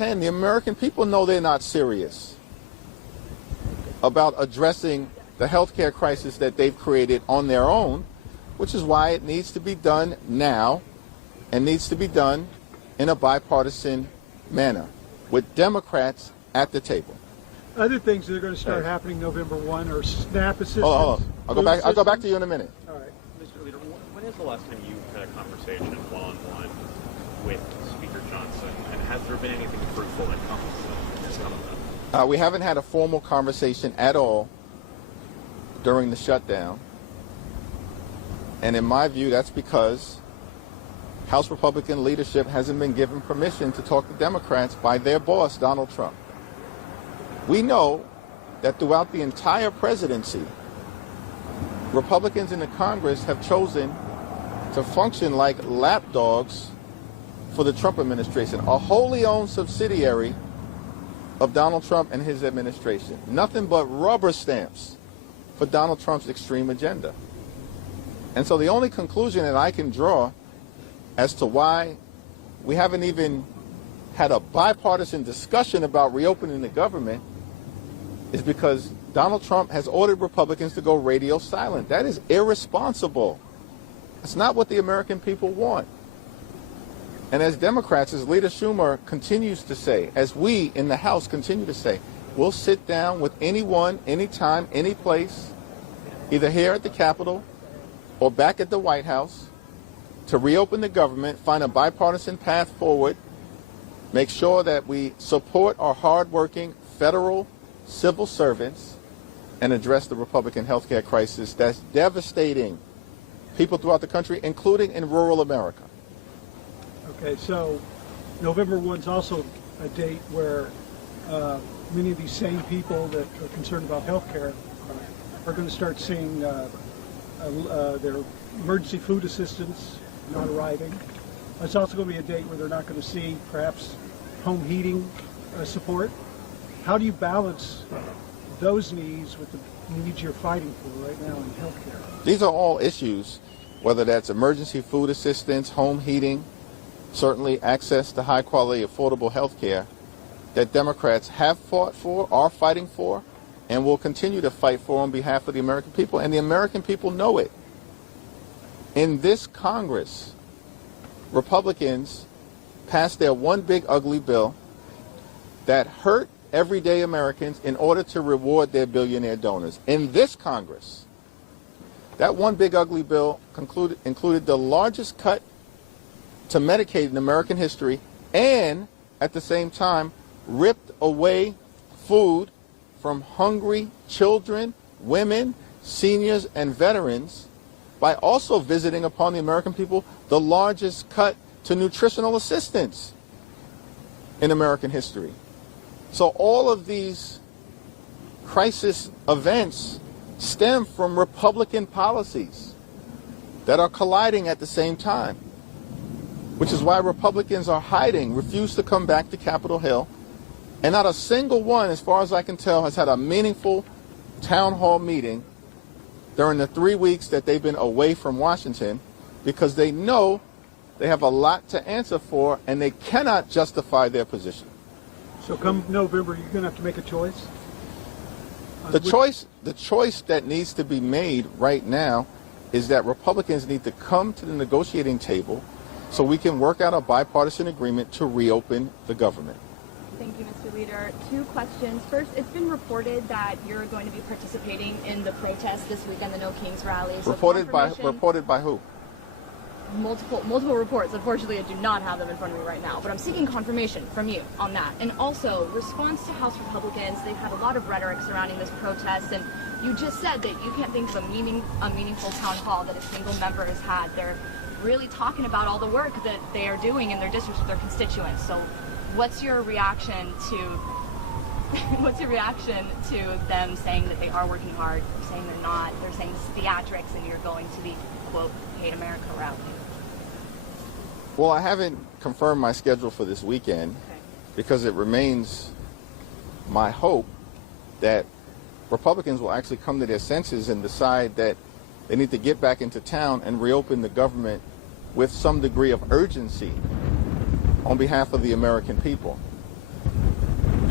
2010, the American people know they're not serious about addressing the healthcare crisis that they've created on their own, which is why it needs to be done now and needs to be done in a bipartisan manner with Democrats at the table. Other things that are going to start happening November 1 are SNAP assistance. I'll go back to you in a minute. All right. Mr. Leader, when is the last time you had a conversation one-on-one with Speaker Johnson, and has there been anything fruitful that comes of that? We haven't had a formal conversation at all during the shutdown. And in my view, that's because House Republican leadership hasn't been given permission to talk to Democrats by their boss, Donald Trump. We know that throughout the entire presidency, Republicans in the Congress have chosen to function like lapdogs for the Trump administration, a wholly owned subsidiary of Donald Trump and his administration. Nothing but rubber stamps for Donald Trump's extreme agenda. And so the only conclusion that I can draw as to why we haven't even had a bipartisan discussion about reopening the government is because Donald Trump has ordered Republicans to go radio silent. That is irresponsible. It's not what the American people want. And as Democrats, as Leader Schumer continues to say, as we in the House continue to say, we'll sit down with anyone, anytime, any place, either here at the Capitol or back at the White House, to reopen the government, find a bipartisan path forward, make sure that we support our hardworking federal civil servants, and address the Republican health care crisis that's devastating people throughout the country, including in rural America. Okay, so November 1 is also a date where many of these same people that are concerned about health care are going to start seeing their emergency food assistance not arriving. It's also going to be a date where they're not going to see perhaps home heating support. How do you balance those needs with the needs you're fighting for right now in healthcare? These are all issues, whether that's emergency food assistance, home heating, certainly access to high quality, affordable health care that Democrats have fought for, are fighting for, and will continue to fight for on behalf of the American people. And the American people know it. In this Congress, Republicans passed their one big ugly bill that hurt everyday Americans in order to reward their billionaire donors. In this Congress, that one big ugly bill included the largest cut to Medicaid in American history, and at the same time ripped away food from hungry children, women, seniors, and veterans by also visiting upon the American people the largest cut to nutritional assistance in American history. So all of these crisis events stem from Republican policies that are colliding at the same time, which is why Republicans are hiding, refuse to come back to Capitol Hill, and not a single one, as far as I can tell, has had a meaningful town hall meeting during the 3 weeks that they've been away from Washington, because they know they have a lot to answer for and they cannot justify their position. So come November, you're going to have to make a choice? The choice that needs to be made right now is that Republicans need to come to the negotiating table so we can work out a bipartisan agreement to reopen the government. Thank you, Mr. Leader. 2 questions. First, it's been reported that you're going to be participating in the protest this weekend, the No Kings rally. So reported by who? Multiple reports. Unfortunately, I do not have them in front of me right now, but I'm seeking confirmation from you on that. And also, response to House Republicans, they've had a lot of rhetoric surrounding this protest, and you just said that you can't think of a meaningful town hall that a single member has had. They're really talking about all the work that they are doing in their districts with their constituents. So what's your reaction to them saying that they are working hard, saying they're not, they're saying this is theatrics and you're going to the, quote, Hate America rally? Well, I haven't confirmed my schedule for this weekend because it remains my hope that Republicans will actually come to their senses and decide that they need to get back into town and reopen the government with some degree of urgency on behalf of the American people.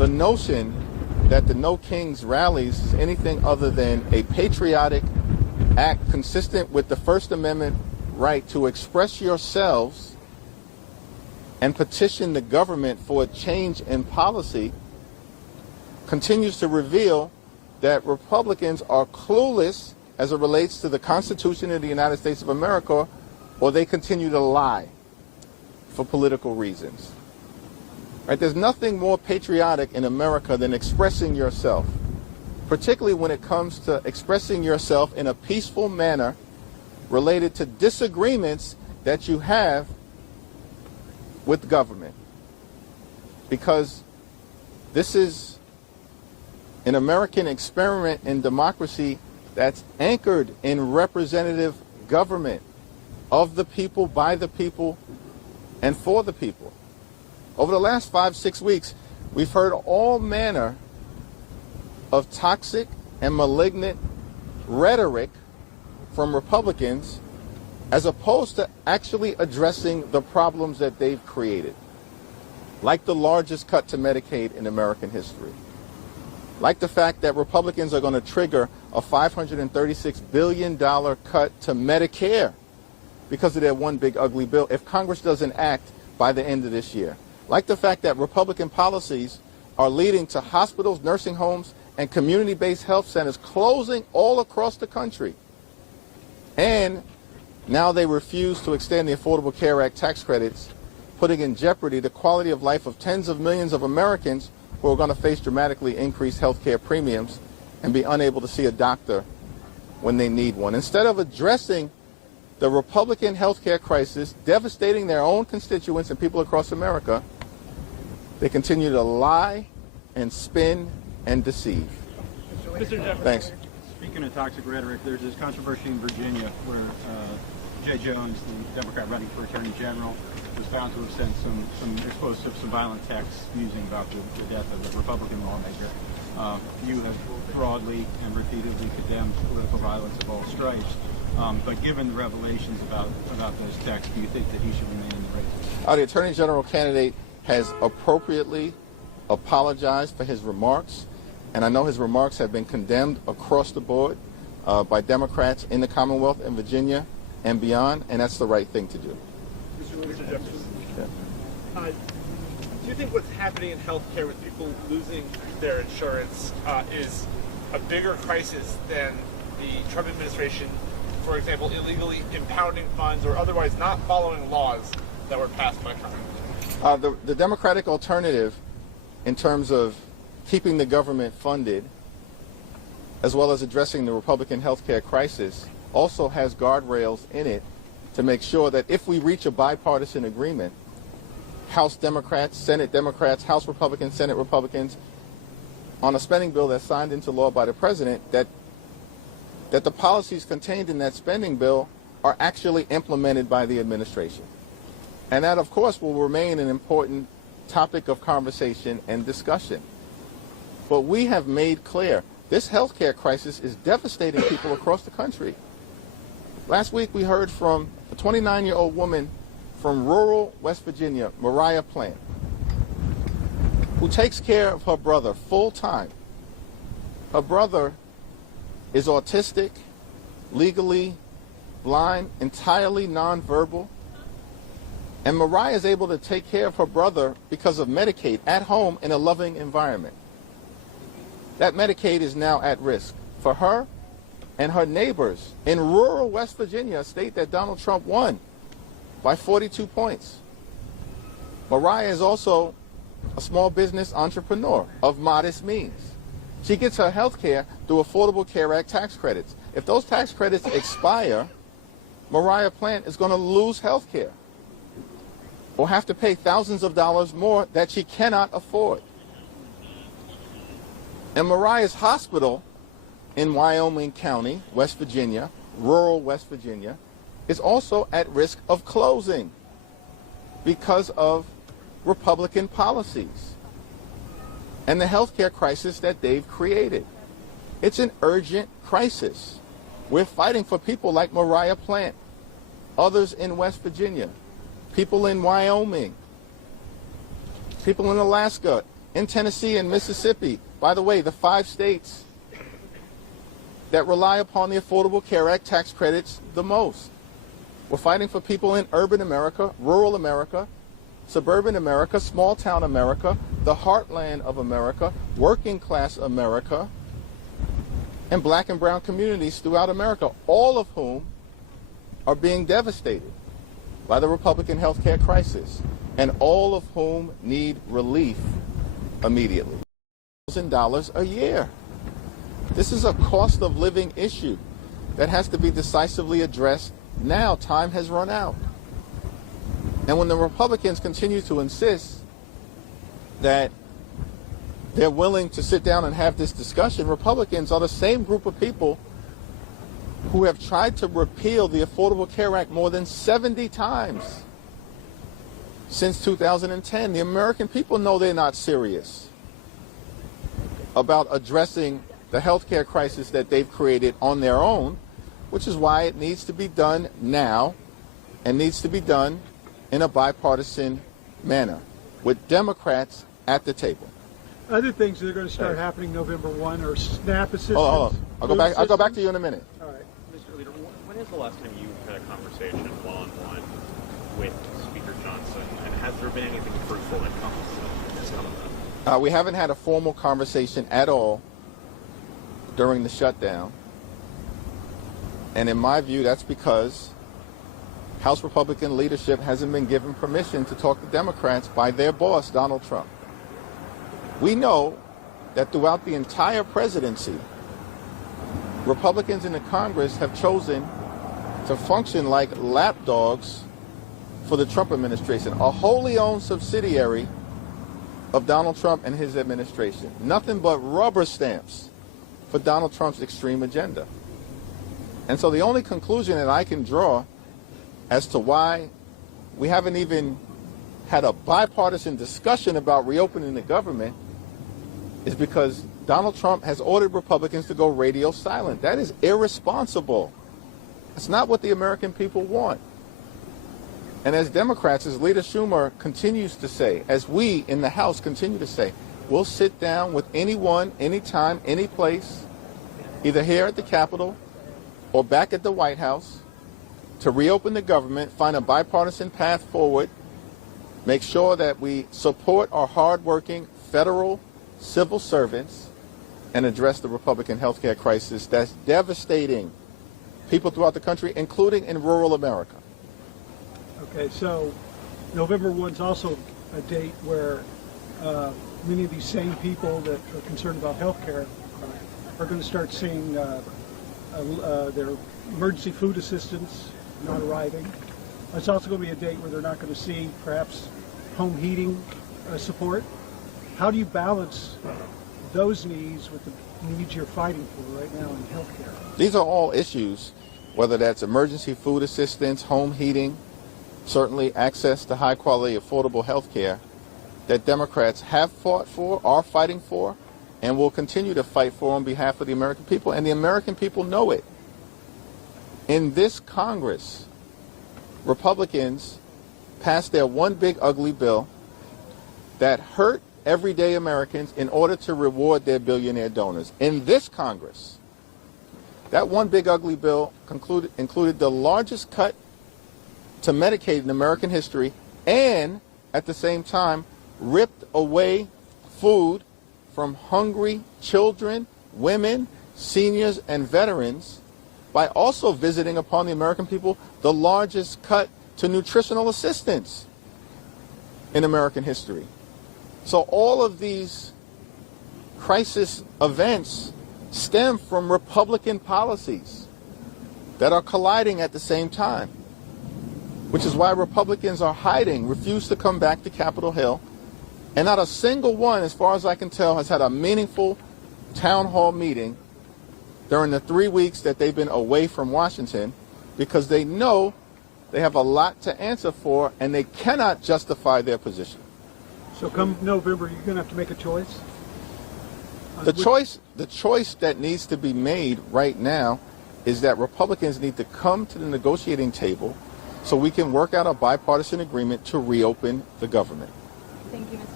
the notion that the No Kings rallies is anything other than a patriotic act consistent with the First Amendment right to express yourselves and petition the government for a change in policy continues to reveal that Republicans are clueless as it relates to the Constitution of the United States of America, or they continue to lie for political reasons. Right? There's nothing more patriotic in America than expressing yourself, particularly when it comes to expressing yourself in a peaceful manner related to disagreements that you have with government. Because this is an American experiment in democracy that's anchored in representative government of the people, by the people, and for the people. Over the last 5-6 weeks, we've heard all manner of toxic and malignant rhetoric from Republicans as opposed to actually addressing the problems that they've created, like the largest cut to Medicaid in American history, like the fact that Republicans are going to trigger a $536 billion cut to Medicare because of their one big ugly bill if Congress doesn't act by the end of this year. Like the fact that Republican policies are leading to hospitals, nursing homes, and community-based health centers closing all across the country. And now they refuse to extend the Affordable Care Act tax credits, putting in jeopardy the quality of life of tens of millions of Americans who are going to face dramatically increased health care premiums and be unable to see a doctor when they need one. Instead of addressing the Republican health care crisis, devastating their own constituents and people across America, they continue to lie and spin and deceive. Mr. Jeffries. Thanks. Speaking of toxic rhetoric, there's this controversy in Virginia where Jay Jones, the Democrat running for Attorney General, was found to have sent some explosive, some violent texts musing about the death of a Republican lawmaker. You have broadly and repeatedly condemned political violence of all stripes. But given the revelations about those texts, do you think that he should remain in the race? The Attorney General candidate has appropriately apologized for his remarks, and I know his remarks have been condemned across the board by Democrats in the Commonwealth and Virginia and beyond, and that's the right thing to do. Mr. Jeffries, Yeah. do you think what's happening in healthcare with people losing their insurance is a bigger crisis than the Trump administration, for example, illegally impounding funds or otherwise not following laws that were passed by Trump? The Democratic alternative in terms of keeping the government funded, as well as addressing the Republican health care crisis, also has guardrails in it to make sure that if we reach a bipartisan agreement, House Democrats, Senate Democrats, House Republicans, Senate Republicans, on a spending bill that's signed into law by the president, that the policies contained in that spending bill are actually implemented by the administration. And that, of course, will remain an important topic of conversation and discussion. But we have made clear this health care crisis is devastating people across the country. Last week we heard from a 29-year-old woman from rural West Virginia, Mariah Plant, who takes care of her brother full-time. Her brother is autistic, legally blind, entirely nonverbal, and Mariah is able to take care of her brother because of Medicaid at home in a loving environment. That Medicaid is now at risk for her and her neighbors in rural West Virginia, a state that Donald Trump won by 42 points. Mariah is also a small business entrepreneur of modest means. She gets her health care through Affordable Care Act tax credits. If those tax credits expire, Mariah Plant is going to lose health care or have to pay thousands of dollars more that she cannot afford. And Mariah's hospital in Wyoming County, West Virginia, rural West Virginia, is also at risk of closing because of Republican policies and the health care crisis that they've created. It's an urgent crisis. We're fighting for people like Mariah Plant, others in West Virginia, people in Wyoming, people in Alaska, in Tennessee and Mississippi. By the way, the 5 states that rely upon the Affordable Care Act tax credits the most. We're fighting for people in urban America, rural America, suburban America, small town America, the heartland of America, working class America, and black and brown communities throughout America, all of whom are being devastated by the Republican health care crisis, and all of whom need relief immediately. $1,000 a year. This is a cost of living issue that has to be decisively addressed now. Time has run out. And when the Republicans continue to insist that they're willing to sit down and have this discussion, Republicans are the same group of people who have tried to repeal the Affordable Care Act more than 70 times since 2010. The American people know they're not serious about addressing the health care crisis that they've created on their own, which is why it needs to be done now and needs to be done in a bipartisan manner with Democrats at the table. Other things that are going to start happening November 1 are SNAP assistance. Hold on. I'll go back to you in a minute. All right. Mr. Leader, when is the last time you had a conversation one-on-one with Speaker Johnson, and has there been anything fruitful that has come of that? We haven't had a formal conversation at all during the shutdown. And in my view, that's because House Republican leadership hasn't been given permission to talk to Democrats by their boss, Donald Trump. We know that throughout the entire presidency, Republicans in the Congress have chosen to function like lapdogs for the Trump administration, a wholly owned subsidiary of Donald Trump and his administration. Nothing but rubber stamps for Donald Trump's extreme agenda. And so the only conclusion that I can draw as to why we haven't even had a bipartisan discussion about reopening the government is because Donald Trump has ordered Republicans to go radio silent. That is irresponsible. It's not what the American people want. And as Democrats, as Leader Schumer continues to say, as we in the House continue to say, we'll sit down with anyone, anytime, any place, either here at the Capitol or back at the White House, to reopen the government, find a bipartisan path forward, make sure that we support our hardworking federal civil servants, and address the Republican health care crisis that's devastating people throughout the country, including in rural America. Okay, so November 1 is also a date where many of these same people that are concerned about health care are going to start seeing their emergency food assistance not arriving. It's also going to be a date where they're not going to see perhaps home heating support. How do you balance those needs with the needs you're fighting for right now in health care? These are all issues, whether that's emergency food assistance, home heating, certainly access to high-quality, affordable health care that Democrats have fought for, are fighting for, and will continue to fight for on behalf of the American people, and the American people know it. In this Congress, Republicans passed their one big ugly bill that hurt everyday Americans in order to reward their billionaire donors. In this Congress, that one big ugly bill included the largest cut to Medicaid in American history, and at the same time ripped away food from hungry children, women, seniors, and veterans by also visiting upon the American people the largest cut to nutritional assistance in American history. So all of these crisis events stem from Republican policies that are colliding at the same time, which is why Republicans are hiding, refuse to come back to Capitol Hill, and not a single one, as far as I can tell, has had a meaningful town hall meeting during the 3 weeks that they've been away from Washington, because they know they have a lot to answer for and they cannot justify their position. So come November, you're going to have to make a choice? The choice that needs to be made right now is that Republicans need to come to the negotiating table so we can work out a bipartisan agreement to reopen the government. Thank you, Mr.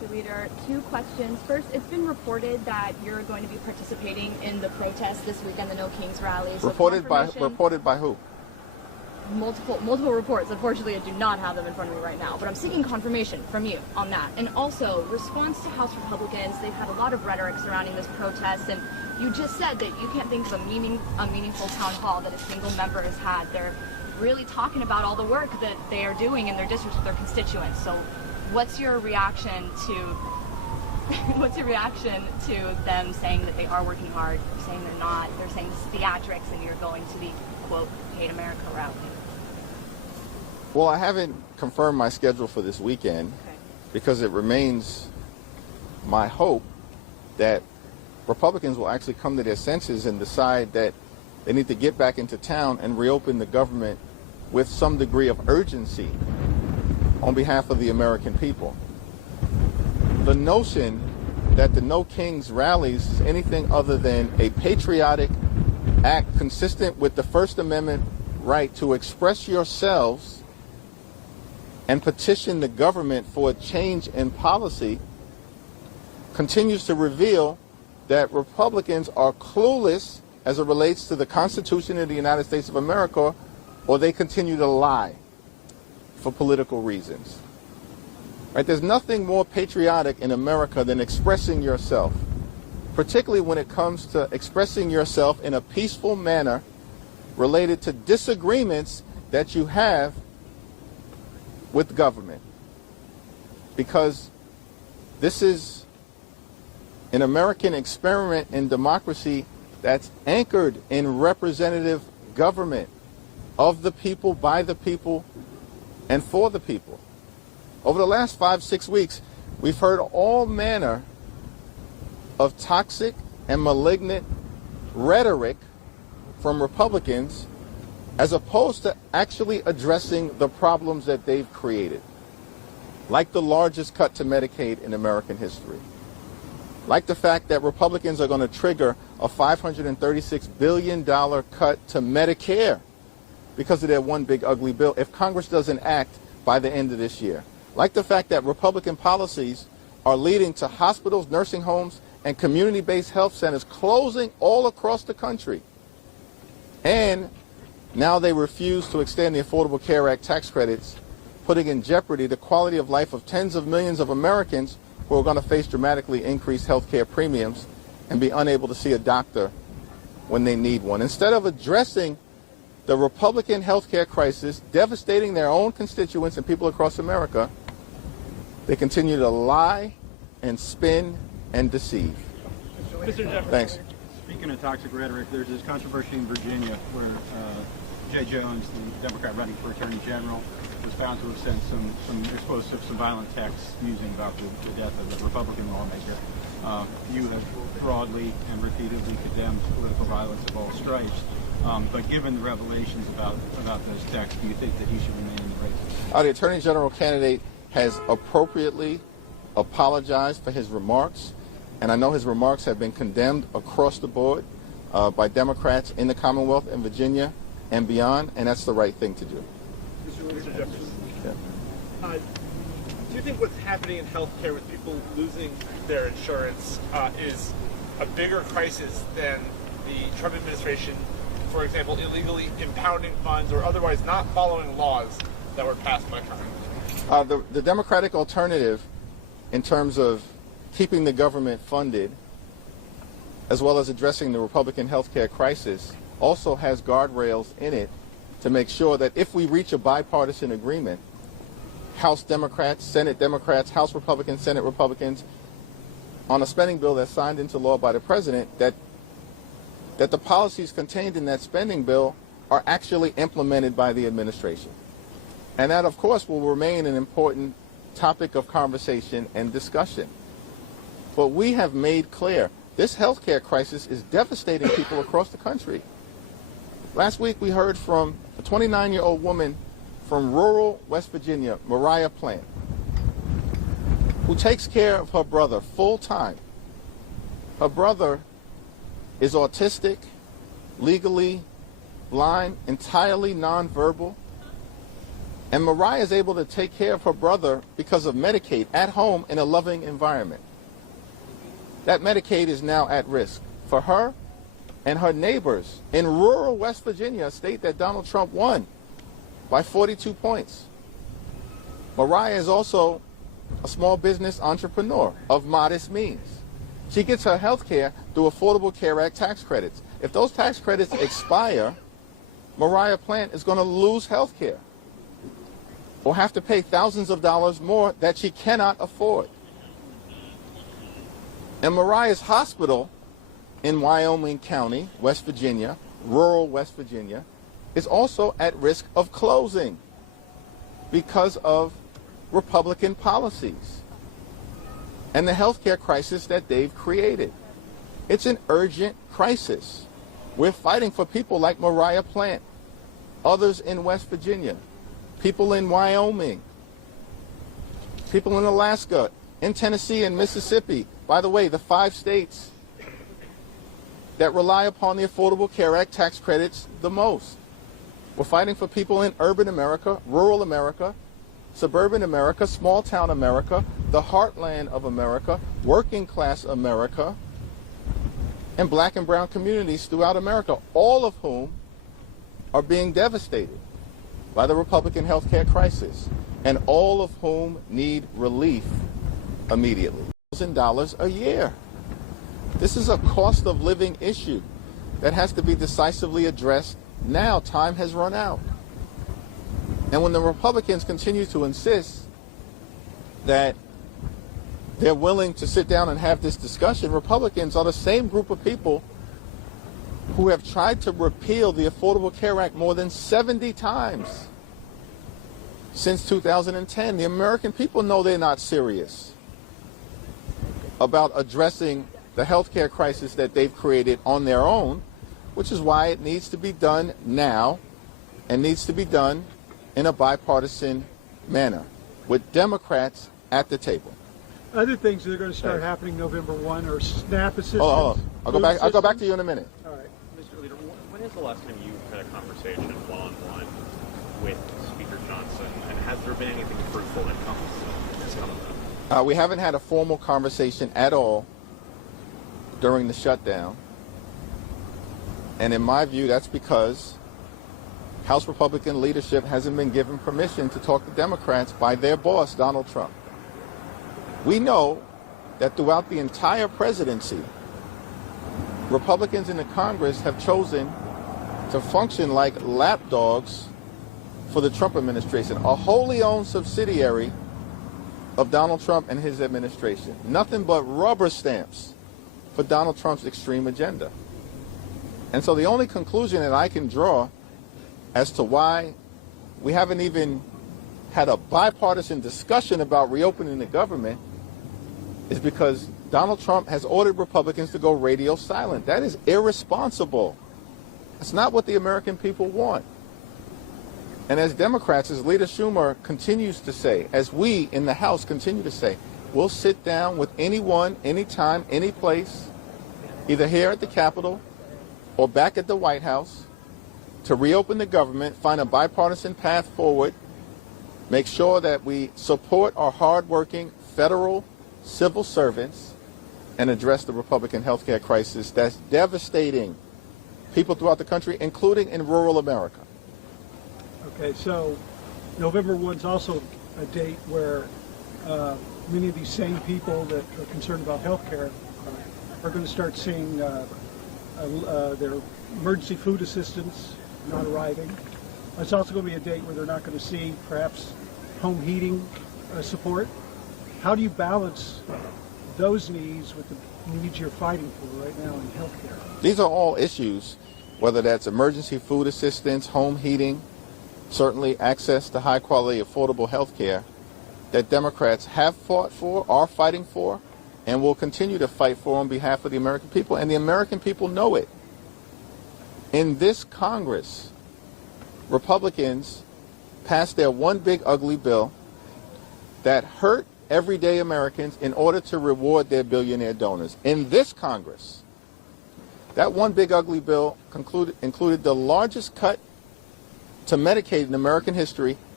Mr. Leader. 2 questions. First, it's been reported that you're going to be participating in the protest this weekend, the No Kings rally. So Reported by who? Multiple reports. Unfortunately, I do not have them in front of me right now, but I'm seeking confirmation from you on that. And also, response to House Republicans. They've had a lot of rhetoric surrounding this protest, and you just said that you can't think of a meaningful town hall that a single member has had. They're really talking about all the work that they are doing in their districts with their constituents. So what's your reaction to them saying that they are working hard, saying they're not, they're saying this is theatrics and you're going to the, quote, Hate America rally? Well, I haven't confirmed my schedule for this weekend because it remains my hope that Republicans will actually come to their senses and decide that they need to get back into town and reopen the government with some degree of urgency on behalf of the American people. The notion that the No Kings rallies is anything other than a patriotic act consistent with the First Amendment right to express yourselves and petition the government for a change in policy continues to reveal that Republicans are clueless as it relates to the Constitution of the United States of America, or they continue to lie for political reasons. Right? There's nothing more patriotic in America than expressing yourself, particularly when it comes to expressing yourself in a peaceful manner related to disagreements that you have with government. Because this is an American experiment in democracy that's anchored in representative government of the people, by the people, and for the people. Over the last 5-6 weeks, we've heard all manner of toxic and malignant rhetoric from Republicans as opposed to actually addressing the problems that they've created, like the largest cut to Medicaid in American history, like the fact that Republicans are going to trigger a $536 billion cut to Medicare because of their one big ugly bill if Congress doesn't act by the end of this year. Like the fact that Republican policies are leading to hospitals, nursing homes, and community-based health centers closing all across the country. And now they refuse to extend the Affordable Care Act tax credits, putting in jeopardy the quality of life of tens of millions of Americans who are going to face dramatically increased health care premiums and be unable to see a doctor when they need one. Instead of addressing the Republican health care crisis devastating their own constituents and people across America, they continue to lie and spin and deceive. Mr. Jeffries. Thanks. Speaking of toxic rhetoric, there's this controversy in Virginia where Jay Jones, the Democrat running for Attorney General, was found to have sent some explosive, some violent texts musing about the death of a Republican lawmaker. You have broadly and repeatedly condemned political violence of all stripes. But given the revelations about those texts, do you think that he should remain in the race? The Attorney General candidate has appropriately apologized for his remarks, and I know his remarks have been condemned across the board by Democrats in the Commonwealth and Virginia and beyond, and that's the right thing to do. Mr. Jeffries. Yeah. Do you think what's happening in healthcare with people losing their insurance is a bigger crisis than the Trump administration, for example, illegally impounding funds or otherwise not following laws that were passed by Congress? The Democratic alternative in terms of keeping the government funded as well as addressing the Republican health care crisis also has guardrails in it to make sure that if we reach a bipartisan agreement, House Democrats, Senate Democrats, House Republicans, Senate Republicans, on a spending bill that's signed into law by the president, that the policies contained in that spending bill are actually implemented by the administration. And that, of course, will remain an important topic of conversation and discussion. But we have made clear this health care crisis is devastating people across the country. Last week we heard from a 29-year-old woman from rural West Virginia, Mariah Plant, who takes care of her brother full-time. Her brother is autistic, legally blind, entirely nonverbal. And Mariah is able to take care of her brother because of Medicaid at home in a loving environment. That Medicaid is now at risk for her and her neighbors in rural West Virginia, a state that Donald Trump won by 42 points. Mariah is also a small business entrepreneur of modest means. She gets her health care through Affordable Care Act tax credits. If those tax credits expire, Mariah Plant is going to lose health care or have to pay thousands of dollars more that she cannot afford. And Mariah's hospital in Wyoming County, West Virginia, rural West Virginia, is also at risk of closing because of Republican policies and the healthcare crisis that they've created. It's an urgent crisis. We're fighting for people like Mariah Plant, others in West Virginia, people in Wyoming, people in Alaska, in Tennessee and Mississippi. By the way, the 5 states that rely upon the Affordable Care Act tax credits the most. We're fighting for people in urban America, rural America, suburban America, small town America, the heartland of America, working class America, and black and brown communities throughout America, all of whom are being devastated by the Republican health care crisis, and all of whom need relief immediately. $1,000 a year. This is a cost of living issue that has to be decisively addressed now. Time has run out. And when the Republicans continue to insist that they're willing to sit down and have this discussion, Republicans are the same group of people who have tried to repeal the Affordable Care Act more than 70 times since 2010. The American people know they're not serious about addressing the health care crisis that they've created on their own, which is why it needs to be done now and needs to be done in a bipartisan manner with Democrats at the table. Other things that are going to start happening November 1 are SNAP assistance. I'll go back to you in a minute. All right. Mr. Leader, when is the last time you had a conversation one-on-one with Speaker Johnson, and has there been anything fruitful that has come of that? We haven't had a formal conversation at all during the shutdown. And in my view, that's because House Republican leadership hasn't been given permission to talk to Democrats by their boss, Donald Trump. We know that throughout the entire presidency, Republicans in the Congress have chosen to function like lapdogs for the Trump administration, a wholly owned subsidiary of Donald Trump and his administration. Nothing but rubber stamps for Donald Trump's extreme agenda. And so the only conclusion that I can draw as to why we haven't even had a bipartisan discussion about reopening the government is because Donald Trump has ordered Republicans to go radio silent. That is irresponsible. That's not what the American people want. And as Democrats, as Leader Schumer continues to say, as we in the House continue to say, we'll sit down with anyone, anytime, any place, either here at the Capitol or back at the White House, to reopen the government, find a bipartisan path forward, make sure that we support our hardworking federal civil servants, and address the Republican health care crisis that's devastating people throughout the country, including in rural America. Okay, so November 1 is also a date where many of these same people that are concerned about health care are going to start seeing their emergency food assistance not arriving. It's also going to be a date where they're not going to see perhaps home heating support. How do you balance those needs with the needs you're fighting for right now in health care? These are all issues, whether that's emergency food assistance, home heating, certainly access to high-quality, affordable health care that Democrats have fought for, are fighting for, and will continue to fight for on behalf of the American people. And the American people know it. In this Congress, Republicans passed their one big ugly bill that hurt everyday Americans in order to reward their billionaire donors. In this Congress, that one big ugly bill included the largest cut to Medicaid in American history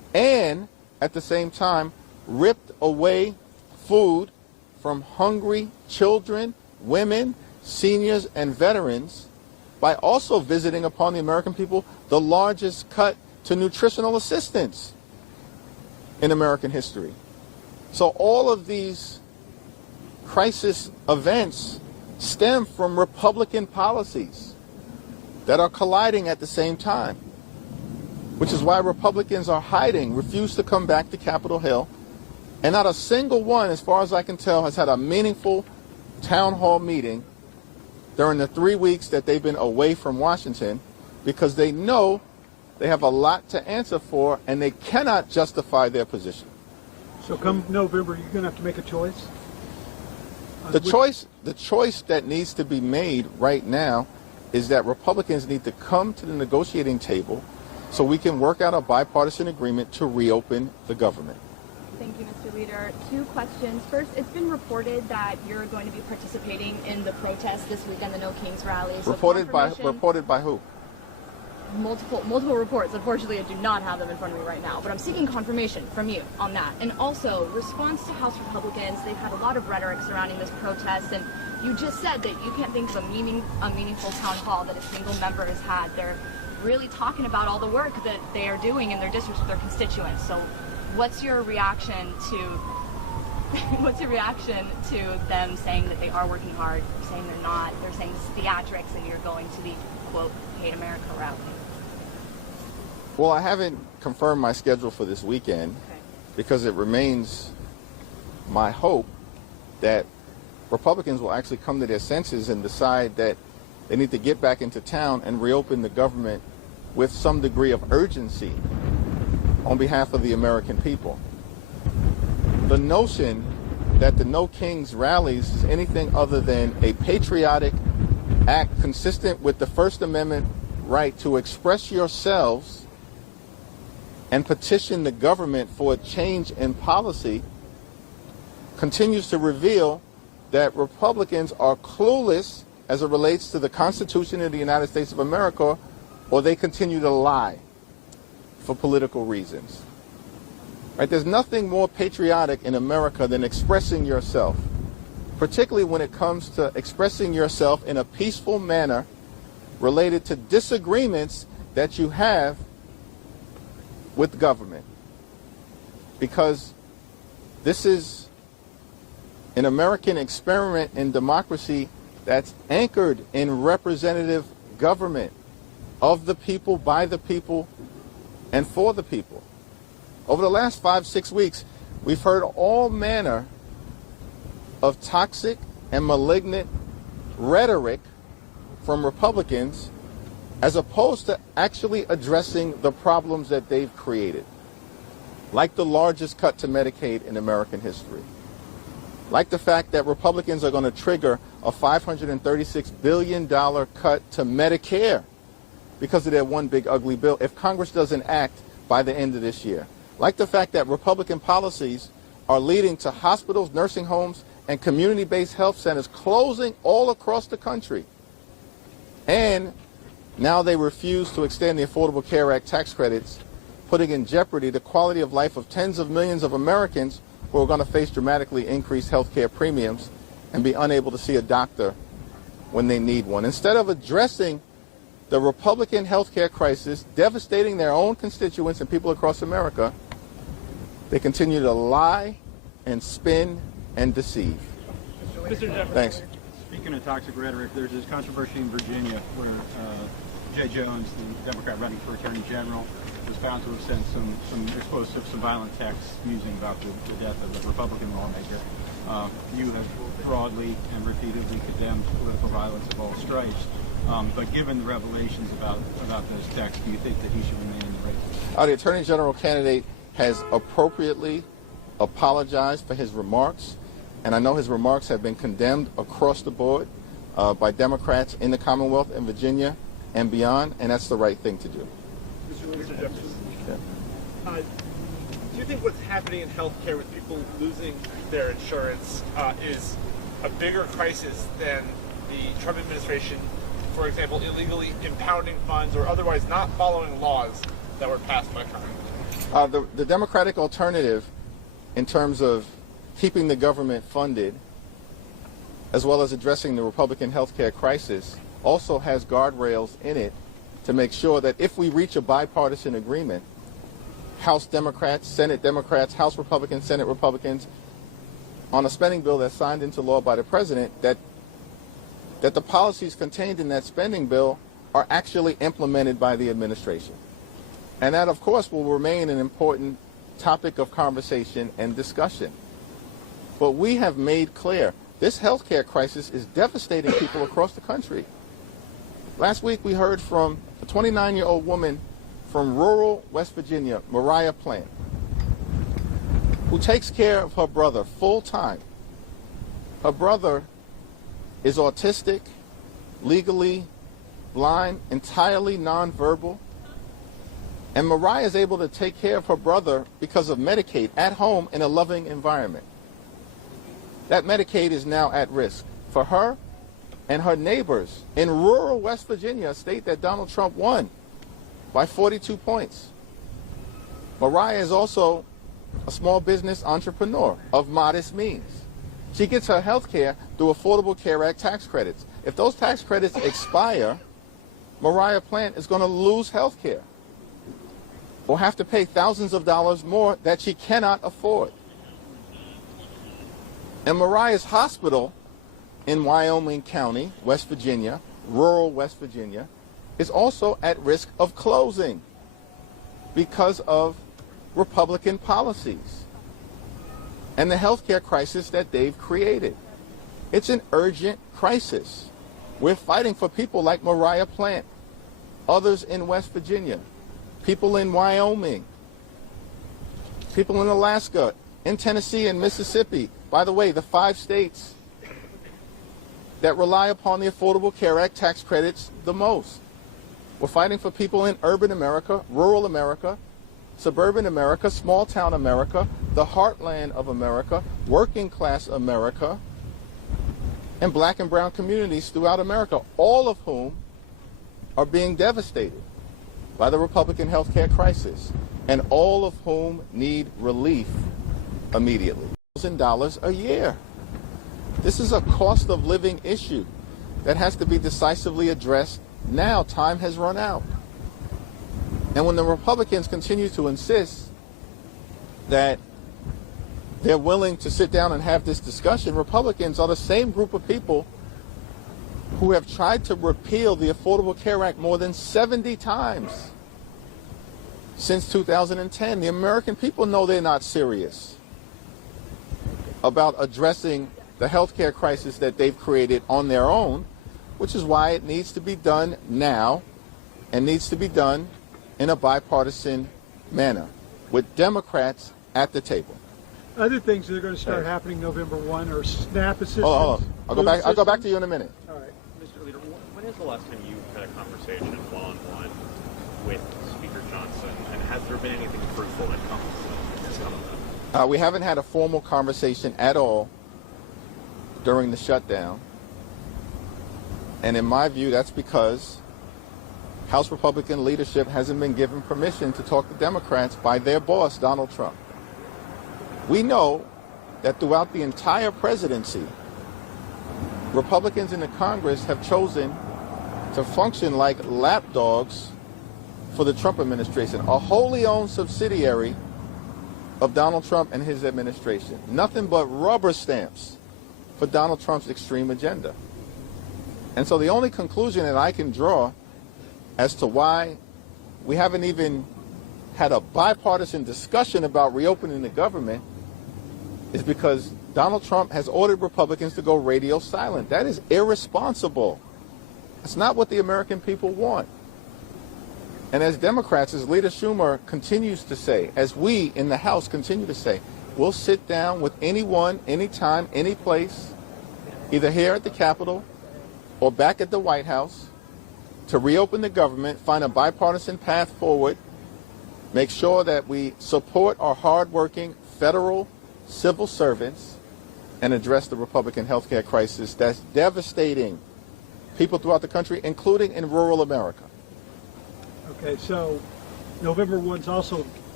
and at the same time ripped away food from hungry children, women, seniors, and veterans by also visiting upon the American people the largest cut to nutritional assistance in American history. So all of these crisis events stem from Republican policies that are colliding at the same time, which is why Republicans are hiding, refuse to come back to Capitol Hill, and not a single one, as far as I can tell, has had a meaningful town hall meeting during the 3 weeks that they've been away from Washington, because they know they have a lot to answer for and they cannot justify their position. So come November, you're going to have to make a choice? The choice that needs to be made right now is that Republicans need to come to the negotiating table so we can work out a bipartisan agreement to reopen the government. Thank you, Mr. Leader. 2 questions. First, it's been reported that you're going to be participating in the protest this weekend, the No Kings rally. So Reported by who? Multiple reports. Unfortunately, I do not have them in front of me right now, but I'm seeking confirmation from you on that. And also, response to House Republicans, they've had a lot of rhetoric surrounding this protest, and you just said that you can't think of a meaningful town hall that a single member has had. They're really talking about all the work that they are doing in their districts with their constituents. So what's your reaction to them saying that they are working hard, saying they're not, they're saying this is theatrics and you're going to the, quote, Hate America rally? Well, I haven't confirmed my schedule for this weekend because it remains my hope that Republicans will actually come to their senses and decide that they need to get back into town and reopen the government with some degree of urgency on behalf of the American people. The notion that the No Kings rallies is anything other than a patriotic act consistent with the First Amendment right to express yourselves and petition the government for a change in policy continues to reveal that Republicans are clueless as it relates to the Constitution of the United States of America, or they continue to lie for political reasons. Right? There's nothing more patriotic in America than expressing yourself, particularly when it comes to expressing yourself in a peaceful manner related to disagreements that you have with government. Because this is an American experiment in democracy that's anchored in representative government of the people, by the people, and for the people. Over the last 5-6 weeks, we've heard all manner of toxic and malignant rhetoric from Republicans as opposed to actually addressing the problems that they've created, like the largest cut to Medicaid in American history, like the fact that Republicans are going to trigger a $536 billion cut to Medicare because of their one big ugly bill if Congress doesn't act by the end of this year, like the fact that Republican policies are leading to hospitals, nursing homes, and community-based health centers closing all across the country. And now they refuse to extend the Affordable Care Act tax credits, putting in jeopardy the quality of life of tens of millions of Americans who are going to face dramatically increased health care premiums and be unable to see a doctor when they need one. Instead of addressing the Republican health care crisis, devastating their own constituents and people across America, they continue to lie and spin and deceive. Mr. Jeffries. Thanks. Speaking of toxic rhetoric, there's this controversy in Virginia where Jay Jones, the Democrat running for Attorney General, was found to have sent some explosive, some violent texts musing about the death of a Republican lawmaker. You have broadly and repeatedly condemned political violence of all stripes. But given the revelations about those texts, do you think that he should remain in the race? The Attorney General candidate has appropriately apologized for his remarks, and I know his remarks have been condemned across the board by Democrats in the Commonwealth and Virginia and beyond, and that's the right thing to do. Mr. Jeffries. Yeah. Do you think what's happening in healthcare with people losing their insurance is a bigger crisis than the Trump administration, for example, illegally impounding funds or otherwise not following laws that were passed by Congress? The Democratic alternative, in terms of keeping the government funded, as well as addressing the Republican health care crisis, also has guardrails in it to make sure that if we reach a bipartisan agreement, House Democrats, Senate Democrats, House Republicans, Senate Republicans, on a spending bill that's signed into law by the president, that the policies contained in that spending bill are actually implemented by the administration. And that, of course, will remain an important topic of conversation and discussion. But we have made clear this health care crisis is devastating people across the country. Last week we heard from a 29-year-old woman from rural West Virginia, Mariah Plant, who takes care of her brother full-time. Her brother is autistic, legally blind, entirely nonverbal, and Mariah is able to take care of her brother because of Medicaid at home in a loving environment. That Medicaid is now at risk for her and her neighbors in rural West Virginia, a state that Donald Trump won by 42 points. Mariah is also a small business entrepreneur of modest means. She gets her health care through Affordable Care Act tax credits. If those tax credits expire, Mariah Plant is going to lose health care or have to pay thousands of dollars more that she cannot afford. And Mariah's hospital in Wyoming County, West Virginia, rural West Virginia, is also at risk of closing because of Republican policies and the health care crisis that they've created. It's an urgent crisis. We're fighting for people like Mariah Plant, others in West Virginia, people in Wyoming, people in Alaska, in Tennessee and Mississippi. By the way, the 5 states that rely upon the Affordable Care Act tax credits the most. We're fighting for people in urban America, rural America, suburban America, small town America, the heartland of America, working class America, and black and brown communities throughout America, all of whom are being devastated by the Republican health care crisis, and all of whom need relief immediately. $1,000 a year. This is a cost of living issue that has to be decisively addressed now. Time has run out. And when the Republicans continue to insist that they're willing to sit down and have this discussion, Republicans are the same group of people who have tried to repeal the Affordable Care Act more than 70 times since 2010. The American people know they're not serious about addressing the health care crisis that they've created on their own, which is why it needs to be done now and needs to be done in a bipartisan manner with Democrats at the table. Other things that are going to start happening November 1 are SNAP assistance. Hold on. I'll go back to you in a minute. All right. Mr. Leader, when is the last time you had a conversation one-on-one with Speaker Johnson, and has there been anything fruitful that has come of that? We haven't had a formal conversation at all during the shutdown. And in my view, that's because House Republican leadership hasn't been given permission to talk to Democrats by their boss, Donald Trump. We know that throughout the entire presidency, Republicans in the Congress have chosen to function like lapdogs for the Trump administration, a wholly owned subsidiary of Donald Trump and his administration. Nothing but rubber stamps for Donald Trump's extreme agenda. And so the only conclusion that I can draw as to why we haven't even had a bipartisan discussion about reopening the government is because Donald Trump has ordered Republicans to go radio silent. That is irresponsible. That's not what the American people want. And as Democrats, as Leader Schumer continues to say, as we in the House continue to say, we'll sit down with anyone, anytime, any place, either here at the Capitol or back at the White House, to reopen the government, find a bipartisan path forward, make sure that we support our hardworking federal civil servants, and address the Republican health care crisis that's devastating people throughout the country, including in rural America. Okay, so November 1's also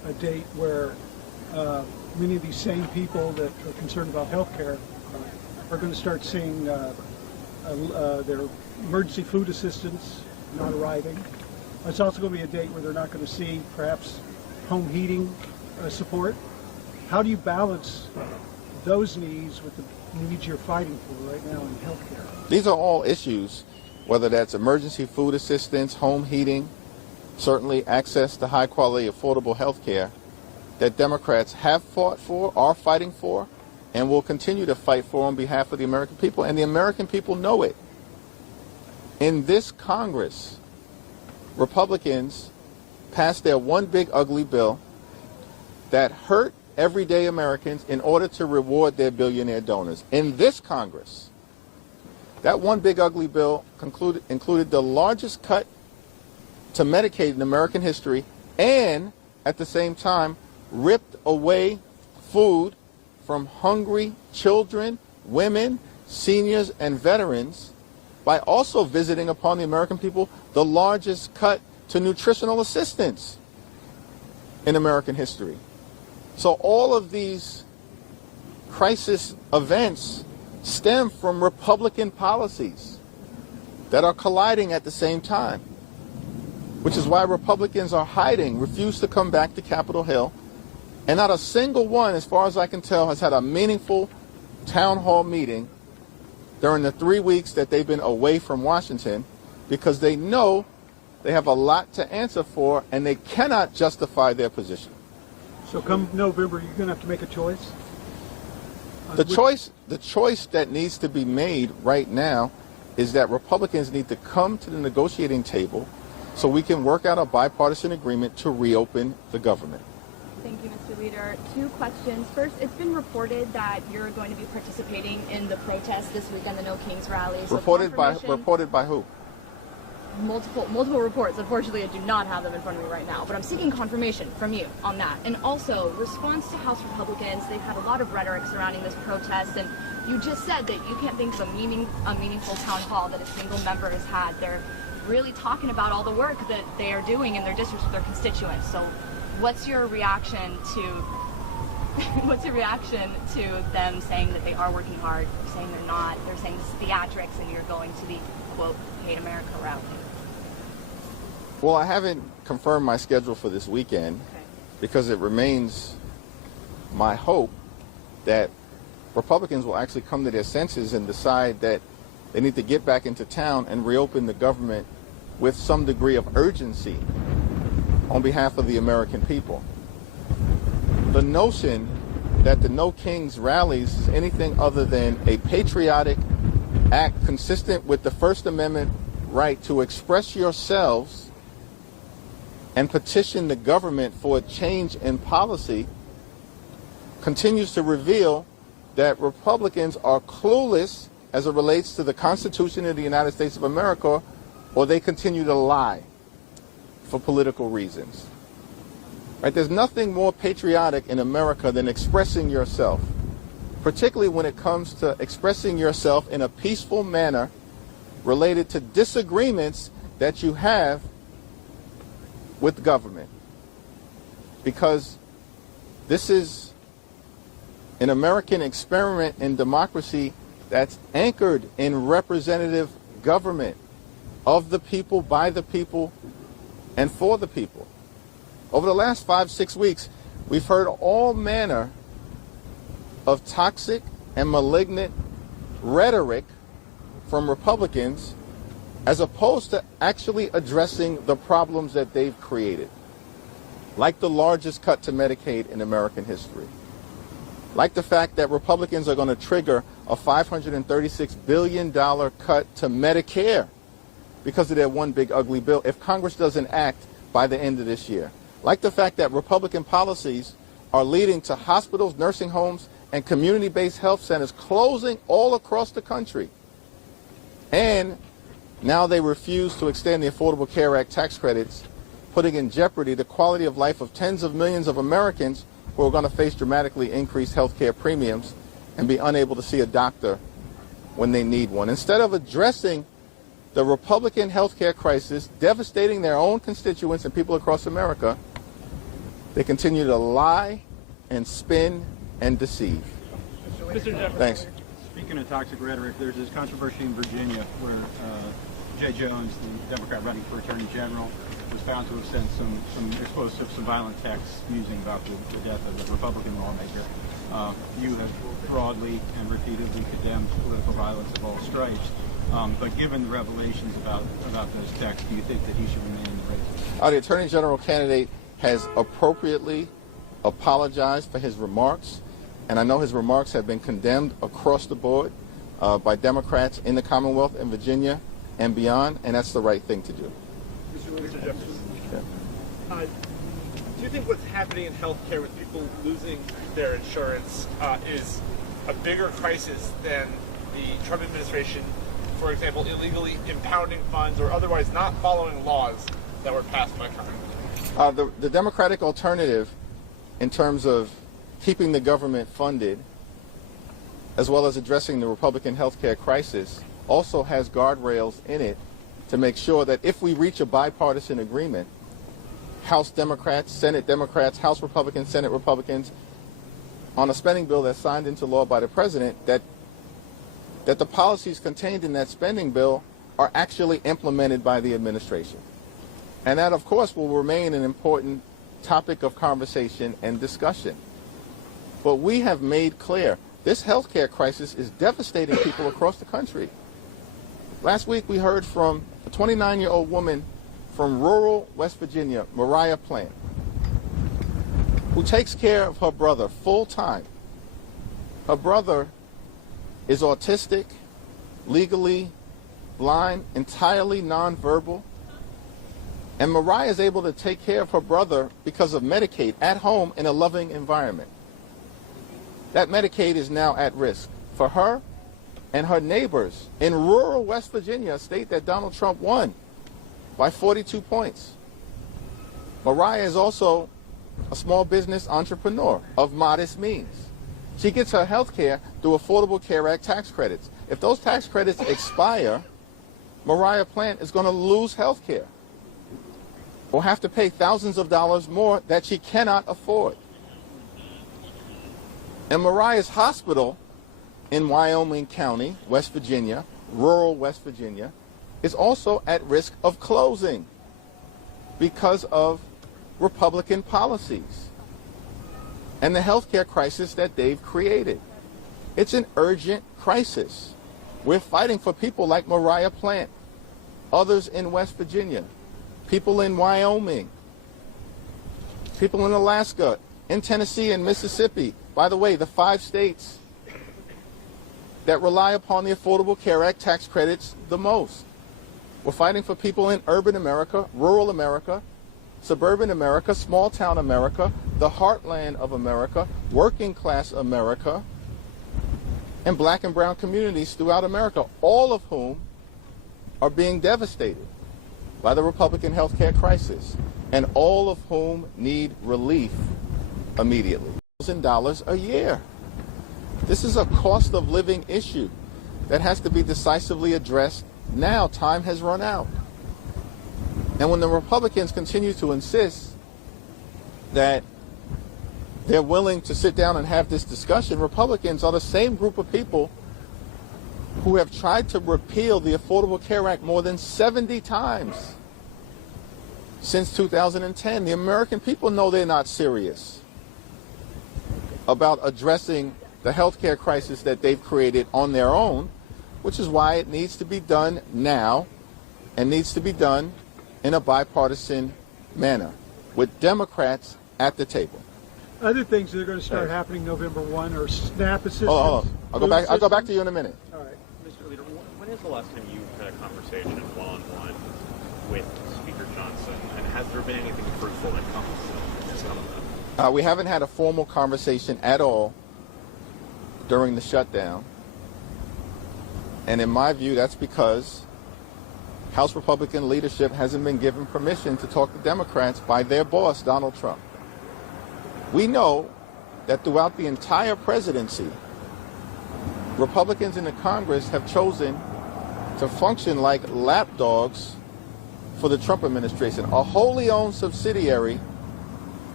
a date where many of these same people that are concerned about health care are going to start seeing their emergency food assistance not arriving. It's also going to be a date where they're not going to see perhaps home heating support. How do you balance those needs with the needs you're fighting for right now in healthcare? These are all issues, whether that's emergency food assistance, home heating, certainly access to high quality, affordable health care, that Democrats have fought for, are fighting for, and will continue to fight for on behalf of the American people. And the American people know it. In this Congress, Republicans passed their one big ugly bill that hurt everyday Americans in order to reward their billionaire donors. In this Congress, that one big ugly bill included the largest cut to Medicaid in American history, and at the same time ripped away food from hungry children, women, seniors, and veterans by also visiting upon the American people the largest cut to nutritional assistance in American history. So all of these crisis events stem from Republican policies that are colliding at the same time, which is why Republicans are hiding, refuse to come back to Capitol Hill, and not a single one, as far as I can tell, has had a meaningful town hall meeting during the 3 weeks that they've been away from Washington, because they know they have a lot to answer for and they cannot justify their position. So come November, you're going to have to make a choice? The choice that needs to be made right now is that Republicans need to come to the negotiating table so we can work out a bipartisan agreement to reopen the government. Thank you, Mr. Leader. 2 questions. First, it's been reported that you're going to be participating in the protest this weekend, the No Kings rally. So Reported by who? Multiple reports. Unfortunately, I do not have them in front of me right now, but I'm seeking confirmation from you on that. And also, response to House Republicans, they've had a lot of rhetoric surrounding this protest, and you just said that you can't think of a meaningful town hall that a single member has had. They're really talking about all the work that they are doing in their districts with their constituents. So what's your reaction to them saying that they are working hard, saying they're not, they're saying this is theatrics and you're going to the, quote, Hate America route? Well, I haven't confirmed my schedule for this weekend because it remains my hope that Republicans will actually come to their senses and decide that they need to get back into town and reopen the government with some degree of urgency on behalf of the American people. The notion that the No Kings rallies is anything other than a patriotic act consistent with the First Amendment right to express yourselves and petition the government for a change in policy continues to reveal that Republicans are clueless as it relates to the Constitution of the United States of America, or they continue to lie for political reasons. Right? There's nothing more patriotic in America than expressing yourself, particularly when it comes to expressing yourself in a peaceful manner related to disagreements that you have with government. Because this is an American experiment in democracy that's anchored in representative government of the people, by the people, and for the people. Over the last 5-6 weeks, we've heard all manner of toxic and malignant rhetoric from Republicans as opposed to actually addressing the problems that they've created, like the largest cut to Medicaid in American history, like the fact that Republicans are going to trigger a $536 billion cut to Medicare because of their one big ugly bill if Congress doesn't act by the end of this year, like the fact that Republican policies are leading to hospitals, nursing homes, and community-based health centers closing all across the country. And now they refuse to extend the Affordable Care Act tax credits, putting in jeopardy the quality of life of tens of millions of Americans who are going to face dramatically increased health care premiums and be unable to see a doctor when they need one. Instead of addressing the Republican health care crisis devastating their own constituents and people across America, They continue to lie and spin and deceive. Mr. Jeffries. Thanks. Speaking of toxic rhetoric, there's this controversy in Virginia where Jay Jones, the Democrat running for Attorney General, was found to have sent some explosive, some violent texts musing about the death of a Republican lawmaker. You have broadly and repeatedly condemned political violence of all stripes. But given the revelations about those texts, do you think that he should remain in the race? The Attorney General candidate has appropriately apologized for his remarks, and I know his remarks have been condemned across the board by Democrats in the Commonwealth and Virginia and beyond, and that's the right thing to do. Mr. Jeffries. Yeah. Do you think what's happening in healthcare with people losing their insurance is a bigger crisis than the Trump administration, for example, illegally impounding funds or otherwise not following laws that were passed by Congress? The Democratic alternative in terms of keeping the government funded as well as addressing the Republican health care crisis also has guardrails in it to make sure that if we reach a bipartisan agreement, House Democrats, Senate Democrats, House Republicans, Senate Republicans, on a spending bill that's signed into law by the president, that the policies contained in that spending bill are actually implemented by the administration. And that, of course, will remain an important topic of conversation and discussion. But we have made clear this healthcare crisis is devastating people across the country. Last week we heard from a 29-year-old woman from rural West Virginia, Mariah Plant, who takes care of her brother full-time. Her brother is autistic, legally blind, entirely nonverbal, and Mariah is able to take care of her brother because of Medicaid at home in a loving environment. That Medicaid is now at risk for her and her neighbors in rural West Virginia, a state that Donald Trump won by 42 points. Mariah is also a small business entrepreneur of modest means. She gets her health care through Affordable Care Act tax credits. If those tax credits expire, Mariah Plant is going to lose health care or have to pay thousands of dollars more that she cannot afford. And Mariah's hospital in Wyoming County, West Virginia, rural West Virginia, is also at risk of closing because of Republican policies and the healthcare crisis that they've created. It's an urgent crisis. We're fighting for people like Mariah Plant, others in West Virginia, people in Wyoming, people in Alaska, in Tennessee and Mississippi. By the way, the 5 states that rely upon the Affordable Care Act tax credits the most. We're fighting for people in urban America, rural America, suburban America, small town America, the heartland of America, working class America, and black and brown communities throughout America, all of whom are being devastated by the Republican health care crisis, and all of whom need relief immediately. $1,000 a year. This is a cost of living issue that has to be decisively addressed now. Time has run out. And when the Republicans continue to insist that they're willing to sit down and have this discussion, Republicans are the same group of people who have tried to repeal the Affordable Care Act more than 70 times since 2010. The American people know they're not serious about addressing the health care crisis that they've created on their own, which is why it needs to be done now and needs to be done in a bipartisan manner with Democrats at the table. Other things that are going to start happening November 1 are SNAP assistance. Hold on. I'll go back to you in a minute. All right. Mr. Leader, when is the last time you had a conversation one-on-one with Speaker Johnson, and has there been anything fruitful that has come of that? We haven't had a formal conversation at all during the shutdown. And in my view, that's because House Republican leadership hasn't been given permission to talk to Democrats by their boss, Donald Trump. We know that throughout the entire presidency, Republicans in the Congress have chosen to function like lapdogs for the Trump administration, a wholly owned subsidiary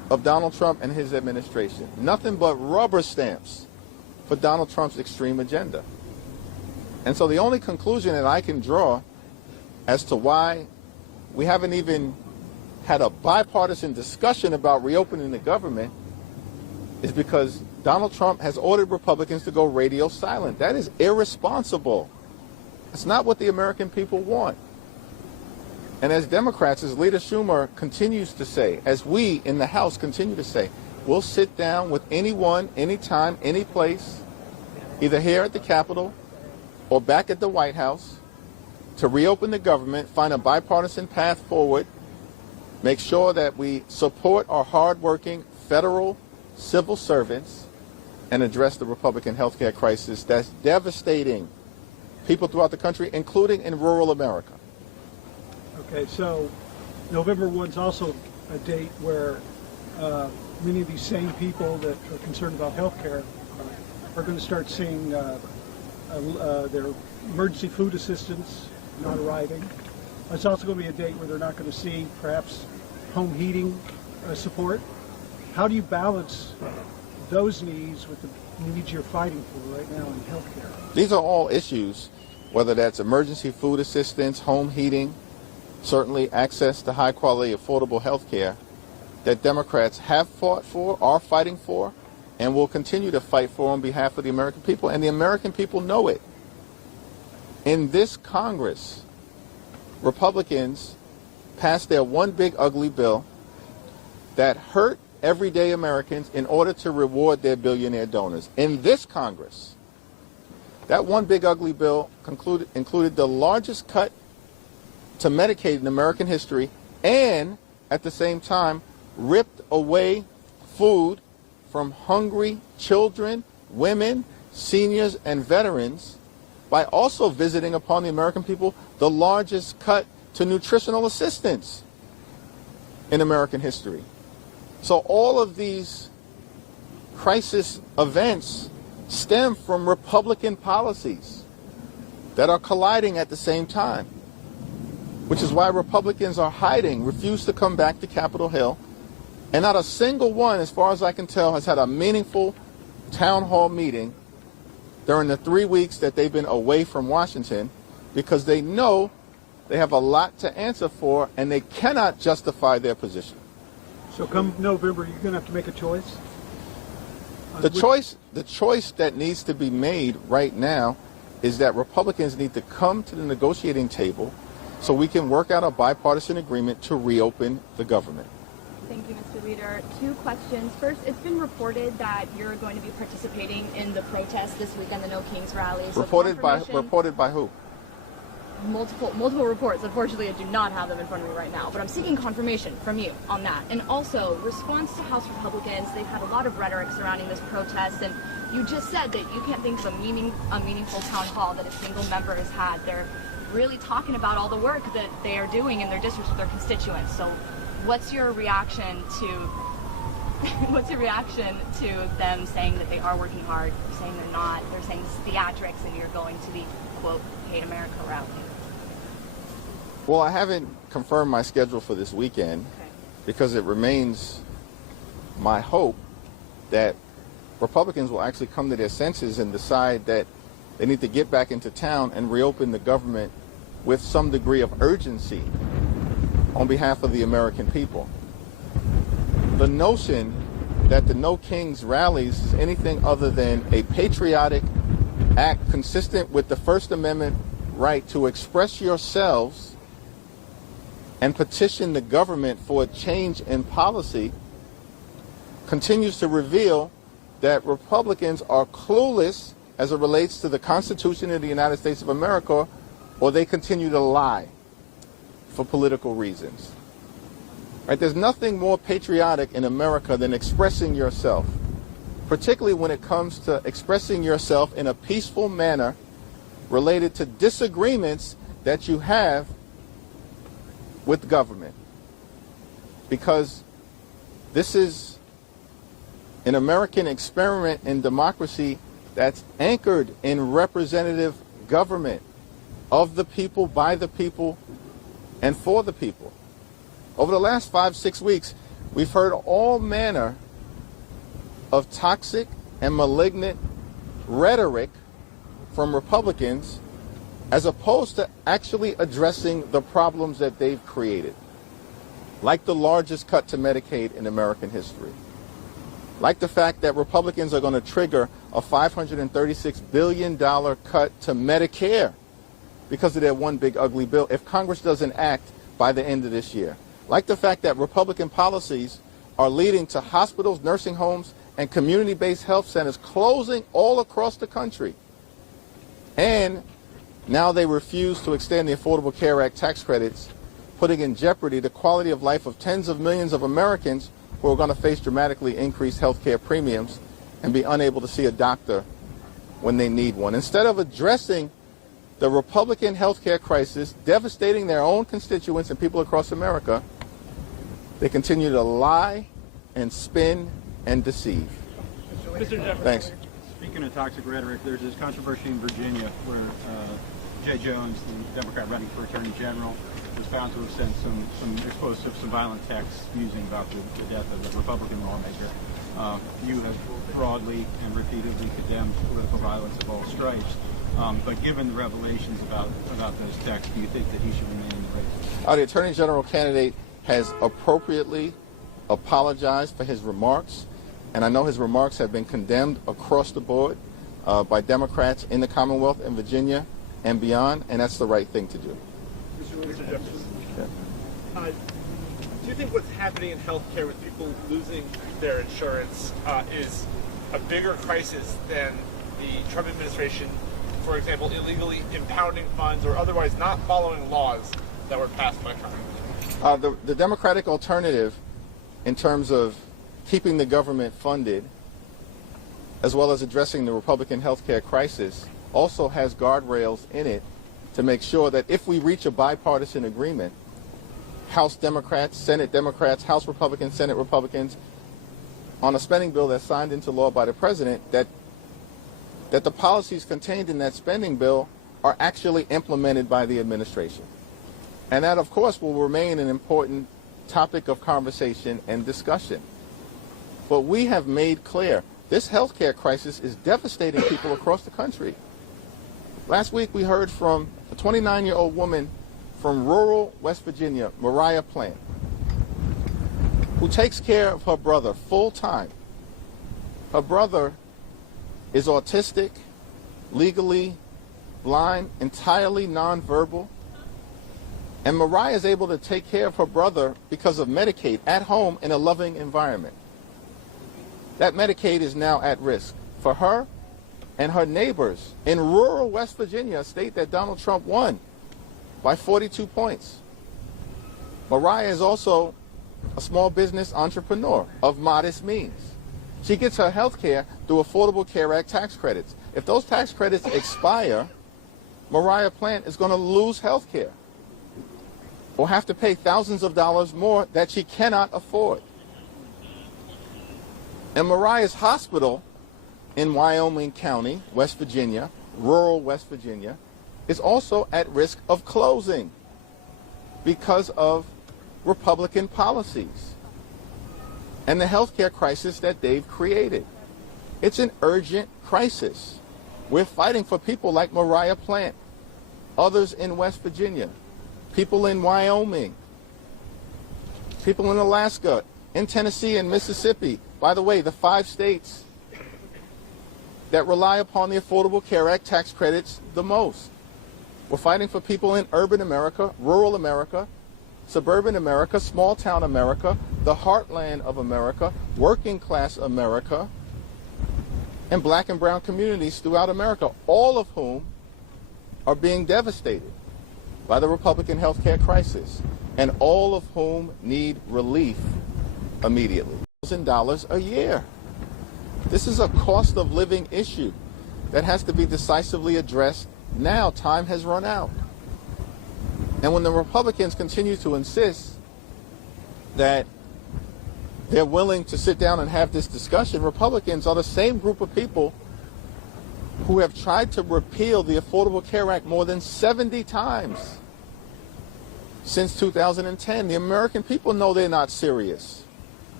of Donald Trump and his administration. Nothing but rubber stamps for Donald Trump's extreme agenda. And so the only conclusion that I can draw as to why we haven't even had a bipartisan discussion about reopening the government is because Donald Trump has ordered Republicans to go radio silent. That is irresponsible. It's not what the American people want. And as Democrats, as Leader Schumer continues to say, as we in the House continue to say, we'll sit down with anyone, anytime, any place, either here at the Capitol or back at the White House, to reopen the government, find a bipartisan path forward, make sure that we support our hardworking federal civil servants, and address the Republican health care crisis that's devastating people throughout the country, including in rural America. Okay, so November 1's also a date where many of these same people that are concerned about health care are going to start seeing their emergency food assistance not arriving. It's also going to be a date where they're not going to see perhaps home heating support. How do you balance those needs with the needs you're fighting for right now in health care? These are all issues, whether that's emergency food assistance, home heating, certainly access to high-quality, affordable health care, that Democrats have fought for, are fighting for, and will continue to fight for on behalf of the American people, and the American people know it. In this Congress, Republicans passed their one big ugly bill that hurt everyday Americans in order to reward their billionaire donors. In this Congress, that one big ugly bill included the largest cut to Medicaid in American history, and at the same time ripped away food from hungry children, women, seniors, and veterans by also visiting upon the American people the largest cut to nutritional assistance in American history. So all of these crisis events stem from Republican policies that are colliding at the same time, which is why Republicans are hiding, refuse to come back to Capitol Hill, and not a single one, as far as I can tell, has had a meaningful town hall meeting during the 3 weeks that they've been away from Washington, because they know they have a lot to answer for and they cannot justify their position. So come November, you're going to have to make a choice? The choice that needs to be made right now is that Republicans need to come to the negotiating table so we can work out a bipartisan agreement to reopen the government. Thank you, Mr. Leader. 2 questions. First, it's been reported that you're going to be participating in the protest this weekend, the No Kings rally. So reported by who? Multiple reports. Unfortunately, I do not have them in front of me right now, but I'm seeking confirmation from you on that. And also, response to House Republicans. They've had a lot of rhetoric surrounding this protest, and you just said that you can't think of a meaningful town hall that a single member has had. They're really talking about all the work that they are doing in their districts with their constituents. So what's your reaction to them saying that they are working hard, saying they're not, they're saying this is theatrics and you're going to the, quote, Hate America route? Well, I haven't confirmed my schedule for this weekend because it remains my hope that Republicans will actually come to their senses and decide that they need to get back into town and reopen the government with some degree of urgency on behalf of the American people. The notion that the No Kings rallies is anything other than a patriotic act consistent with the First Amendment right to express yourselves and petition the government for a change in policy continues to reveal that Republicans are clueless as it relates to the Constitution of the United States of America, or they continue to lie for political reasons. Right? There's nothing more patriotic in America than expressing yourself, particularly when it comes to expressing yourself in a peaceful manner related to disagreements that you have with government. Because this is an American experiment in democracy that's anchored in representative government of the people, by the people, and for the people. Over the last 5-6 weeks, We've heard all manner of toxic and malignant rhetoric from Republicans as opposed to actually addressing the problems that they've created, like the largest cut to Medicaid in American history, like the fact that Republicans are going to trigger a $536 billion cut to Medicare because of their one big ugly bill if Congress doesn't act by the end of this year, like the fact that Republican policies are leading to hospitals, nursing homes, and community-based health centers closing all across the country. And now they refuse to extend the Affordable Care Act tax credits, putting in jeopardy the quality of life of tens of millions of Americans who are going to face dramatically increased health care premiums and be unable to see a doctor when they need one. Instead of addressing the Republican health care crisis devastating their own constituents and people across America, they continue to lie and spin and deceive. Mr. Jeffries. Thanks. Speaking of toxic rhetoric, there's this controversy in Virginia where Jay Jones, the Democrat running for Attorney General, was found to have sent some explosive, some violent texts musing about the death of a Republican lawmaker. You have broadly and repeatedly condemned political violence of all stripes. But given the revelations about those texts, do you think that he should remain in the race? The Attorney General candidate has appropriately apologized for his remarks, and I know his remarks have been condemned across the board by Democrats in the Commonwealth and Virginia and beyond, and that's the right thing to do. Mr. Jeffries. Yeah. Do you think what's happening in healthcare with people losing their insurance is a bigger crisis than the Trump administration, for example, illegally impounding funds or otherwise not following laws that were passed by Congress? The Democratic alternative in terms of keeping the government funded as well as addressing the Republican health care crisis also has guardrails in it to make sure that if we reach a bipartisan agreement, House Democrats, Senate Democrats, House Republicans, Senate Republicans, on a spending bill that's signed into law by the president, that the policies contained in that spending bill are actually implemented by the administration. And that, of course, will remain an important topic of conversation and discussion. But we have made clear this health care crisis is devastating people across the country. Last week we heard from a 29-year-old woman from rural West Virginia, Mariah Plant, who takes care of her brother full-time. Her brother is autistic, legally blind, entirely nonverbal, and Mariah is able to take care of her brother because of Medicaid at home in a loving environment. That Medicaid is now at risk for her and her neighbors in rural West Virginia, a state that Donald Trump won by 42 points. Mariah is also a small business entrepreneur of modest means. She gets her health care through Affordable Care Act tax credits. If those tax credits expire, Mariah Plant is going to lose health care or have to pay thousands of dollars more that she cannot afford. And Mariah's hospital in Wyoming County, West Virginia, rural West Virginia, is also at risk of closing because of Republican policies and the healthcare crisis that they've created. It's an urgent crisis. We're fighting for people like Mariah Plant, others in West Virginia, people in Wyoming, people in Alaska, in Tennessee and Mississippi. By the way, the 5 states that rely upon the Affordable Care Act tax credits the most. We're fighting for people in urban America, rural America, suburban America, small town America, the heartland of America, working class America, and black and brown communities throughout America, all of whom are being devastated by the Republican health care crisis, and all of whom need relief immediately. $1,000 a year. This is a cost of living issue that has to be decisively addressed now. Time has run out. And when the Republicans continue to insist that they're willing to sit down and have this discussion, Republicans are the same group of people who have tried to repeal the Affordable Care Act more than 70 times since 2010. The American people know they're not serious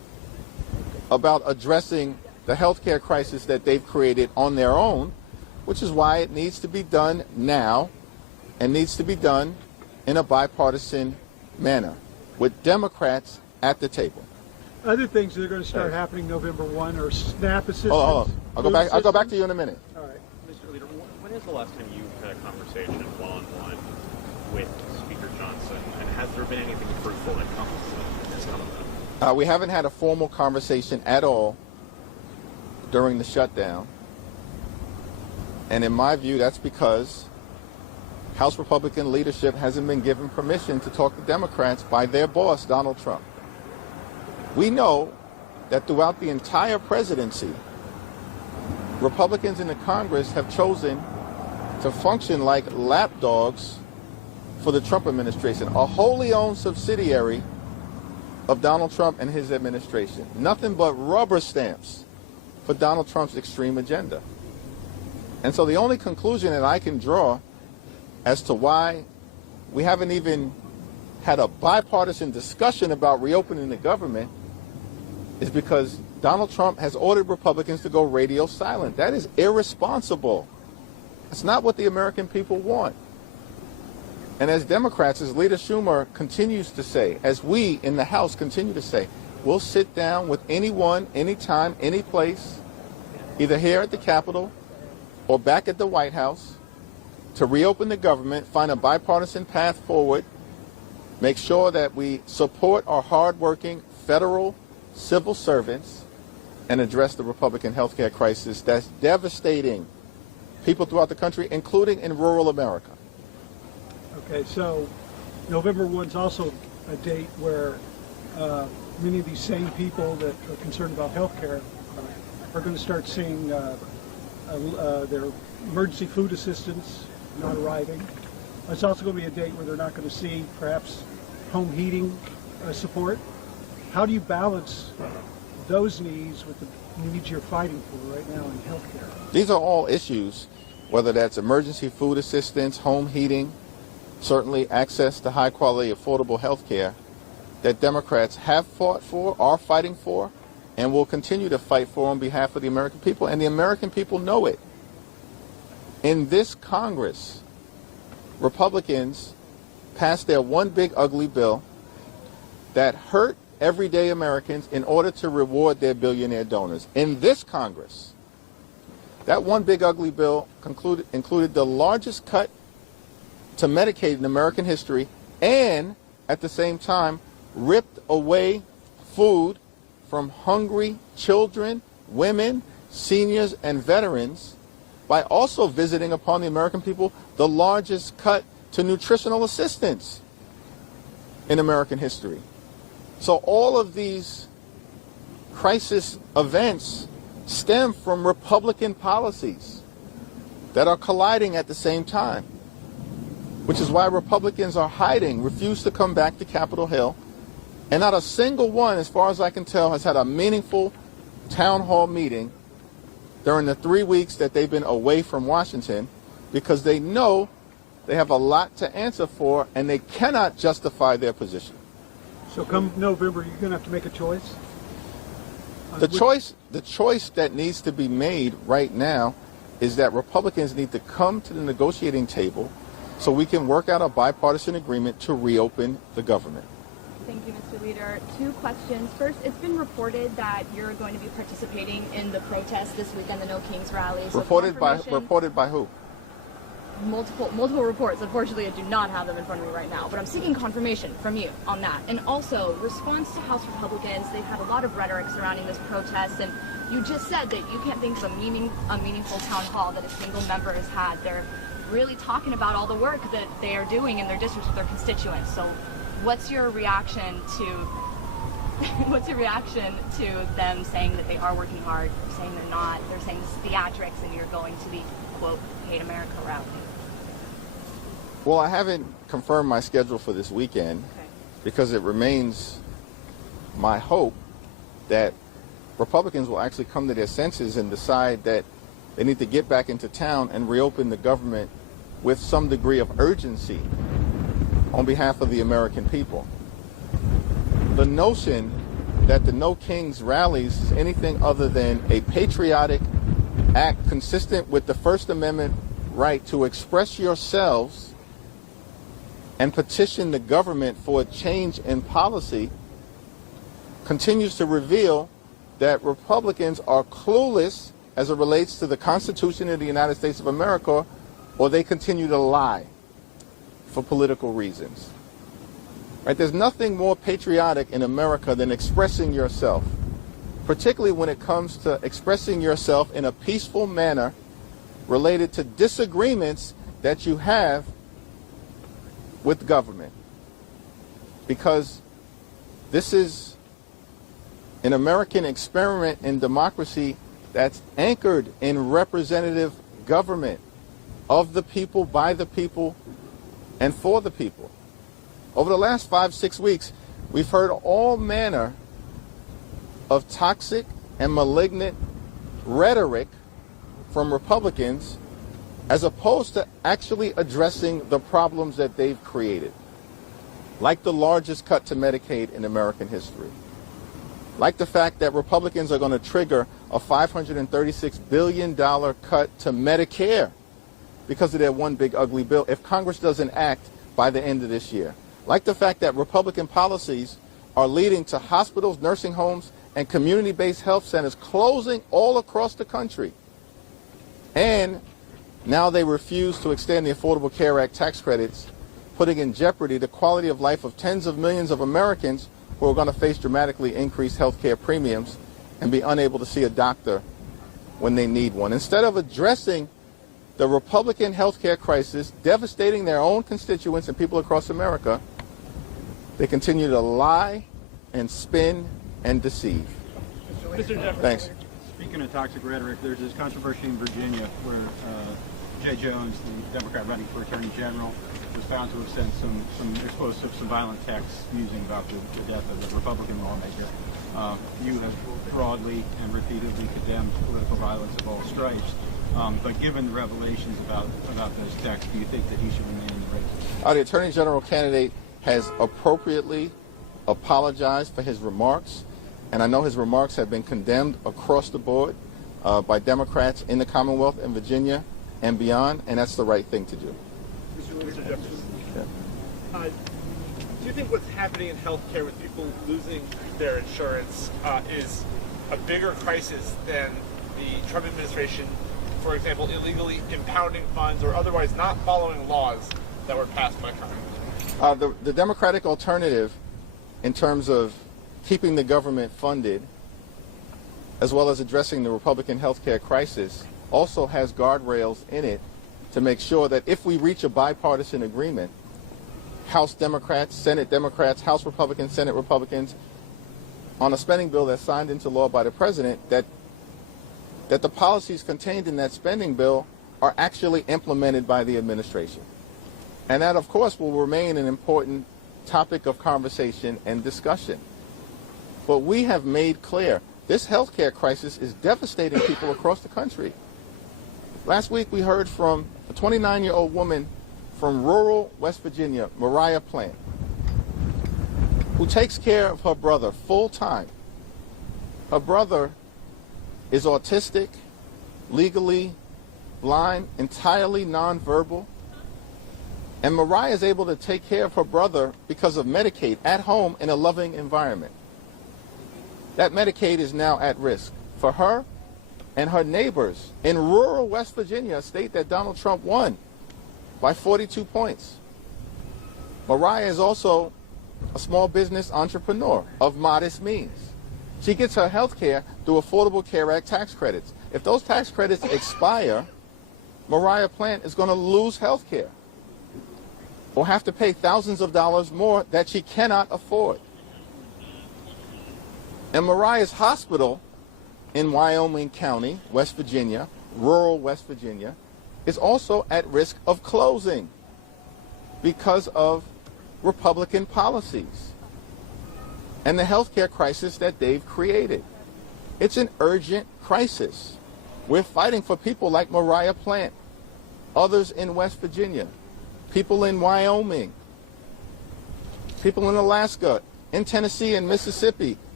about addressing the healthcare crisis that they've created on their own, which is why it needs to be done now and needs to be done in a bipartisan manner with Democrats at the table. Other things that are going to start happening November 1 are SNAP assistance. Hold on. I'll go back to you in a minute. All right. Mr. Leader, when is the last time you had a conversation one-on-one with Speaker Johnson, and has there been anything fruitful that has come of that? We haven't had a formal conversation at all during the shutdown. And in my view, that's because House Republican leadership hasn't been given permission to talk to Democrats by their boss, Donald Trump. We know that throughout the entire presidency, Republicans in the Congress have chosen to function like lapdogs for the Trump administration, a wholly owned subsidiary of Donald Trump and his administration. Nothing but rubber stamps for Donald Trump's extreme agenda. And so the only conclusion that I can draw as to why we haven't even had a bipartisan discussion about reopening the government is because Donald Trump has ordered Republicans to go radio silent. That is irresponsible. It's not what the American people want. And as Democrats, as Leader Schumer continues to say, as we in the House continue to say, we'll sit down with anyone, anytime, any place, either here at the Capitol or back at the White House, to reopen the government, find a bipartisan path forward, make sure that we support our hardworking federal civil servants, and address the Republican healthcare crisis that's devastating people throughout the country, including in rural America. Okay, so November 1 is also a date where many of these same people that are concerned about health care are going to start seeing their emergency food assistance not arriving. It's also going to be a date where they're not going to see perhaps home heating support. How do you balance those needs with the needs you're fighting for right now in health care? These are all issues, whether that's emergency food assistance, home heating, certainly access to high-quality, affordable health care that Democrats have fought for, are fighting for, and will continue to fight for on behalf of the American people, and the American people know it. In this Congress, Republicans passed their one big ugly bill that hurt everyday Americans in order to reward their billionaire donors. In this Congress, that one big ugly bill included the largest cut to Medicaid in American history, and at the same time ripped away food from hungry children, women, seniors, and veterans by also visiting upon the American people the largest cut to nutritional assistance in American history. So all of these crisis events stem from Republican policies that are colliding at the same time, which is why Republicans are hiding, refuse to come back to Capitol Hill, and not a single one, as far as I can tell, has had a meaningful town hall meeting during the 3 weeks that they've been away from Washington, because they know they have a lot to answer for and they cannot justify their position. So come November, you're going to have to make a choice? The choice that needs to be made right now is that Republicans need to come to the negotiating table so we can work out a bipartisan agreement to reopen the government. Thank you, Mr. Leader. 2 questions. First, it's been reported that you're going to be participating in the protest this weekend, the No Kings rally. So Reported by who? Multiple reports. Unfortunately, I do not have them in front of me right now, but I'm seeking confirmation from you on that. And also, response to House Republicans, they've had a lot of rhetoric surrounding this protest, and you just said that you can't think of a meaningful town hall that a single member has had. They're really talking about all the work that they are doing in their districts with their constituents. So what's your reaction to them saying that they are working hard, saying they're not, they're saying this is theatrics and you're going to the, quote, Hate America rally? Well, I haven't confirmed my schedule for this weekend because it remains my hope that Republicans will actually come to their senses and decide that they need to get back into town and reopen the government with some degree of urgency on behalf of the American people. The notion that the No Kings rallies is anything other than a patriotic act consistent with the First Amendment right to express yourselves and petition the government for a change in policy, continues to reveal that Republicans are clueless as it relates to the Constitution of the United States of America, or they continue to lie for political reasons. Right? There's nothing more patriotic in America than expressing yourself, particularly when it comes to expressing yourself in a peaceful manner related to disagreements that you have with government. Because this is an American experiment in democracy that's anchored in representative government of the people, by the people, and for the people. Over the last 5-6 weeks, we've heard all manner of toxic and malignant rhetoric from Republicans as opposed to actually addressing the problems that they've created, like the largest cut to Medicaid in American history, like the fact that Republicans are going to trigger a $536 billion cut to Medicare because of their one big ugly bill if Congress doesn't act by the end of this year. Like the fact that Republican policies are leading to hospitals, nursing homes, and community-based health centers closing all across the country. And now they refuse to extend the Affordable Care Act tax credits, putting in jeopardy the quality of life of tens of millions of Americans who are going to face dramatically increased health care premiums and be unable to see a doctor when they need one. Instead of addressing the Republican health care crisis devastating their own constituents and people across America, they continue to lie and spin and deceive. Mr. Jeffries. Thanks. Speaking of toxic rhetoric, there's this controversy in Virginia where Jay Jones, the Democrat running for Attorney General, was found to have sent some exposed to some violent texts musing about the death of the Republican lawmaker. You have broadly and repeatedly condemned political violence of all stripes. But given the revelations about those texts, do you think that he should remain in the race? The Attorney General candidate has appropriately apologized for his remarks, and I know his remarks have been condemned across the board by Democrats in the Commonwealth and Virginia and beyond, and that's the right thing to do. Mr. Jeffries. Yeah. Do you think what's happening in healthcare with people losing their insurance is a bigger crisis than the Trump administration, for example, illegally impounding funds or otherwise not following laws that were passed by Congress? The Democratic alternative in terms of keeping the government funded as well as addressing the Republican health care crisis also has guardrails in it to make sure that if we reach a bipartisan agreement, House Democrats, Senate Democrats, House Republicans, Senate Republicans, on a spending bill that's signed into law by the president, that the policies contained in that spending bill are actually implemented by the administration. And that, of course, will remain an important topic of conversation and discussion. But we have made clear this health care crisis is devastating people across the country. Last week we heard from a 29-year-old woman from rural West Virginia, Mariah Plant, who takes care of her brother full-time. Her brother is autistic, legally blind, entirely nonverbal, and Mariah is able to take care of her brother because of Medicaid at home in a loving environment. That Medicaid is now at risk for her and her neighbors in rural West Virginia, a state that Donald Trump won by 42 points. Mariah is also a small business entrepreneur of modest means. She gets her health care through Affordable Care Act tax credits. If those tax credits expire, Mariah Plant is going to lose health care or have to pay thousands of dollars more that she cannot afford. And Mariah's hospital in Wyoming County, West Virginia, rural West Virginia, is also at risk of closing because of Republican policies and the healthcare crisis that they've created. It's an urgent crisis. We're fighting for people like Mariah Plant, others in West Virginia, people in Wyoming, people in Alaska, in Tennessee and Mississippi,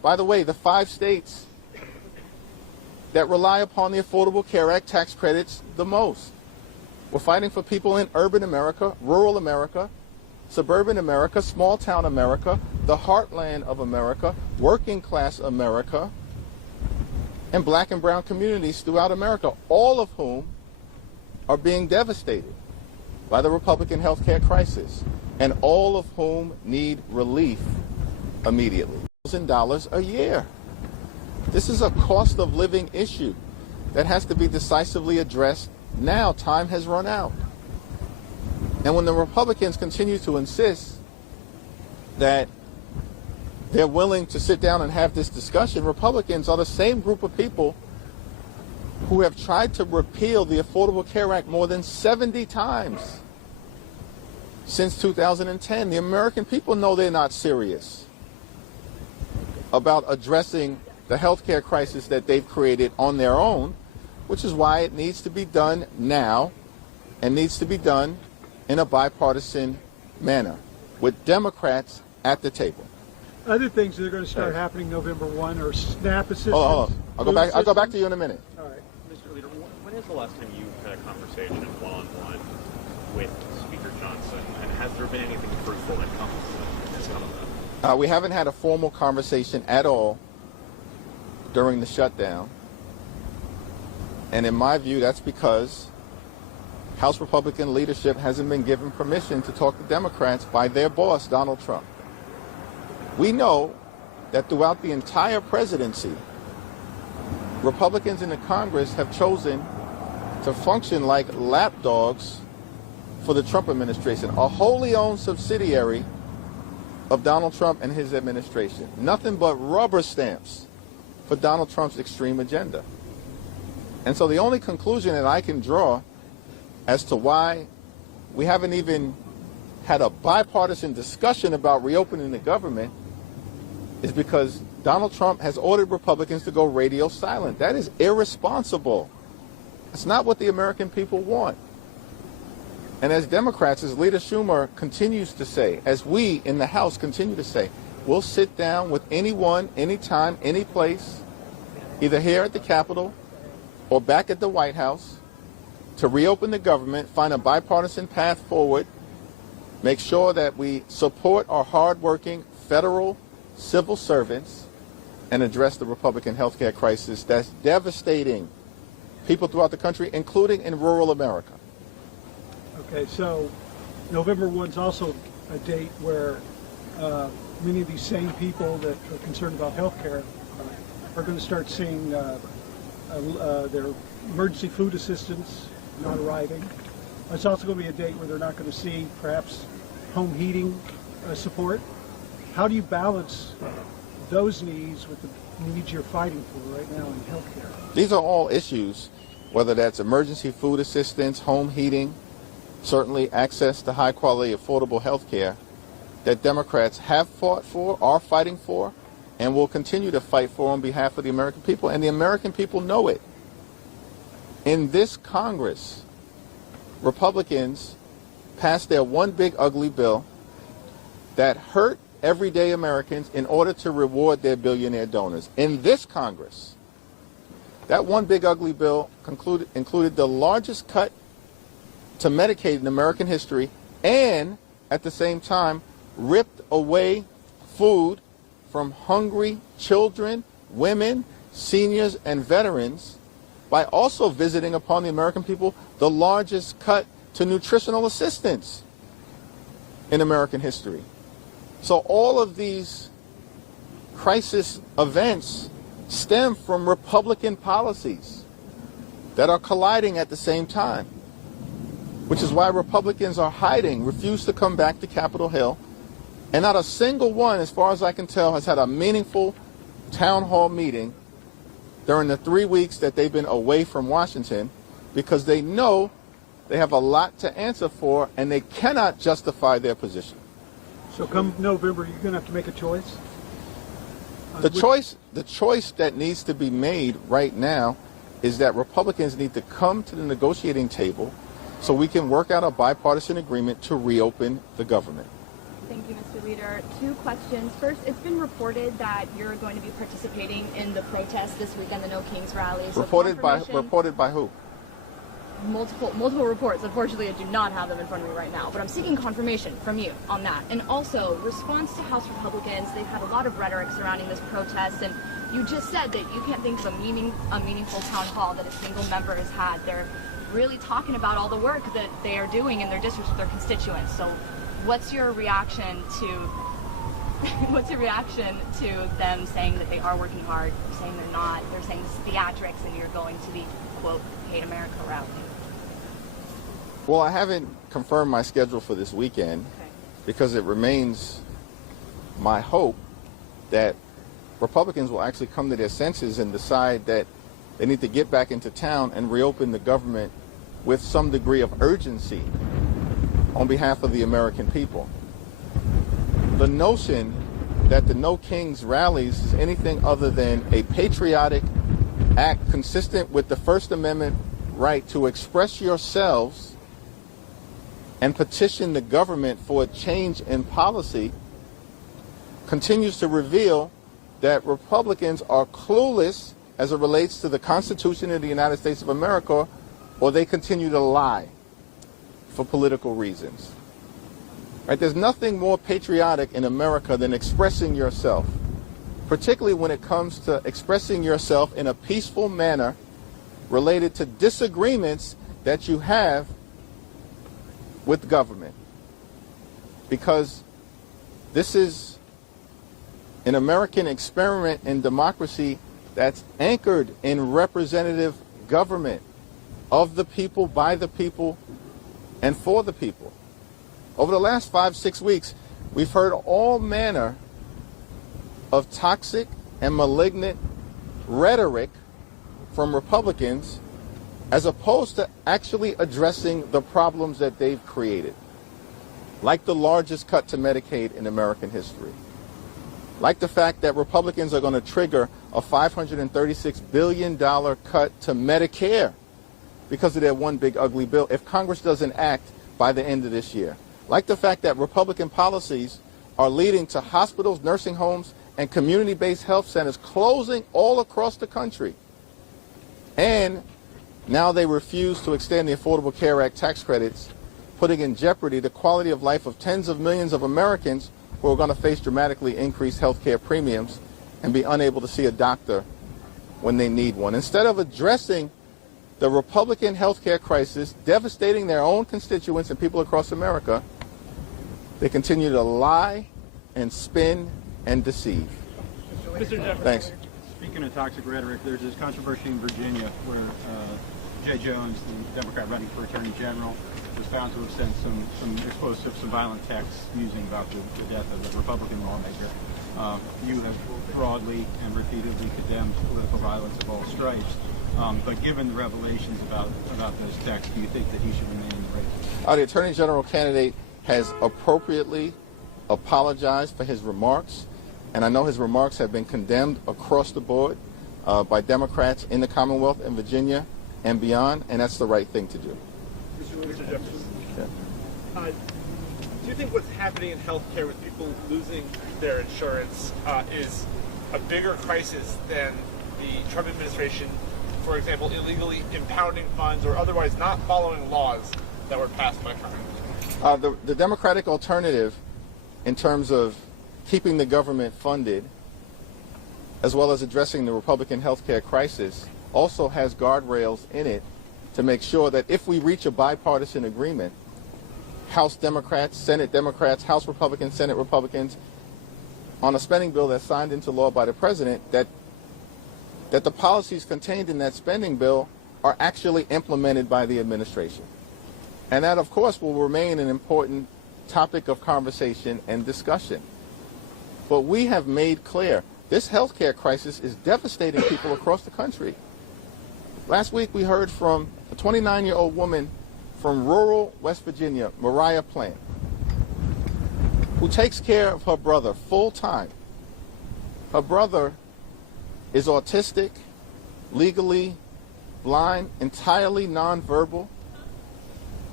by the way, the 5 states that rely upon the Affordable Care Act tax credits the most. We're fighting for people in urban America, rural America, suburban America, small town America, the heartland of America, working class America, and black and brown communities throughout America, all of whom are being devastated by the Republican health care crisis, and all of whom need relief immediately. $1,000 a year. This is a cost of living issue that has to be decisively addressed now. Time has run out. And when the Republicans continue to insist that they're willing to sit down and have this discussion, Republicans are the same group of people who have tried to repeal the Affordable Care Act more than 70 times since 2010. The American people know they're not serious about addressing the health care crisis that they've created on their own, which is why it needs to be done now and needs to be done in a bipartisan manner with Democrats at the table. Other things that are going to start happening November 1 are SNAP assistance. I'll go back to you in a minute. All right. Mr. Leader, when is the last time you had a conversation one-on-one with Speaker Johnson, and has there been anything fruitful that has come of that? We haven't had a formal conversation at all during the shutdown. And in my view, that's because House Republican leadership hasn't been given permission to talk to Democrats by their boss, Donald Trump. We know that throughout the entire presidency, Republicans in the Congress have chosen to function like lapdogs for the Trump administration, a wholly owned subsidiary of Donald Trump and his administration. Nothing but rubber stamps for Donald Trump's extreme agenda. And so the only conclusion that I can draw as to why we haven't even had a bipartisan discussion about reopening the government is because Donald Trump has ordered Republicans to go radio silent. That is irresponsible. It's not what the American people want. And as Democrats, as Leader Schumer continues to say, as we in the House continue to say, we'll sit down with anyone, anytime, any place, either here at the Capitol or back at the White House, to reopen the government, find a bipartisan path forward, make sure that we support our hardworking federal civil servants, and address the Republican health care crisis that's devastating people throughout the country, including in rural America. Okay, so November 1 is also a date where many of these same people that are concerned about health care are going to start seeing their emergency food assistance not arriving. It's also going to be a date where they're not going to see perhaps home heating support. How do you balance those needs with the needs you're fighting for right now in health care? These are all issues, whether that's emergency food assistance, home heating, certainly access to high quality, affordable health care, that Democrats have fought for, are fighting for, and will continue to fight for on behalf of the American people. And the American people know it. In this Congress, Republicans passed their one big ugly bill that hurt everyday Americans in order to reward their billionaire donors. In this Congress, that one big ugly bill included the largest cut to Medicaid in American history, and at the same time ripped away food from hungry children, women, seniors, and veterans by also visiting upon the American people the largest cut to nutritional assistance in American history. So all of these crisis events stem from Republican policies that are colliding at the same time, which is why Republicans are hiding, refuse to come back to Capitol Hill, and not a single one, as far as I can tell, has had a meaningful town hall meeting during the 3 weeks that they've been away from Washington, because they know they have a lot to answer for and they cannot justify their position. So come November, you're going to have to make a choice? The choice that needs to be made right now is that Republicans need to come to the negotiating table so we can work out a bipartisan agreement to reopen the government. Thank you, Mr. Leader. Two questions. First, it's been reported that you're going to be participating in the protest this weekend, the No Kings rally. So Reported by who? Multiple reports. Unfortunately, I do not have them in front of me right now, but I'm seeking confirmation from you on that. And also, response to House Republicans, they've had a lot of rhetoric surrounding this protest, and you just said that you can't think of a meaningful town hall that a single member has had. They're really talking about all the work that they are doing in their districts with their constituents. So what's your reaction to them saying that they are working hard, saying they're not, they're saying this is theatrics and you're going to the, quote, Hate America rally? Well, I haven't confirmed my schedule for this weekend because it remains my hope that Republicans will actually come to their senses and decide that they need to get back into town and reopen the government with some degree of urgency on behalf of the American people. The notion that the No Kings rallies is anything other than a patriotic act consistent with the First Amendment right to express yourselves and petition the government for a change in policy continues to reveal that Republicans are clueless as it relates to the Constitution of the United States of America, or they continue to lie for political reasons. Right? There's nothing more patriotic in America than expressing yourself, particularly when it comes to expressing yourself in a peaceful manner related to disagreements that you have with government. Because this is an American experiment in democracy that's anchored in representative government of the people, by the people, and for the people. Over the last 5-6 weeks, we've heard all manner of toxic and malignant rhetoric from Republicans as opposed to actually addressing the problems that they've created, like the largest cut to Medicaid in American history, like the fact that Republicans are going to trigger a $536 billion cut to Medicare because of their one big ugly bill if Congress doesn't act by the end of this year. Like the fact that Republican policies are leading to hospitals, nursing homes, and community-based health centers closing all across the country. And now they refuse to extend the Affordable Care Act tax credits, putting in jeopardy the quality of life of tens of millions of Americans who are going to face dramatically increased health care premiums and be unable to see a doctor when they need one. Instead of addressing the Republican health care crisis devastating their own constituents and people across America, they continue to lie and spin and deceive. Mr. Jeffries. Thanks. Speaking of toxic rhetoric, there's this controversy in Virginia where Jay Jones, the Democrat running for Attorney General, was found to have sent some explosive, some violent texts musing about the death of a Republican lawmaker. You have broadly and repeatedly condemned political violence of all stripes. But given the revelations about those texts, do you think that he should remain in the race? The Attorney General candidate has appropriately apologized for his remarks, and I know his remarks have been condemned across the board by Democrats in the Commonwealth and Virginia and beyond, and that's the right thing to do. Mr. Jeffries. Yeah. Do you think what's happening in healthcare with people losing their insurance is a bigger crisis than the Trump administration, for example, illegally impounding funds or otherwise not following laws that were passed by Congress? The Democratic alternative in terms of keeping the government funded, as well as addressing the Republican health care crisis, also has guardrails in it to make sure that if we reach a bipartisan agreement, House Democrats, Senate Democrats, House Republicans, Senate Republicans, on a spending bill that's signed into law by the president, that the policies contained in that spending bill are actually implemented by the administration. And that, of course, will remain an important topic of conversation and discussion. But we have made clear this health care crisis is devastating people across the country. Last week we heard from a 29-year-old woman from rural West Virginia, Mariah Plant, who takes care of her brother full-time. Her brother is autistic, legally blind, entirely nonverbal.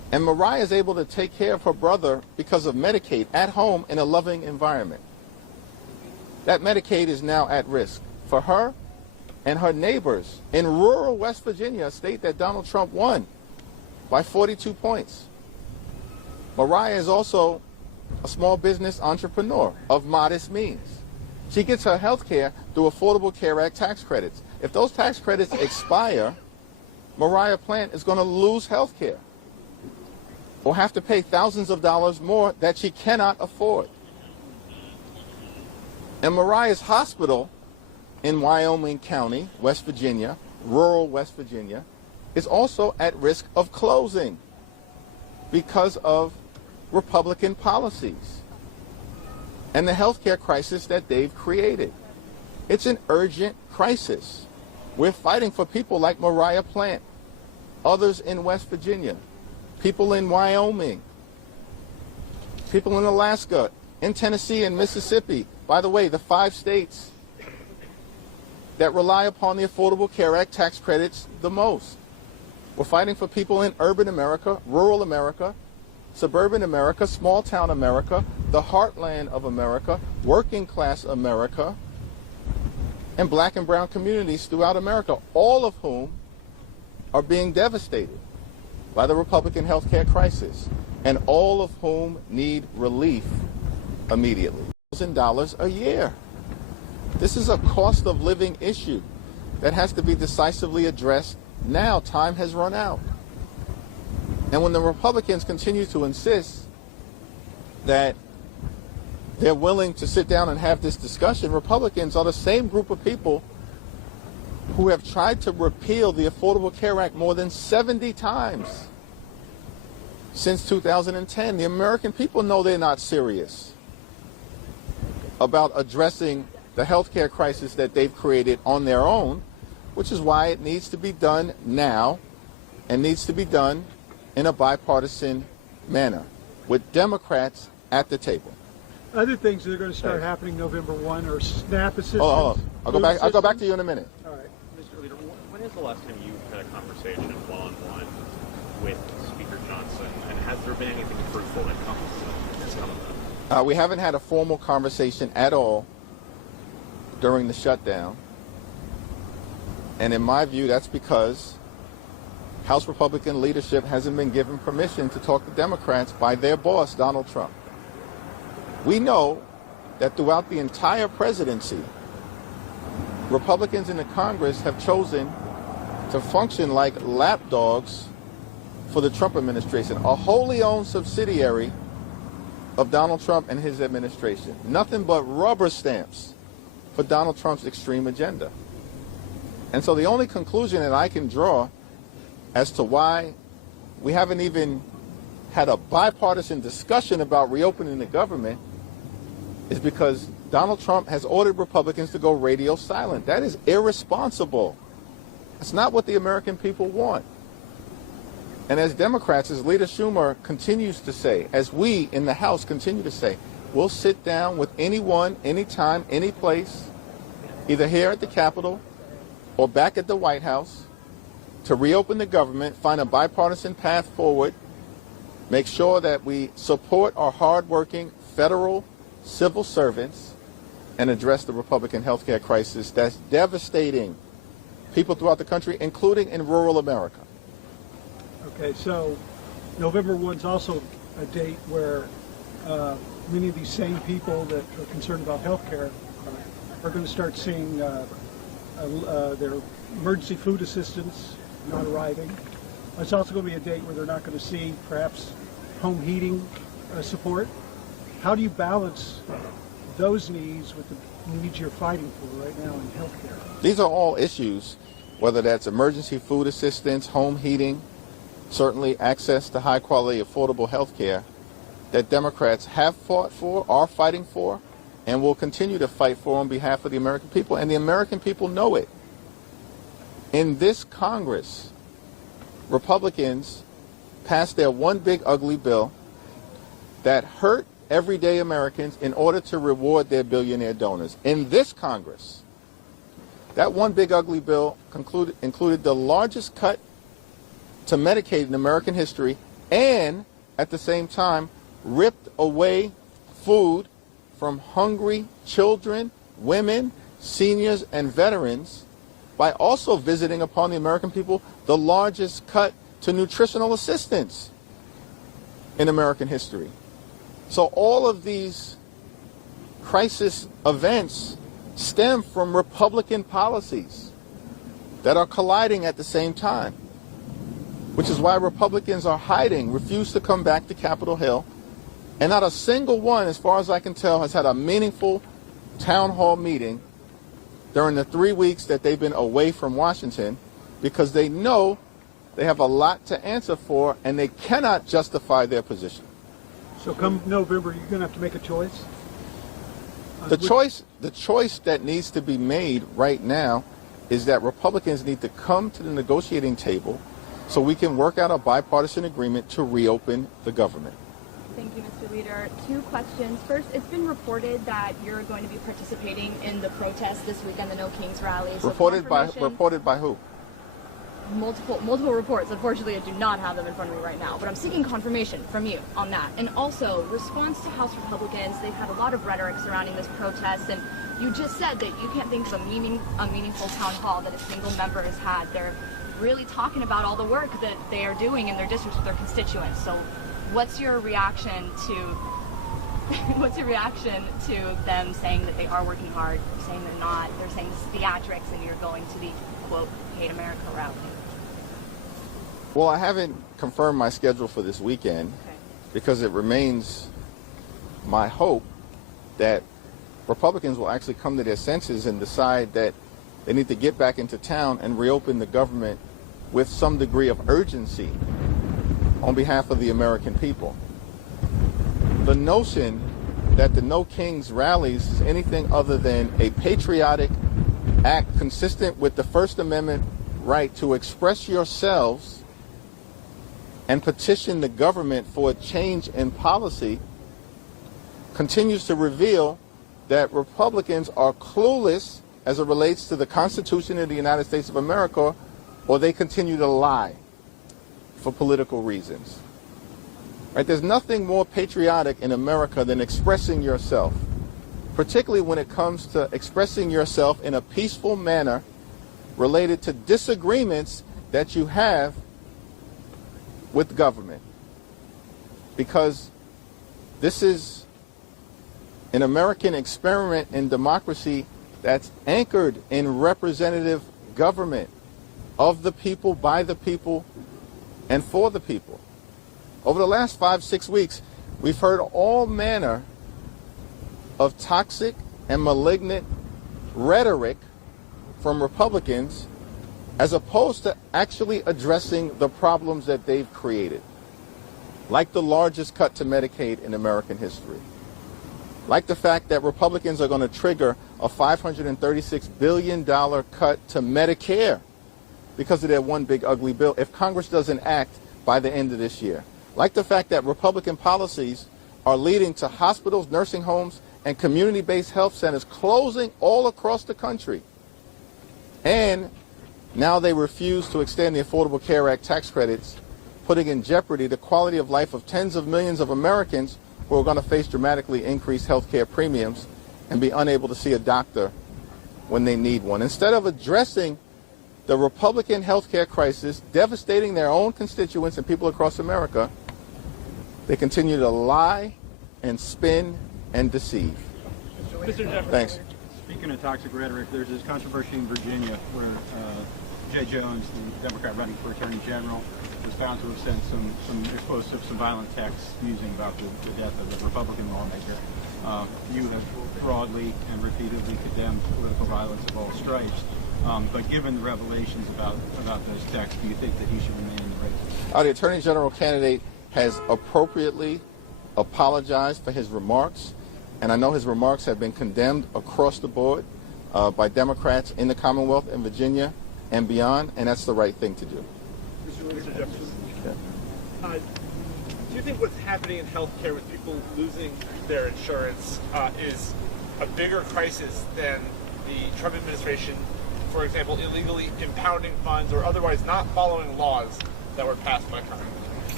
And Mariah is able to take care of her brother because of Medicaid at home in a loving environment. That Medicaid is now at risk for her and her neighbors in rural West Virginia, a state that Donald Trump won by 42 points. Mariah is also a small business entrepreneur of modest means. She gets her health care through Affordable Care Act tax credits. If those tax credits expire, Mariah Plant is going to lose health care or have to pay thousands of dollars more that she cannot afford. And Mariah's hospital in Wyoming County, West Virginia, rural West Virginia, is also at risk of closing because of Republican policies and the healthcare crisis that they've created. It's an urgent crisis. We're fighting for people like Mariah Plant, others in West Virginia, people in Wyoming, people in Alaska, in Tennessee and Mississippi. By the way, the 5 states that rely upon the Affordable Care Act tax credits the most. We're fighting for people in urban America, rural America, suburban America, small town America, the heartland of America, working class America, and black and brown communities throughout America, all of whom are being devastated by the Republican health care crisis, and all of whom need relief immediately. $1,000 a year. This is a cost of living issue that has to be decisively addressed now. Time has run out. And when the Republicans continue to insist that they're willing to sit down and have this discussion, Republicans are the same group of people who have tried to repeal the Affordable Care Act more than 70 times since 2010. The American people know they're not serious about addressing the healthcare crisis that they've created on their own, which is why it needs to be done now and needs to be done in a bipartisan manner with Democrats at the table. Other things that are going to start happening November 1 are SNAP assistance. I'll go back to you in a minute. All right. Mr. Leader, when is the last time you had a conversation one-on-one with Speaker Johnson, and has there been anything fruitful that has come of that? We haven't had a formal conversation at all during the shutdown. And in my view, that's because House Republican leadership hasn't been given permission to talk to Democrats by their boss, Donald Trump. We know that throughout the entire presidency, Republicans in the Congress have chosen to function like lapdogs for the Trump administration, a wholly owned subsidiary of Donald Trump and his administration. Nothing but rubber stamps for Donald Trump's extreme agenda. And so the only conclusion that I can draw as to why we haven't even had a bipartisan discussion about reopening the government is because Donald Trump has ordered Republicans to go radio silent. That is irresponsible. It's not what the American people want. And as Democrats, as Leader Schumer continues to say, as we in the House continue to say, we'll sit down with anyone, anytime, any place, either here at the Capitol or back at the White House, to reopen the government, find a bipartisan path forward, make sure that we support our hardworking federal civil servants, and address the Republican health care crisis that's devastating people throughout the country, including in rural America. Okay, so November 1 is also a date where many of these same people that are concerned about health care are going to start seeing their emergency food assistance not arriving. It's also going to be a date where they're not going to see perhaps home heating support. How do you balance those needs with the needs you're fighting for right now in health care? These are all issues, whether that's emergency food assistance, home heating, certainly access to high quality, affordable health care, that Democrats have fought for, are fighting for, and will continue to fight for on behalf of the American people. And the American people know it. In this Congress, Republicans passed their one big ugly bill that hurt everyday Americans in order to reward their billionaire donors. In this Congress, that one big ugly bill included the largest cut to Medicaid in American history and at the same time ripped away food from hungry children, women, seniors, and veterans by also visiting upon the American people the largest cut to nutritional assistance in American history. So all of these crisis events stem from Republican policies that are colliding at the same time, which is why Republicans are hiding, refuse to come back to Capitol Hill, and not a single one, as far as I can tell, has had a meaningful town hall meeting during the 3 weeks that they've been away from Washington, because they know they have a lot to answer for and they cannot justify their position. So come November, you're going to have to make a choice? The choice that needs to be made right now is that Republicans need to come to the negotiating table so we can work out a bipartisan agreement to reopen the government. Thank you, Mr. Leader. 2 questions. First, it's been reported that you're going to be participating in the protest this weekend, the No Kings rally. So Reported by who? Multiple reports. Unfortunately, I do not have them in front of me right now, but I'm seeking confirmation from you on that. And also, response to House Republicans, they've had a lot of rhetoric surrounding this protest, and you just said that you can't think of a meaningful town hall that a single member has had. They're really talking about all the work that they are doing in their districts with their constituents. So what's your reaction to them saying that they are working hard, saying they're not, they're saying this is theatrics and you're going to the, quote, Hate America rally? Well, I haven't confirmed my schedule for this weekend because it remains my hope that Republicans will actually come to their senses and decide that they need to get back into town and reopen the government with some degree of urgency on behalf of the American people. The notion that the No Kings rallies is anything other than a patriotic act consistent with the First Amendment right to express yourselves and petition the government for a change in policy continues to reveal that Republicans are clueless as it relates to the Constitution of the United States of America, or they continue to lie for political reasons. Right? There's nothing more patriotic in America than expressing yourself, particularly when it comes to expressing yourself in a peaceful manner related to disagreements that you have with government. Because this is an American experiment in democracy that's anchored in representative government of the people, by the people, and for the people. Over the last 5-6 weeks, we've heard all manner of toxic and malignant rhetoric from Republicans as opposed to actually addressing the problems that they've created, like the largest cut to Medicaid in American history, like the fact that Republicans are going to trigger a $536 billion cut to Medicare because of their one big ugly bill if Congress doesn't act by the end of this year. Like the fact that Republican policies are leading to hospitals, nursing homes, and community-based health centers closing all across the country. And now they refuse to extend the Affordable Care Act tax credits, putting in jeopardy the quality of life of tens of millions of Americans who are going to face dramatically increased health care premiums and be unable to see a doctor when they need one. Instead of addressing the Republican health care crisis devastating their own constituents and people across America, they continue to lie and spin and deceive. Mr. Jeffries. Thanks. Speaking of toxic rhetoric, there's this controversy in Virginia where Jay Jones, the Democrat running for Attorney General, was found to have sent some explosive, some violent texts musing about the death of a Republican lawmaker. You have broadly and repeatedly condemned political violence of all stripes. But given the revelations about those texts, do you think that he should remain in the race? The Attorney General candidate has appropriately apologized for his remarks, and I know his remarks have been condemned across the board by Democrats in the Commonwealth and Virginia and beyond, and that's the right thing to do. Mr. Jeffries. Yeah. Do you think what's happening in healthcare with people losing their insurance is a bigger crisis than the Trump administration, for example, illegally impounding funds or otherwise not following laws that were passed by Congress?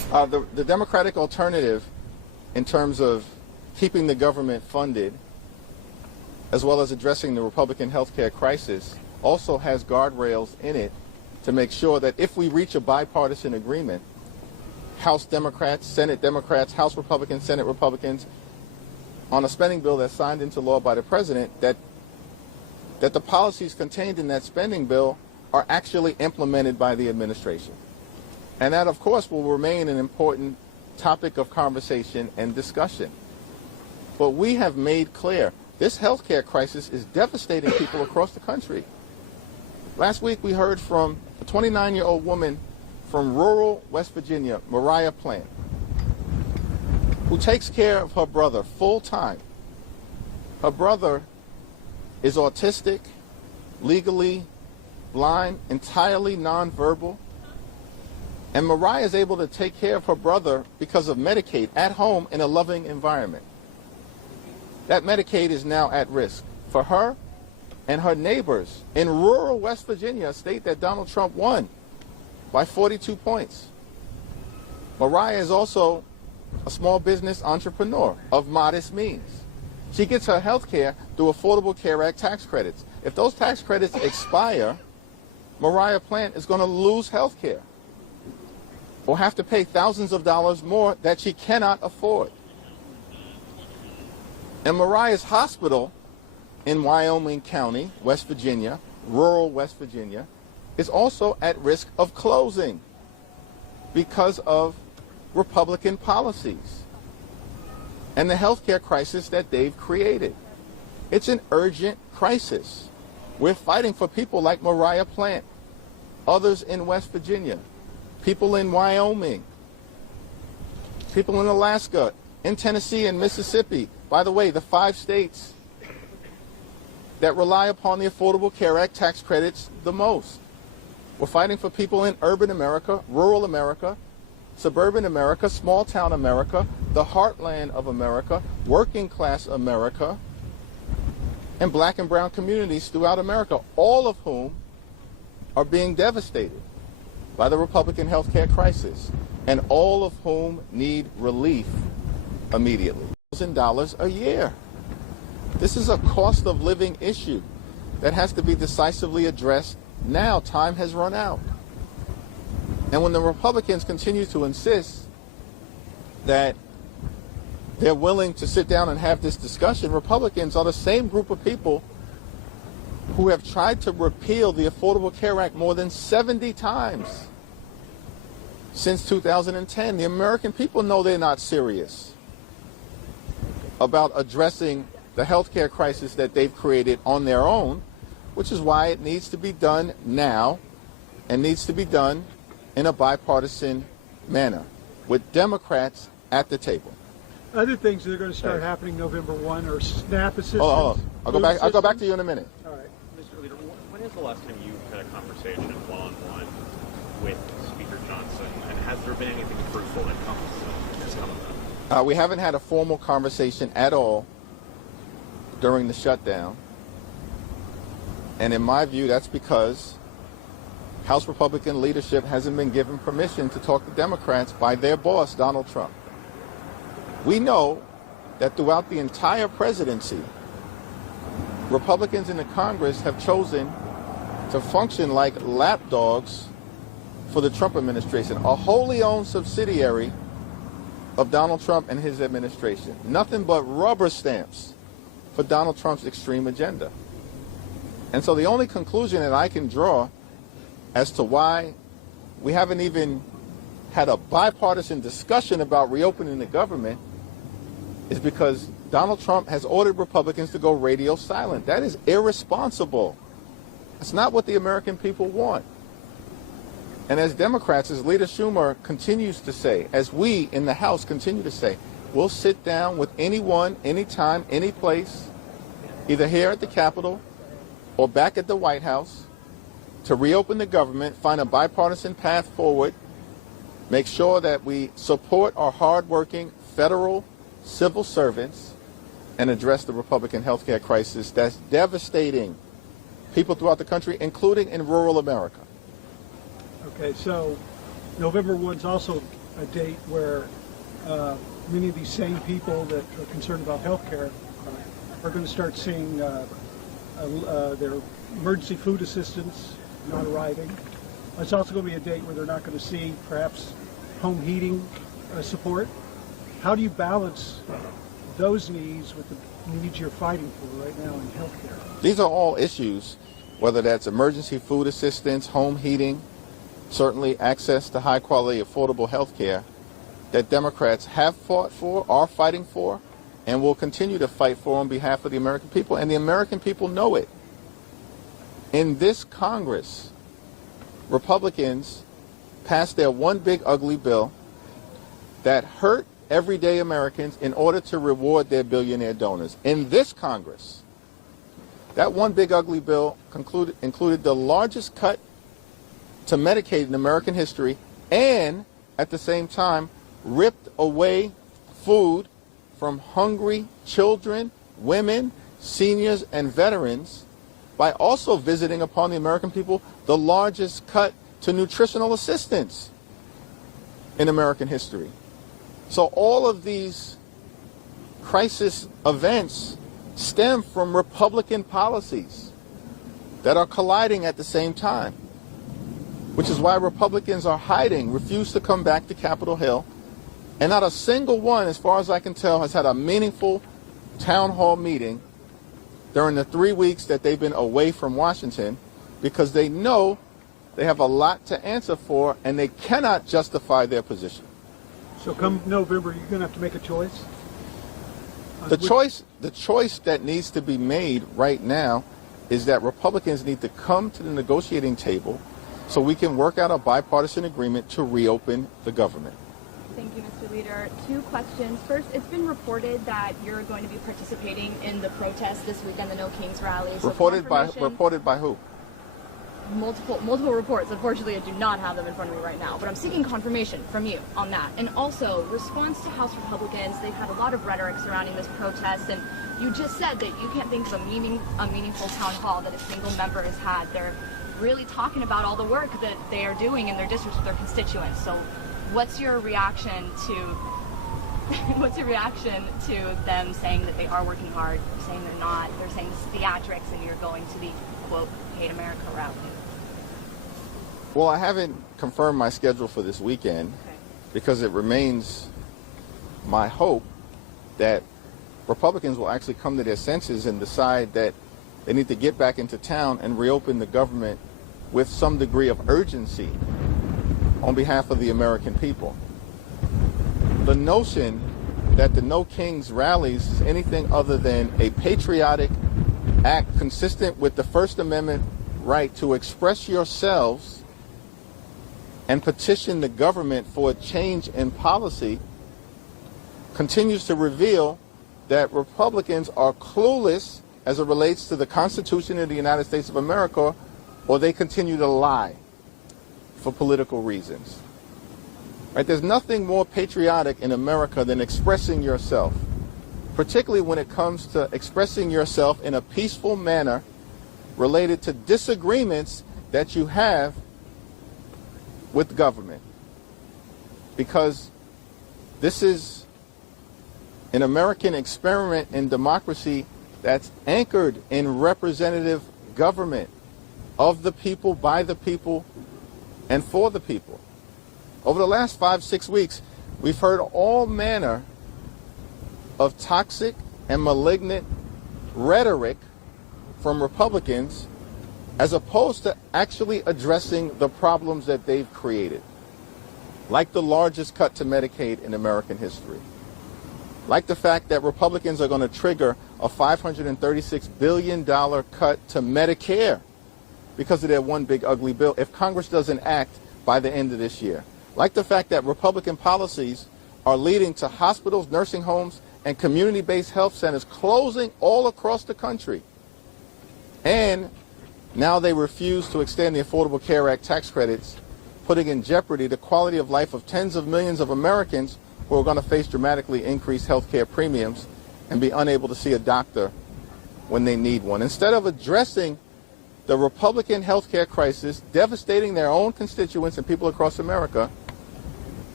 The Democratic alternative, in terms of keeping the government funded, as well as addressing the Republican health care crisis, also has guardrails in it to make sure that if we reach a bipartisan agreement, House Democrats, Senate Democrats, House Republicans, Senate Republicans, on a spending bill that's signed into law by the president, that the policies contained in that spending bill are actually implemented by the administration. And that, of course, will remain an important topic of conversation and discussion. But we have made clear this health care crisis is devastating people across the country. Last week we heard from a 29-year-old woman from rural West Virginia, Mariah Plant, who takes care of her brother full time. Her brother is autistic, legally blind, entirely nonverbal, and Mariah is able to take care of her brother because of Medicaid at home in a loving environment. That Medicaid is now at risk for her and her neighbors in rural West Virginia, a state that Donald Trump won by 42 points. Mariah is also a small business entrepreneur of modest means. She gets her health care through Affordable Care Act tax credits. If those tax credits expire, Mariah Plant is going to lose health care or have to pay thousands of dollars more that she cannot afford. And Mariah's hospital in Wyoming County, West Virginia, rural West Virginia, is also at risk of closing because of Republican policies and the health care crisis that they've created. It's an urgent crisis. We're fighting for people like Mariah Plant, others in West Virginia, people in Wyoming, people in Alaska, in Tennessee and Mississippi. By the way, the 5 states that rely upon the Affordable Care Act tax credits the most. We're fighting for people in urban America, rural America, suburban America, small town America, the heartland of America, working class America, and black and brown communities throughout America, all of whom are being devastated by the Republican health care crisis, and all of whom need relief immediately. $1,000 a year. This is a cost of living issue that has to be decisively addressed now. Time has run out. And when the Republicans continue to insist that they're willing to sit down and have this discussion, Republicans are the same group of people who have tried to repeal the Affordable Care Act more than 70 times since 2010. The American people know they're not serious about addressing the health care crisis that they've created on their own, which is why it needs to be done now and needs to be done in a bipartisan manner with Democrats at the table. Other things that are going to start happening November 1 are SNAP assistance. I'll go back to you in a minute. All right. Mr. Leader, when is the last time you had a conversation one-on-one with Speaker Johnson, and has there been anything fruitful that has come of that? We haven't had a formal conversation at all during the shutdown. And in my view, that's because House Republican leadership hasn't been given permission to talk to Democrats by their boss, Donald Trump. We know that throughout the entire presidency, Republicans in the Congress have chosen to function like lapdogs for the Trump administration, a wholly owned subsidiary of Donald Trump and his administration. Nothing but rubber stamps for Donald Trump's extreme agenda. And so the only conclusion that I can draw as to why we haven't even had a bipartisan discussion about reopening the government is because Donald Trump has ordered Republicans to go radio silent. That is irresponsible. It's not what the American people want. And as Democrats, as Leader Schumer continues to say, as we in the House continue to say, we'll sit down with anyone, anytime, any place, either here at the Capitol or back at the White House, to reopen the government, find a bipartisan path forward, make sure that we support our hardworking federal civil servants, and address the Republican health care crisis that's devastating people throughout the country, including in rural America. Okay, so November 1 is also a date where many of these same people that are concerned about health care are going to start seeing their emergency food assistance not arriving. It's also going to be a date where they're not going to see perhaps home heating support. How do you balance those needs with the needs you're fighting for right now in healthcare? These are all issues, whether that's emergency food assistance, home heating, certainly access to high quality, affordable health care, that Democrats have fought for, are fighting for, and will continue to fight for on behalf of the American people. And the American people know it. In this Congress, Republicans passed their one big ugly bill that hurt everyday Americans in order to reward their billionaire donors. In this Congress, that one big ugly bill included the largest cut to Medicaid in American history, and at the same time ripped away food from hungry children, women, seniors, and veterans by also visiting upon the American people the largest cut to nutritional assistance in American history. So all of these crisis events stem from Republican policies that are colliding at the same time, which is why Republicans are hiding, refuse to come back to Capitol Hill, and not a single one, as far as I can tell, has had a meaningful town hall meeting during the 3 weeks that they've been away from Washington, because they know they have a lot to answer for and they cannot justify their position. So come November, you're going to have to make a choice? The choice that needs to be made right now is that Republicans need to come to the negotiating table so we can work out a bipartisan agreement to reopen the government. Thank you, Mr. Leader. 2 questions. First, it's been reported that you're going to be participating in the protest this weekend, the No Kings rally. So reported by who? Multiple reports. Unfortunately, I do not have them in front of me right now, but I'm seeking confirmation from you on that. And also, response to House Republicans, they've had a lot of rhetoric surrounding this protest, and you just said that you can't think of a meaningful town hall that a single member has had. They're really talking about all the work that they are doing in their districts with their constituents. So what's your reaction to them saying that they are working hard, saying they're not, they're saying this is theatrics and you're going to the, quote, Hate America rally? Well, I haven't confirmed my schedule for this weekend because it remains my hope that Republicans will actually come to their senses and decide that they need to get back into town and reopen the government with some degree of urgency on behalf of the American people. The notion that the No Kings rallies is anything other than a patriotic act consistent with the First Amendment right to express yourselves and petition the government for a change in policy continues to reveal that Republicans are clueless as it relates to the Constitution of the United States of America, or they continue to lie for political reasons. Right? There's nothing more patriotic in America than expressing yourself, particularly when it comes to expressing yourself in a peaceful manner related to disagreements that you have with government. Because this is an American experiment in democracy that's anchored in representative government of the people, by the people, and for the people. Over the last 5-6 weeks, we've heard all manner of toxic and malignant rhetoric from Republicans as opposed to actually addressing the problems that they've created, like the largest cut to Medicaid in American history, like the fact that Republicans are going to trigger a $536 billion cut to Medicare because of their one big ugly bill if Congress doesn't act by the end of this year, like the fact that Republican policies are leading to hospitals, nursing homes, and community-based health centers closing all across the country. And now they refuse to extend the Affordable Care Act tax credits, putting in jeopardy the quality of life of tens of millions of Americans who are going to face dramatically increased health care premiums and be unable to see a doctor when they need one. Instead of addressing the Republican health care crisis devastating their own constituents and people across America,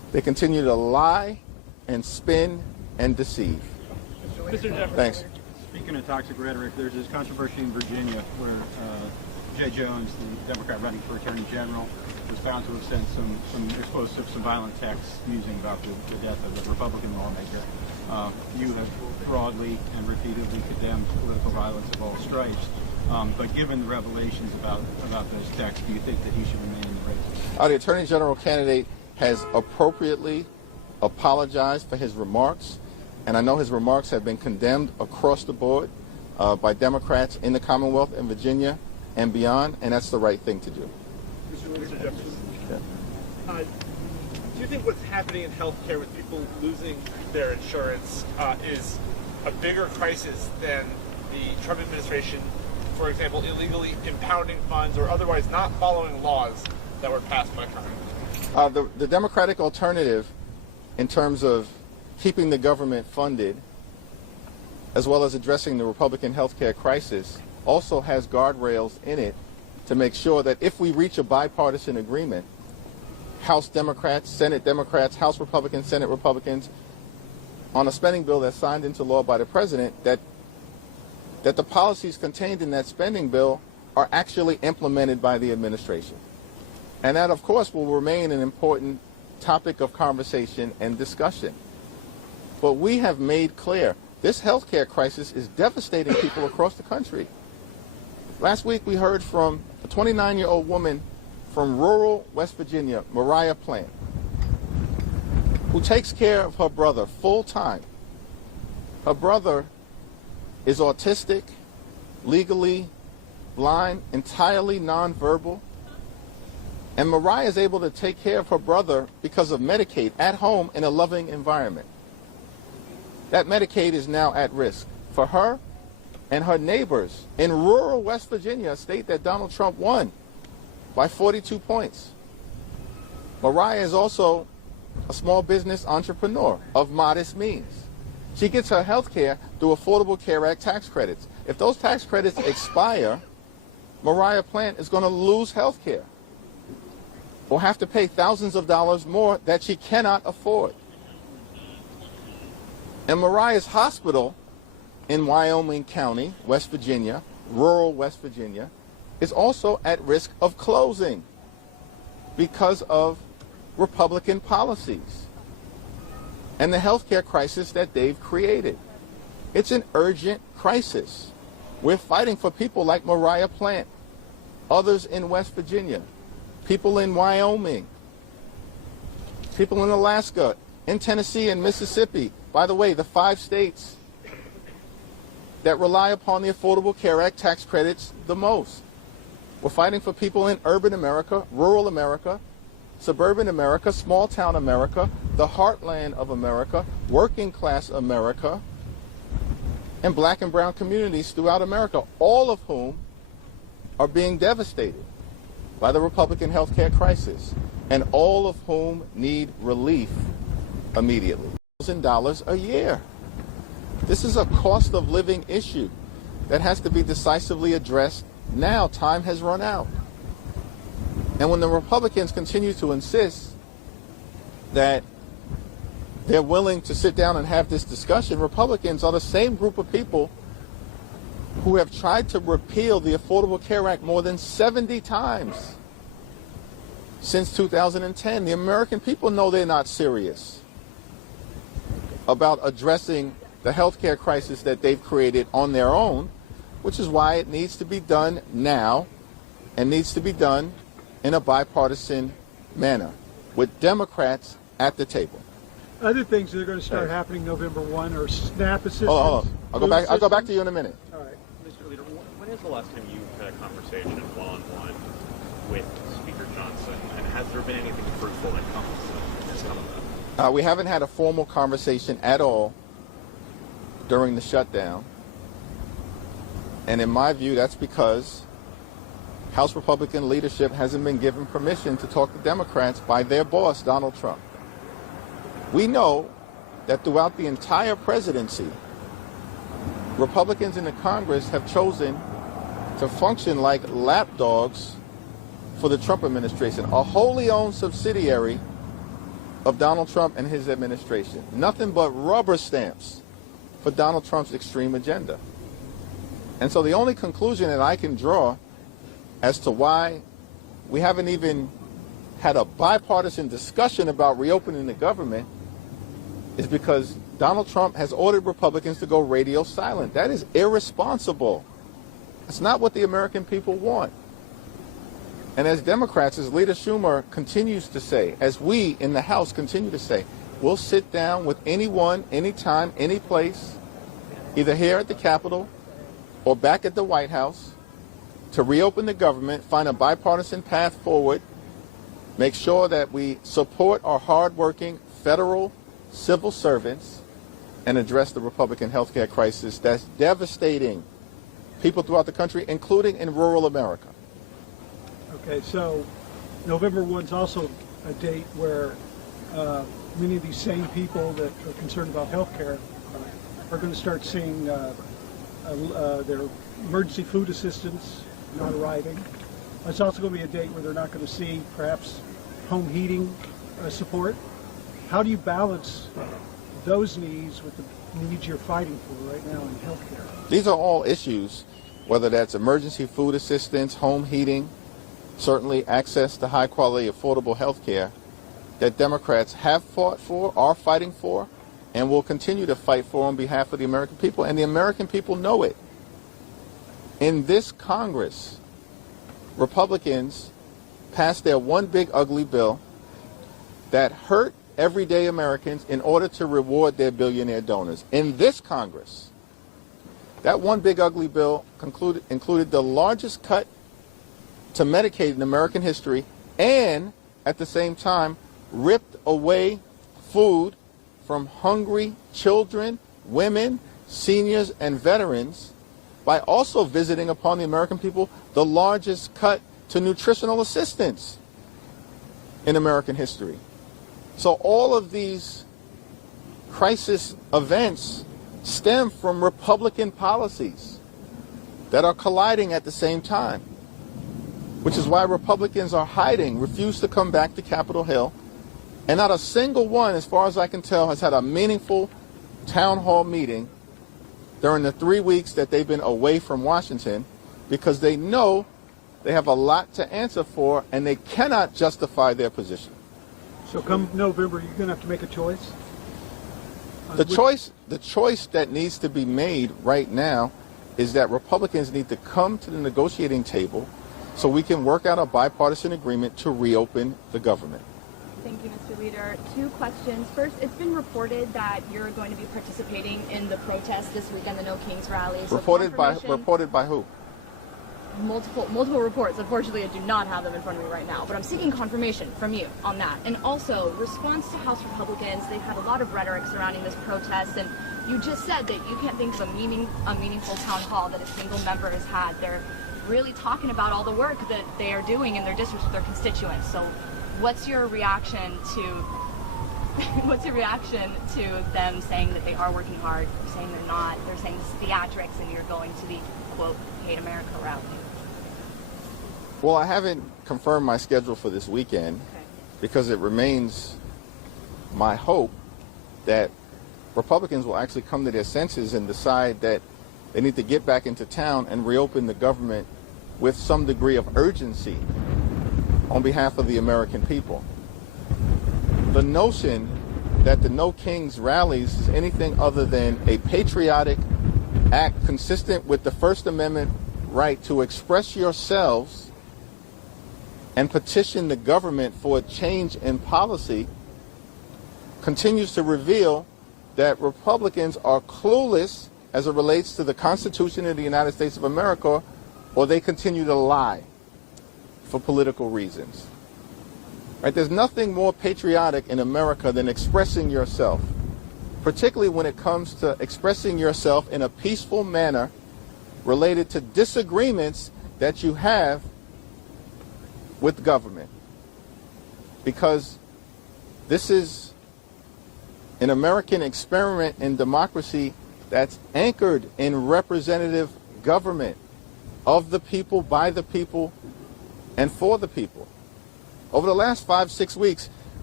They continue to lie and spin and deceive. Mr. Jeffries. Thanks. Speaking of toxic rhetoric, there's this controversy in Virginia where Jay Jones, the Democrat running for Attorney General, was found to have sent some explosive, some violent texts musing about the death of a Republican lawmaker. You have broadly and repeatedly condemned political violence of all stripes. But given the revelations about those texts, do you think that he should remain in the race? The Attorney General candidate has appropriately apologized for his remarks, and I know his remarks have been condemned across the board by Democrats in the Commonwealth and Virginia and beyond, and that's the right thing to do. Mr. Jeffries. Yeah. Do you think what's happening in healthcare with people losing their insurance is a bigger crisis than the Trump administration, for example, illegally impounding funds or otherwise not following laws that were passed by Congress? The Democratic alternative in terms of keeping the government funded, as well as addressing the Republican healthcare crisis, also has guardrails in it to make sure that if we reach a bipartisan agreement, House Democrats, Senate Democrats, House Republicans, Senate Republicans, on a spending bill that's signed into law by the president, that the policies contained in that spending bill are actually implemented by the administration. And that, of course, will remain an important topic of conversation and discussion. But we have made clear this healthcare crisis is devastating people across the country. Last week we heard from a 29-year-old woman from rural West Virginia, Mariah Plant, who takes care of her brother full-time. Her brother is autistic, legally blind, entirely nonverbal, and Mariah is able to take care of her brother because of Medicaid at home in a loving environment. That Medicaid is now at risk for her and her neighbors in rural West Virginia, a state that Donald Trump won by 42 points. Mariah is also a small business entrepreneur of modest means. She gets her health care through Affordable Care Act tax credits. If those tax credits expire, Mariah Plant is going to lose health care or have to pay thousands of dollars more that she cannot afford. And Mariah's hospital in Wyoming County, West Virginia, rural West Virginia, is also at risk of closing because of Republican policies and the healthcare crisis that they've created. It's an urgent crisis. We're fighting for people like Mariah Plant, others in West Virginia, people in Wyoming, people in Alaska, in Tennessee and Mississippi. By the way, the 5 states that rely upon the Affordable Care Act tax credits the most. We're fighting for people in urban America, rural America, suburban America, small town America, the heartland of America, working class America, and black and brown communities throughout America, all of whom are being devastated by the Republican health care crisis, and all of whom need relief immediately. $1,000 a year. This is a cost of living issue that has to be decisively addressed now. Time has run out. And when the Republicans continue to insist that they're willing to sit down and have this discussion, Republicans are the same group of people who have tried to repeal the Affordable Care Act more than 70 times since 2010. The American people know they're not serious about addressing the health care crisis that they've created on their own, which is why it needs to be done now and needs to be done in a bipartisan manner with Democrats at the table. Other things that are going to start happening November 1 are SNAP assistance. Hold on. I'll go back to you in a minute. All right. Mr. Leader, when is the last time you had a conversation one-on-one with Speaker Johnson, and has there been anything fruitful that has come of that? We haven't had a formal conversation at all during the shutdown. And in my view, that's because House Republican leadership hasn't been given permission to talk to Democrats by their boss, Donald Trump. We know that throughout the entire presidency, Republicans in the Congress have chosen to function like lapdogs for the Trump administration, a wholly owned subsidiary of Donald Trump and his administration. Nothing but rubber stamps for Donald Trump's extreme agenda. And so the only conclusion that I can draw as to why we haven't even had a bipartisan discussion about reopening the government is because Donald Trump has ordered Republicans to go radio silent. That is irresponsible. It's not what the American people want. And as Democrats, as Leader Schumer continues to say, as we in the House continue to say, we'll sit down with anyone, anytime, any place, either here at the Capitol or back at the White House, to reopen the government, find a bipartisan path forward, make sure that we support our hardworking federal civil servants, and address the Republican health care crisis that's devastating people throughout the country, including in rural America. Okay, so November 1 is also a date where many of these same people that are concerned about health care are going to start seeing their emergency food assistance not arriving. It's also going to be a date where they're not going to see perhaps home heating support. How do you balance those needs with the needs you're fighting for right now in health care? These are all issues, whether that's emergency food assistance, home heating, certainly access to high-quality, affordable health care, that Democrats have fought for, are fighting for, and will continue to fight for on behalf of the American people, and the American people know it. In this Congress, Republicans passed their one big ugly bill that hurt everyday Americans in order to reward their billionaire donors. In this Congress, that one big ugly bill included the largest cut to Medicaid in American history, and at the same time ripped away food from hungry children, women, seniors, and veterans by also visiting upon the American people the largest cut to nutritional assistance in American history. So all of these crisis events stem from Republican policies that are colliding at the same time, which is why Republicans are hiding, refuse to come back to Capitol Hill, and not a single one, as far as I can tell, has had a meaningful town hall meeting during the 3 weeks that they've been away from Washington, because they know they have a lot to answer for and they cannot justify their position. So come November, you're going to have to make a choice? The choice that needs to be made right now is that Republicans need to come to the negotiating table so we can work out a bipartisan agreement to reopen the government. Thank you, Mr. Leader. 2 questions. First, it's been reported that you're going to be participating in the protest this weekend, the No Kings rally. So reported by who? Multiple reports. Unfortunately, I do not have them in front of me right now, but I'm seeking confirmation from you on that. And also, response to House Republicans, they've had a lot of rhetoric surrounding this protest, and you just said that you can't think of a meaningful town hall that a single member has had. They're really talking about all the work that they are doing in their districts with their constituents. So what's your reaction to them saying that they are working hard, saying they're not, they're saying this is theatrics and you're going to the, quote, Hate America rally? Well, I haven't confirmed my schedule for this weekend because it remains my hope that Republicans will actually come to their senses and decide that they need to get back into town and reopen the government with some degree of urgency on behalf of the American people. The notion that the No Kings rallies is anything other than a patriotic act consistent with the First Amendment right to express yourselves and petition the government for a change in policy continues to reveal that Republicans are clueless as it relates to the Constitution of the United States of America, or they continue to lie for political reasons. Right? There's nothing more patriotic in America than expressing yourself, particularly when it comes to expressing yourself in a peaceful manner related to disagreements that you have with government. Because this is an American experiment in democracy that's anchored in representative government of the people, by the people, and for the people. Over the last 5-6 weeks,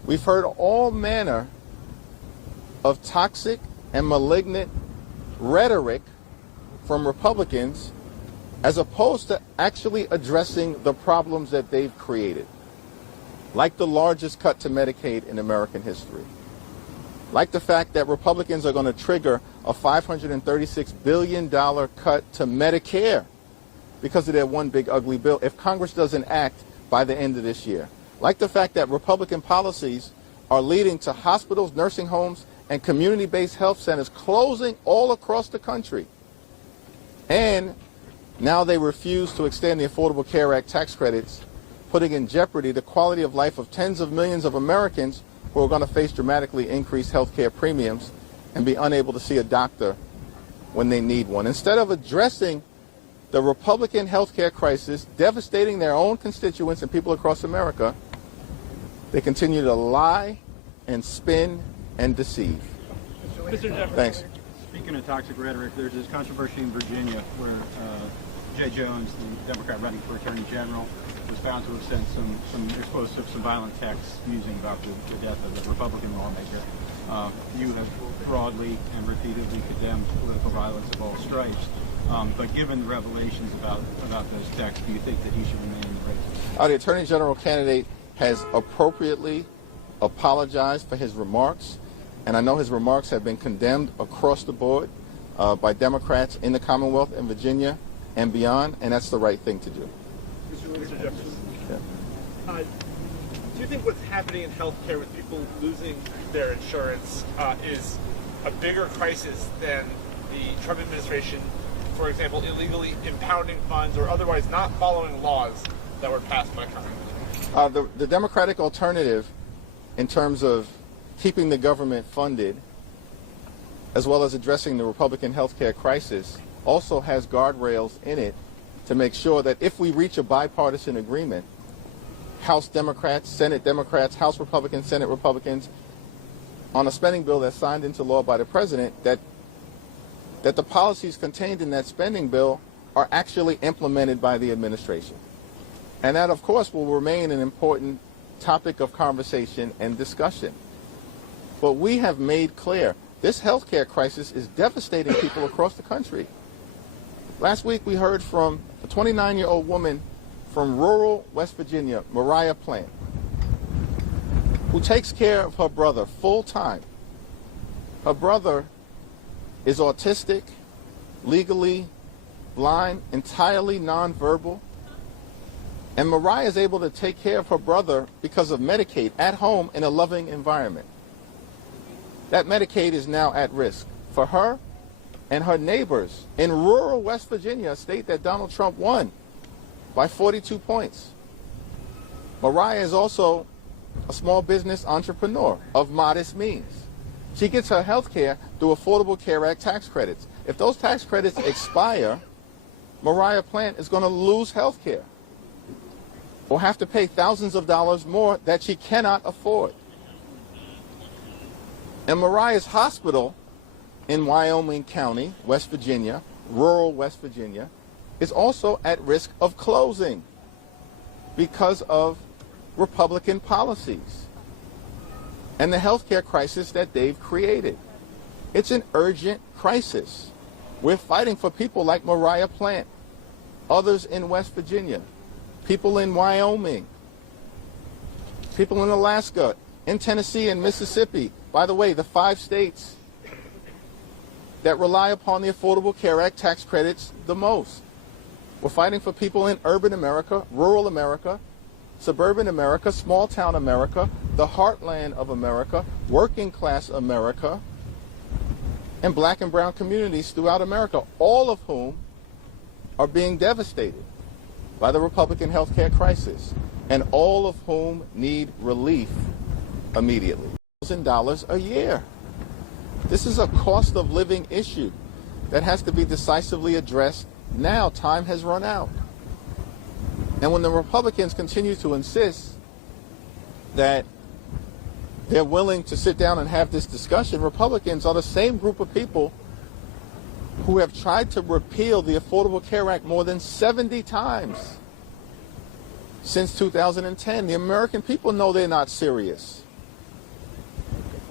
We've heard all manner of toxic and malignant rhetoric from Republicans as opposed to actually addressing the problems that they've created, like the largest cut to Medicaid in American history, like the fact that Republicans are going to trigger a $536 billion cut to Medicare because of their one big ugly bill if Congress doesn't act by the end of this year, like the fact that Republican policies are leading to hospitals, nursing homes, and community-based health centers closing all across the country. And now they refuse to extend the Affordable Care Act tax credits, putting in jeopardy the quality of life of tens of millions of Americans who are going to face dramatically increased health care premiums and be unable to see a doctor when they need one. Instead of addressing the Republican health care crisis devastating their own constituents and people across America, they continue to lie and spin and deceive. Mr. Jeffries. Thanks. Speaking of toxic rhetoric, there's this controversy in Virginia where Jay Jones, the Democrat running for Attorney General, was found to have sent some explosive, some violent texts musing about the death of the Republican lawmaker. You have broadly and repeatedly condemned political violence of all stripes. But given the revelations about those texts, do you think that he should remain in the race? The Attorney General candidate has appropriately apologized for his remarks, and I know his remarks have been condemned across the board by Democrats in the Commonwealth and Virginia and beyond, and that's the right thing to do. Mr. Jeffries. Yeah. Do you think what's happening in healthcare with people losing their insurance is a bigger crisis than the Trump administration, for example, illegally impounding funds or otherwise not following laws that were passed by Congress? The Democratic alternative in terms of keeping the government funded as well as addressing the Republican health care crisis also has guardrails in it to make sure that if we reach a bipartisan agreement, House Democrats, Senate Democrats, House Republicans, Senate Republicans, on a spending bill that's signed into law by the president, that the policies contained in that spending bill are actually implemented by the administration. And that, of course, will remain an important topic of conversation and discussion. But we have made clear this health care crisis is devastating people across the country. Last week we heard from a 29-year-old woman from rural West Virginia, Mariah Plant, who takes care of her brother full time. Her brother is autistic, legally blind, entirely nonverbal, and Mariah is able to take care of her brother because of Medicaid at home in a loving environment. That Medicaid is now at risk for her and her neighbors in rural West Virginia, a state that Donald Trump won by 42 points. Mariah is also a small business entrepreneur of modest means. She gets her health care through Affordable Care Act tax credits. If those tax credits expire, Mariah Plant is going to lose health care or have to pay thousands of dollars more that she cannot afford. And Mariah's hospital in Wyoming County, West Virginia, rural West Virginia, is also at risk of closing because of Republican policies and the health care crisis that they've created. It's an urgent crisis. We're fighting for people like Mariah Plant, others in West Virginia, people in Wyoming, people in Alaska, in Tennessee and Mississippi. By the way, the 5 states that rely upon the Affordable Care Act tax credits the most. We're fighting for people in urban America, rural America, suburban America, small town America, the heartland of America, working class America, and black and brown communities throughout America, all of whom are being devastated by the Republican health care crisis, and all of whom need relief immediately. $1,000 a year. This is a cost of living issue that has to be decisively addressed now. Time has run out. And when the Republicans continue to insist that they're willing to sit down and have this discussion, Republicans are the same group of people who have tried to repeal the Affordable Care Act more than 70 times since 2010. The American people know they're not serious.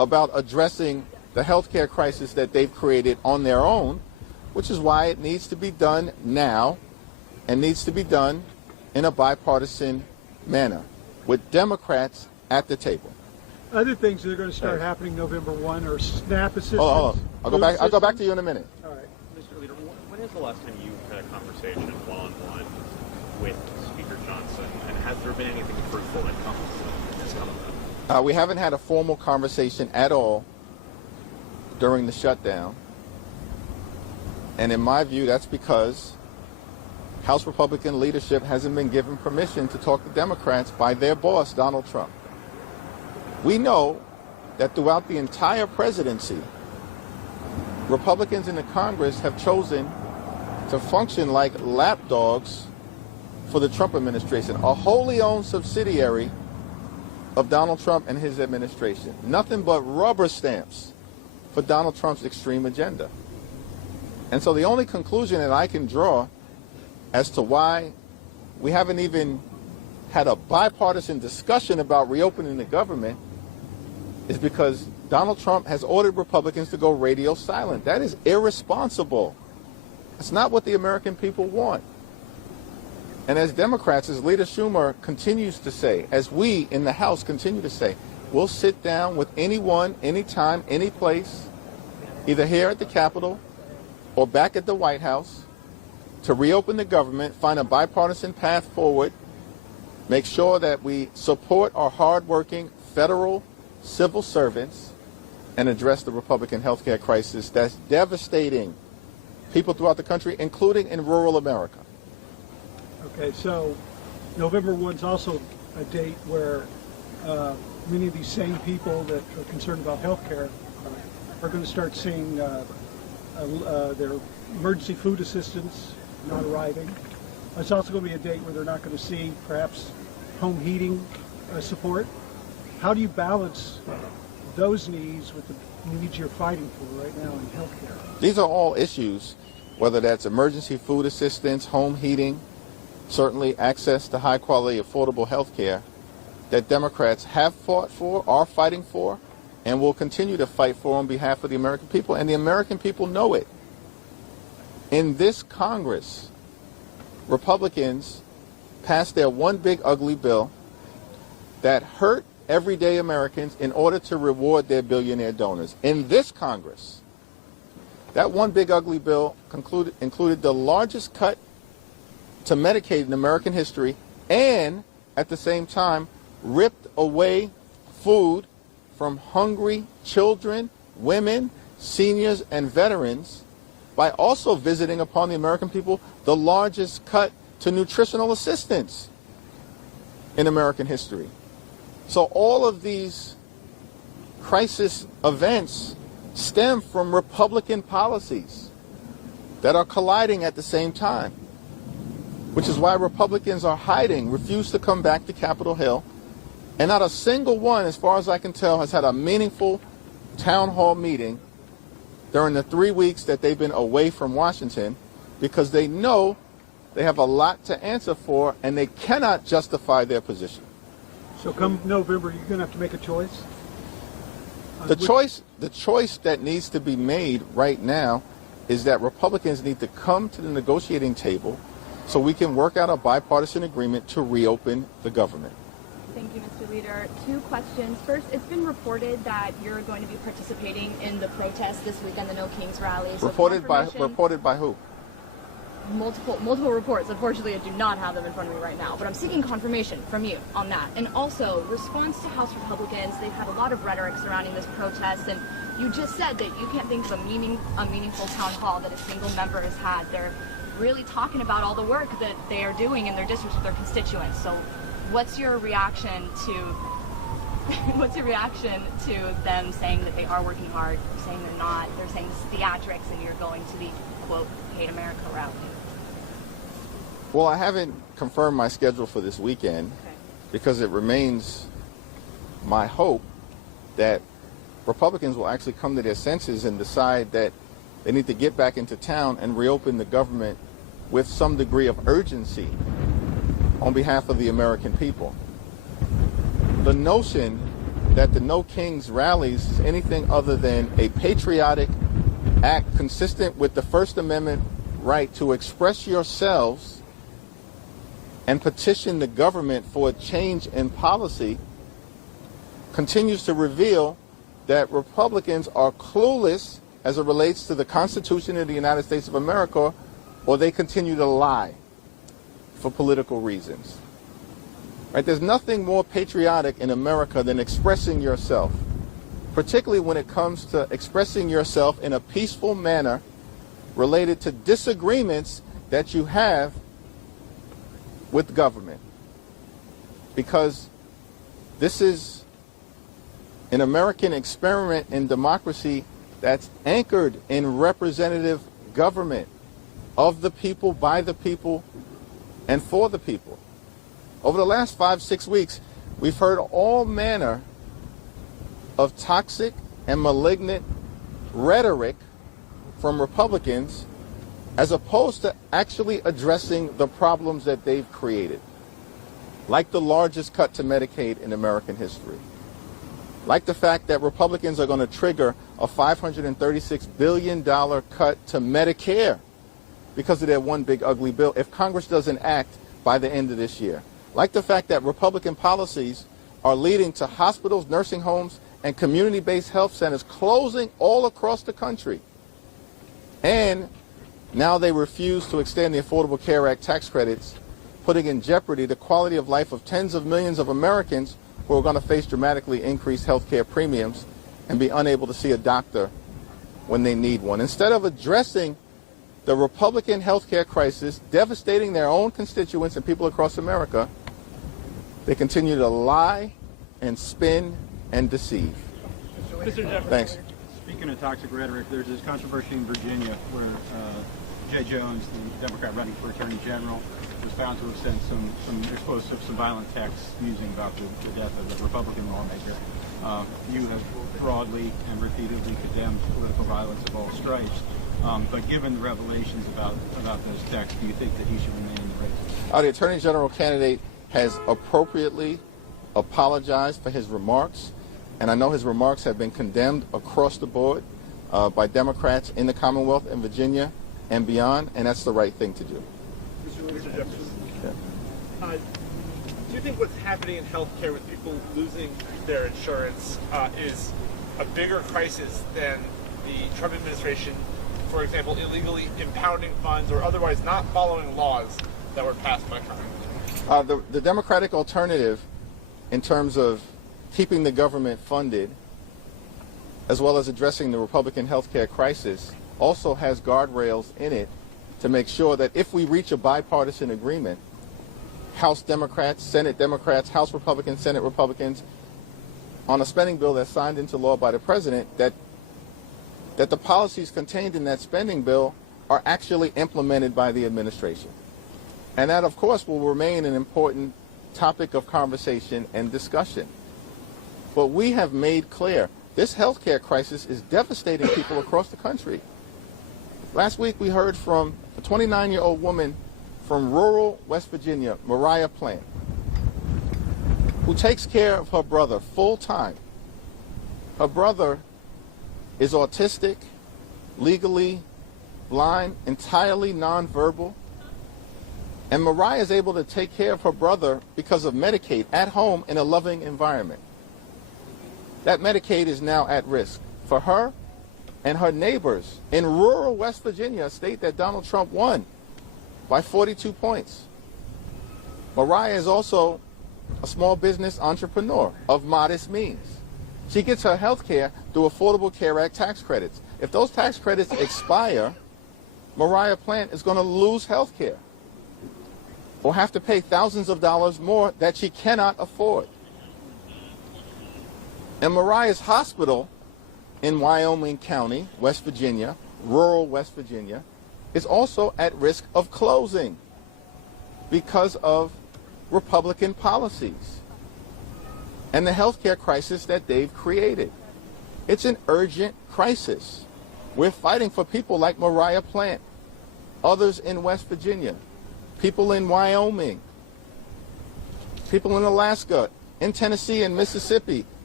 about addressing the healthcare crisis that they've created on their own, which is why it needs to be done now and needs to be done in a bipartisan manner with Democrats at the table. Other things that are going to start happening November 1 are SNAP assistance. Hold on. I'll go back to you in a minute. All right. Mr. Leader, when is the last time you had a conversation one-on-one with Speaker Johnson, and has there been anything fruitful that has come of that? We haven't had a formal conversation at all during the shutdown. And in my view, that's because House Republican leadership hasn't been given permission to talk to Democrats by their boss, Donald Trump. We know that throughout the entire presidency, Republicans in the Congress have chosen to function like lapdogs for the Trump administration, a wholly owned subsidiary of Donald Trump and his administration. Nothing but rubber stamps for Donald Trump's extreme agenda. And so the only conclusion that I can draw as to why we haven't even had a bipartisan discussion about reopening the government is because Donald Trump has ordered Republicans to go radio silent. That is irresponsible. It's not what the American people want. And as Democrats, as Leader Schumer continues to say, as we in the House continue to say, we'll sit down with anyone, anytime, any place, either here at the Capitol or back at the White House, to reopen the government, find a bipartisan path forward, make sure that we support our hardworking federal civil servants, and address the Republican health care crisis that's devastating people throughout the country, including in rural America. Okay, so November 1 is also a date where many of these same people that are concerned about health care are going to start seeing their emergency food assistance not arriving. It's also going to be a date where they're not going to see perhaps home heating support. How do you balance those needs with the needs you're fighting for right now in healthcare? These are all issues, whether that's emergency food assistance, home heating, certainly access to high-quality, affordable health care that Democrats have fought for, are fighting for, and will continue to fight for on behalf of the American people, and the American people know it. In this Congress, Republicans passed their one big ugly bill that hurt everyday Americans in order to reward their billionaire donors. In this Congress, that one big ugly bill included the largest cut to Medicaid in American history, and at the same time ripped away food from hungry children, women, seniors, and veterans by also visiting upon the American people the largest cut to nutritional assistance in American history. So all of these crisis events stem from Republican policies that are colliding at the same time, which is why Republicans are hiding, refuse to come back to Capitol Hill, and not a single one, as far as I can tell, has had a meaningful town hall meeting during the 3 weeks that they've been away from Washington, because they know they have a lot to answer for and they cannot justify their position. So come November, you're going to have to make a choice? The choice that needs to be made right now is that Republicans need to come to the negotiating table so we can work out a bipartisan agreement to reopen the government. Thank you, Mr. Leader. 2 questions. First, it's been reported that you're going to be participating in the protest this weekend, the No Kings rally. So Reported by who? Multiple reports. Unfortunately, I do not have them in front of me right now, but I'm seeking confirmation from you on that. And also, response to House Republicans. They've had a lot of rhetoric surrounding this protest, and you just said that you can't think of a meaningful town hall that a single member has had. They're really talking about all the work that they are doing in their districts with their constituents. So what's your reaction to them saying that they are working hard, saying they're not, they're saying this is theatrics and you're going to the, quote, Hate America rally? Well, I haven't confirmed my schedule for this weekend because it remains my hope that Republicans will actually come to their senses and decide that they need to get back into town and reopen the government with some degree of urgency on behalf of the American people. The notion that the No Kings rallies is anything other than a patriotic act consistent with the First Amendment right to express yourselves and petition the government for a change in policy, continues to reveal that Republicans are clueless as it relates to the Constitution of the United States of America, or they continue to lie for political reasons. Right? There's nothing more patriotic in America than expressing yourself, particularly when it comes to expressing yourself in a peaceful manner related to disagreements that you have with government. Because this is an American experiment in democracy that's anchored in representative government of the people, by the people, and for the people. Over the last 5-6 weeks, we've heard all manner of toxic and malignant rhetoric from Republicans as opposed to actually addressing the problems that they've created, like the largest cut to Medicaid in American history, like the fact that Republicans are going to trigger a $536 billion cut to Medicare because of their one big ugly bill if Congress doesn't act by the end of this year. Like the fact that Republican policies are leading to hospitals, nursing homes, and community-based health centers closing all across the country. And now they refuse to extend the Affordable Care Act tax credits, putting in jeopardy the quality of life of tens of millions of Americans who are going to face dramatically increased health care premiums and be unable to see a doctor when they need one. Instead of addressing the Republican health care crisis devastating their own constituents and people across America, they continue to lie and spin and deceive. Mr. Jeffries. Thanks. Speaking of toxic rhetoric, there's this controversy in Virginia where Jay Jones, the Democrat running for Attorney General, was found to have sent some explosive, some violent texts musing about the death of the Republican lawmaker. You have broadly and repeatedly condemned political violence of all stripes. But given the revelations about those texts, do you think that he should remain in the race? The Attorney General candidate has appropriately apologized for his remarks, and I know his remarks have been condemned across the board by Democrats in the Commonwealth and Virginia and beyond, and that's the right thing to do. Mr. Jeffries. Yeah. Do you think what's happening in healthcare with people losing their insurance is a bigger crisis than the Trump administration, for example, illegally impounding funds or otherwise not following laws that were passed by Congress? The Democratic alternative in terms of keeping the government funded, as well as addressing the Republican health care crisis, also has guardrails in it to make sure that if we reach a bipartisan agreement, House Democrats, Senate Democrats, House Republicans, Senate Republicans, on a spending bill that's signed into law by the president, that the policies contained in that spending bill are actually implemented by the administration. And that, of course, will remain an important topic of conversation and discussion. But we have made clear this health care crisis is devastating people across the country. Last week we heard from a 29-year-old woman from rural West Virginia, Mariah Plant, who takes care of her brother full-time. Her brother is autistic, legally blind, entirely nonverbal, and Mariah is able to take care of her brother because of Medicaid at home in a loving environment. That Medicaid is now at risk for her and her neighbors in rural West Virginia, a state that Donald Trump won by 42 points. Mariah is also a small business entrepreneur of modest means. She gets her health care through Affordable Care Act tax credits. If those tax credits expire, Mariah Plant is going to lose health care or have to pay thousands of dollars more that she cannot afford. And Mariah's hospital in Wyoming County, West Virginia, rural West Virginia, is also at risk of closing because of Republican policies and the healthcare crisis that they've created. It's an urgent crisis. We're fighting for people like Mariah Plant, others in West Virginia, people in Wyoming, people in Alaska, in Tennessee and Mississippi,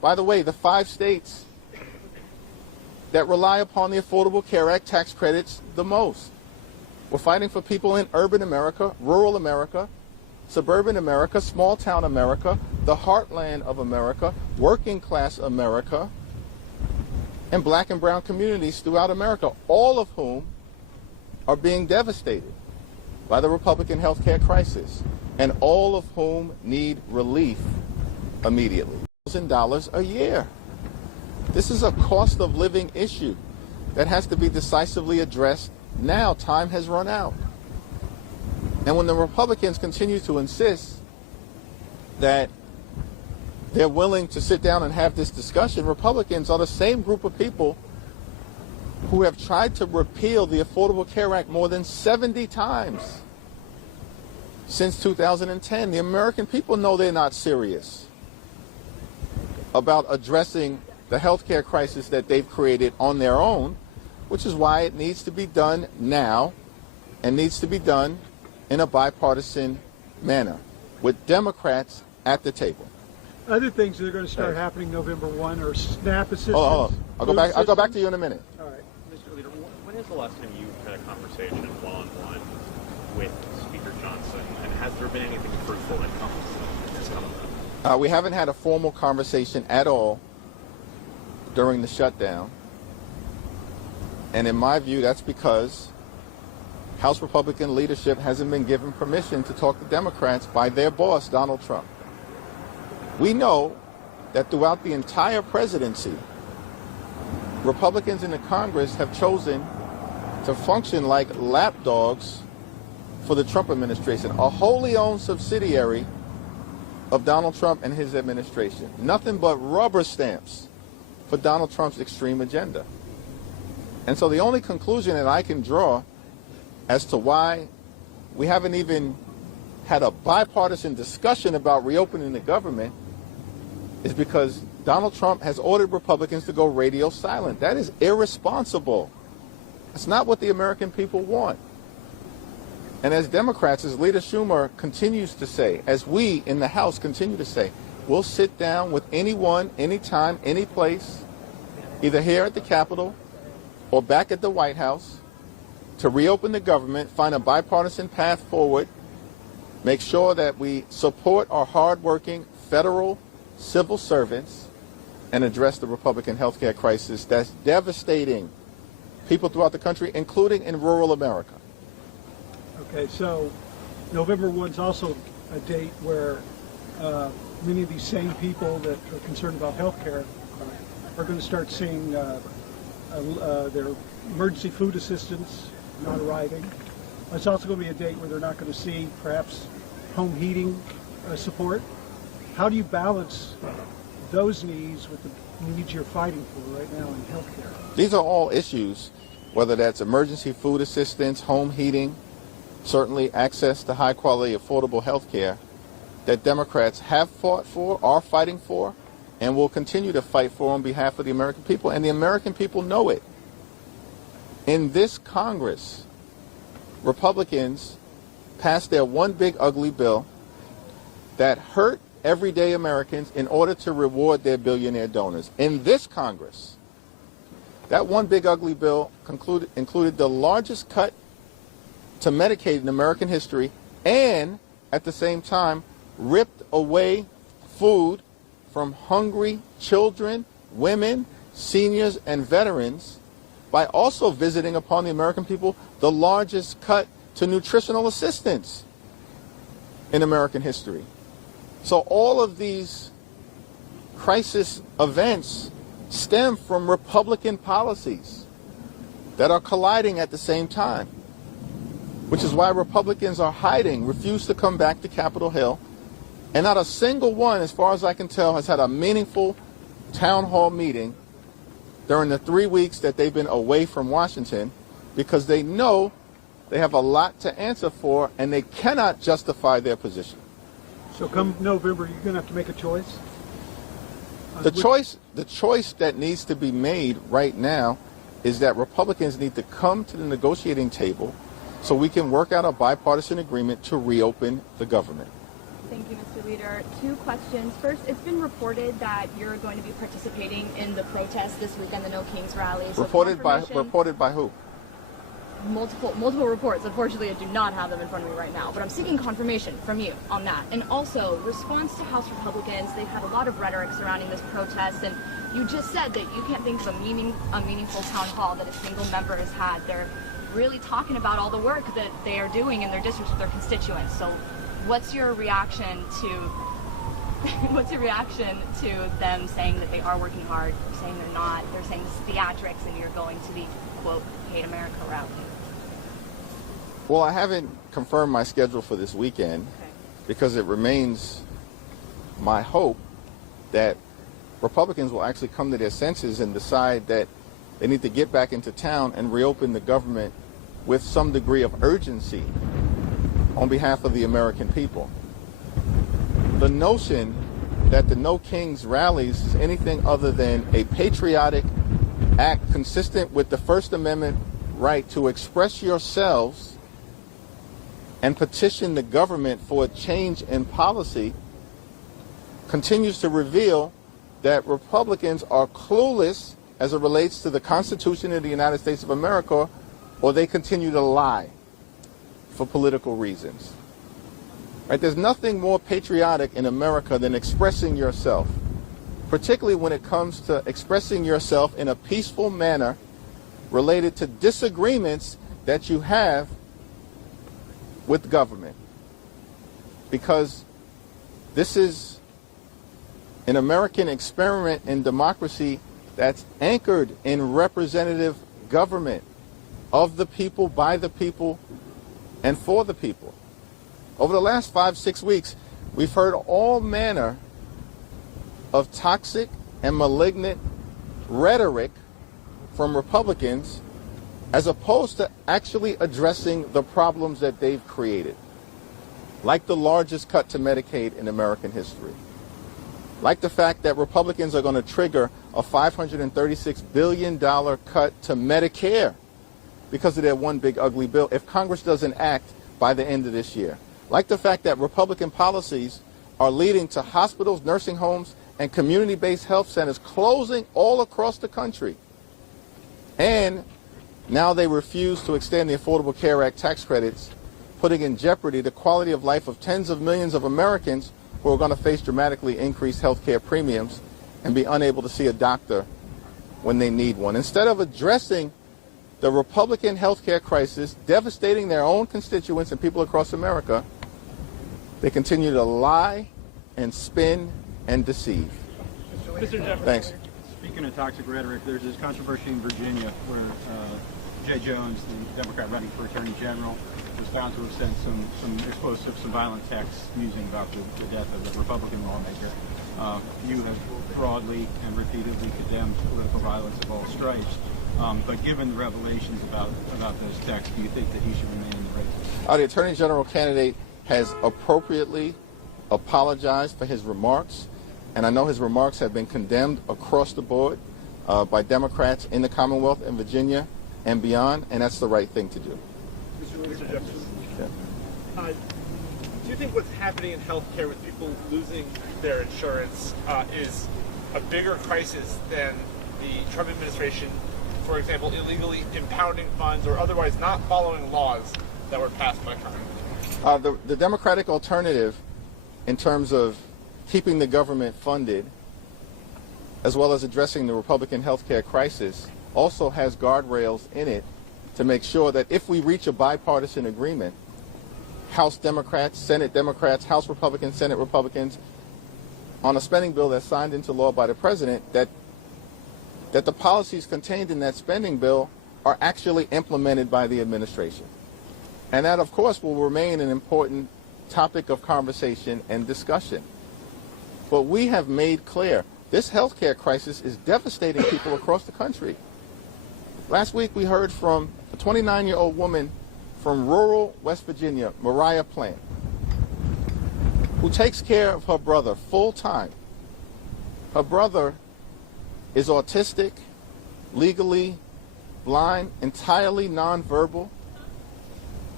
By the way, the 5 states that rely upon the Affordable Care Act tax credits the most. We're fighting for people in urban America, rural America, suburban America, small town America, the heartland of America, working class America, and black and brown communities throughout America, all of whom are being devastated by the Republican health care crisis, and all of whom need relief immediately. $1,000 a year. This is a cost of living issue that has to be decisively addressed now. Time has run out. And when the Republicans continue to insist that they're willing to sit down and have this discussion, Republicans are the same group of people who have tried to repeal the Affordable Care Act more than 70 times since 2010. The American people know they're not serious about addressing the healthcare crisis that they've created on their own, which is why it needs to be done now and needs to be done in a bipartisan manner with Democrats at the table. Other things that are going to start happening November 1 are SNAP assistance. Hold on. I'll go back to you in a minute. All right. Mr. Leader, when is the last time you had a conversation one-on-one with Speaker Johnson, and has there been anything fruitful that has come of that? We haven't had a formal conversation at all during the shutdown. And in my view, that's because House Republican leadership hasn't been given permission to talk to Democrats by their boss, Donald Trump. We know that throughout the entire presidency, Republicans in the Congress have chosen to function like lapdogs for the Trump administration, a wholly owned subsidiary of Donald Trump and his administration. Nothing but rubber stamps for Donald Trump's extreme agenda. And so the only conclusion that I can draw as to why we haven't even had a bipartisan discussion about reopening the government is because Donald Trump has ordered Republicans to go radio silent. That is irresponsible. It's not what the American people want. And as Democrats, as Leader Schumer continues to say, as we in the House continue to say, we'll sit down with anyone, anytime, any place, either here at the Capitol or back at the White House, to reopen the government, find a bipartisan path forward, make sure that we support our hardworking federal civil servants, and address the Republican health care crisis that's devastating people throughout the country, including in rural America. Okay, so November 1 is also a date where many of these same people that are concerned about health care are going to start seeing their emergency food assistance not arriving. It's also going to be a date where they're not going to see perhaps home heating support. How do you balance those needs with the needs you're fighting for right now in healthcare? These are all issues, whether that's emergency food assistance, home heating, certainly access to high quality, affordable health care, that Democrats have fought for, are fighting for, and will continue to fight for on behalf of the American people. And the American people know it. In this Congress, Republicans passed their one big ugly bill that hurt everyday Americans in order to reward their billionaire donors. In this Congress, that one big ugly bill included the largest cut to Medicaid in American history, and at the same time ripped away food from hungry children, women, seniors, and veterans by also visiting upon the American people the largest cut to nutritional assistance in American history. So all of these crisis events stem from Republican policies that are colliding at the same time, which is why Republicans are hiding, refuse to come back to Capitol Hill, and not a single one, as far as I can tell, has had a meaningful town hall meeting during the 3 weeks that they've been away from Washington, because they know they have a lot to answer for and they cannot justify their position. So come November, you're going to have to make a choice? The choice that needs to be made right now is that Republicans need to come to the negotiating table so we can work out a bipartisan agreement to reopen the government. Thank you, Mr. Leader. 2 questions. First, it's been reported that you're going to be participating in the protest this weekend, the No Kings rally. So Reported by who? multiple reports. Unfortunately, I do not have them in front of me right now, but I'm seeking confirmation from you on that. And also, response to House Republicans. They've had a lot of rhetoric surrounding this protest, and you just said that you can't think of a meaningful town hall that a single member has had. They're really talking about all the work that they are doing in their districts with their constituents. So what's your reaction to them saying that they are working hard, saying they're not, they're saying this is theatrics and you're going to the, quote, Hate America rally? Well, I haven't confirmed my schedule for this weekend because it remains my hope that Republicans will actually come to their senses and decide that they need to get back into town and reopen the government with some degree of urgency on behalf of the American people. The notion that the No Kings rallies is anything other than a patriotic act consistent with the First Amendment right to express yourselves and petition the government for a change in policy continues to reveal that Republicans are clueless as it relates to the Constitution of the United States of America, or they continue to lie for political reasons. Right? There's nothing more patriotic in America than expressing yourself, particularly when it comes to expressing yourself in a peaceful manner related to disagreements that you have with government. Because this is an American experiment in democracy that's anchored in representative government of the people, by the people, and for the people. Over the last 5-6 weeks, we've heard all manner of toxic and malignant rhetoric from Republicans as opposed to actually addressing the problems that they've created, like the largest cut to Medicaid in American history, like the fact that Republicans are going to trigger a $536 billion cut to Medicare because of their one big ugly bill if Congress doesn't act by the end of this year. Like the fact that Republican policies are leading to hospitals, nursing homes, and community-based health centers closing all across the country. And now they refuse to extend the Affordable Care Act tax credits, putting in jeopardy the quality of life of tens of millions of Americans who are going to face dramatically increased health care premiums and be unable to see a doctor when they need one. Instead of addressing the Republican health care crisis, devastating their own constituents and people across America, they continue to lie and spin and deceive. Mr. Jeffries. Thanks. Speaking of toxic rhetoric, there's this controversy in Virginia where Jay Jones, the Democrat running for Attorney General, was found to have sent some explosive, some violent texts musing about the death of a Republican lawmaker. You have broadly and repeatedly condemned political violence of all stripes. But given the revelations about those texts, do you think that he should remain in the race? The Attorney General candidate has appropriately apologized for his remarks, and I know his remarks have been condemned across the board by Democrats in the Commonwealth and Virginia and beyond, and that's the right thing to do. Mr. Jeffries. Yeah. Do you think what's happening in healthcare with people losing their insurance is a bigger crisis than the Trump administration, for example, illegally impounding funds or otherwise not following laws that were passed by Congress? The Democratic alternative in terms of keeping the government funded, as well as addressing the Republican health care crisis, also has guardrails in it to make sure that if we reach a bipartisan agreement, House Democrats, Senate Democrats, House Republicans, Senate Republicans, on a spending bill that's signed into law by the president, that the policies contained in that spending bill are actually implemented by the administration. And that, of course, will remain an important topic of conversation and discussion. But we have made clear this health care crisis is devastating people across the country. Last week we heard from a 29-year-old woman from rural West Virginia, Mariah Plant, who takes care of her brother full-time. Her brother is autistic, legally blind, entirely nonverbal,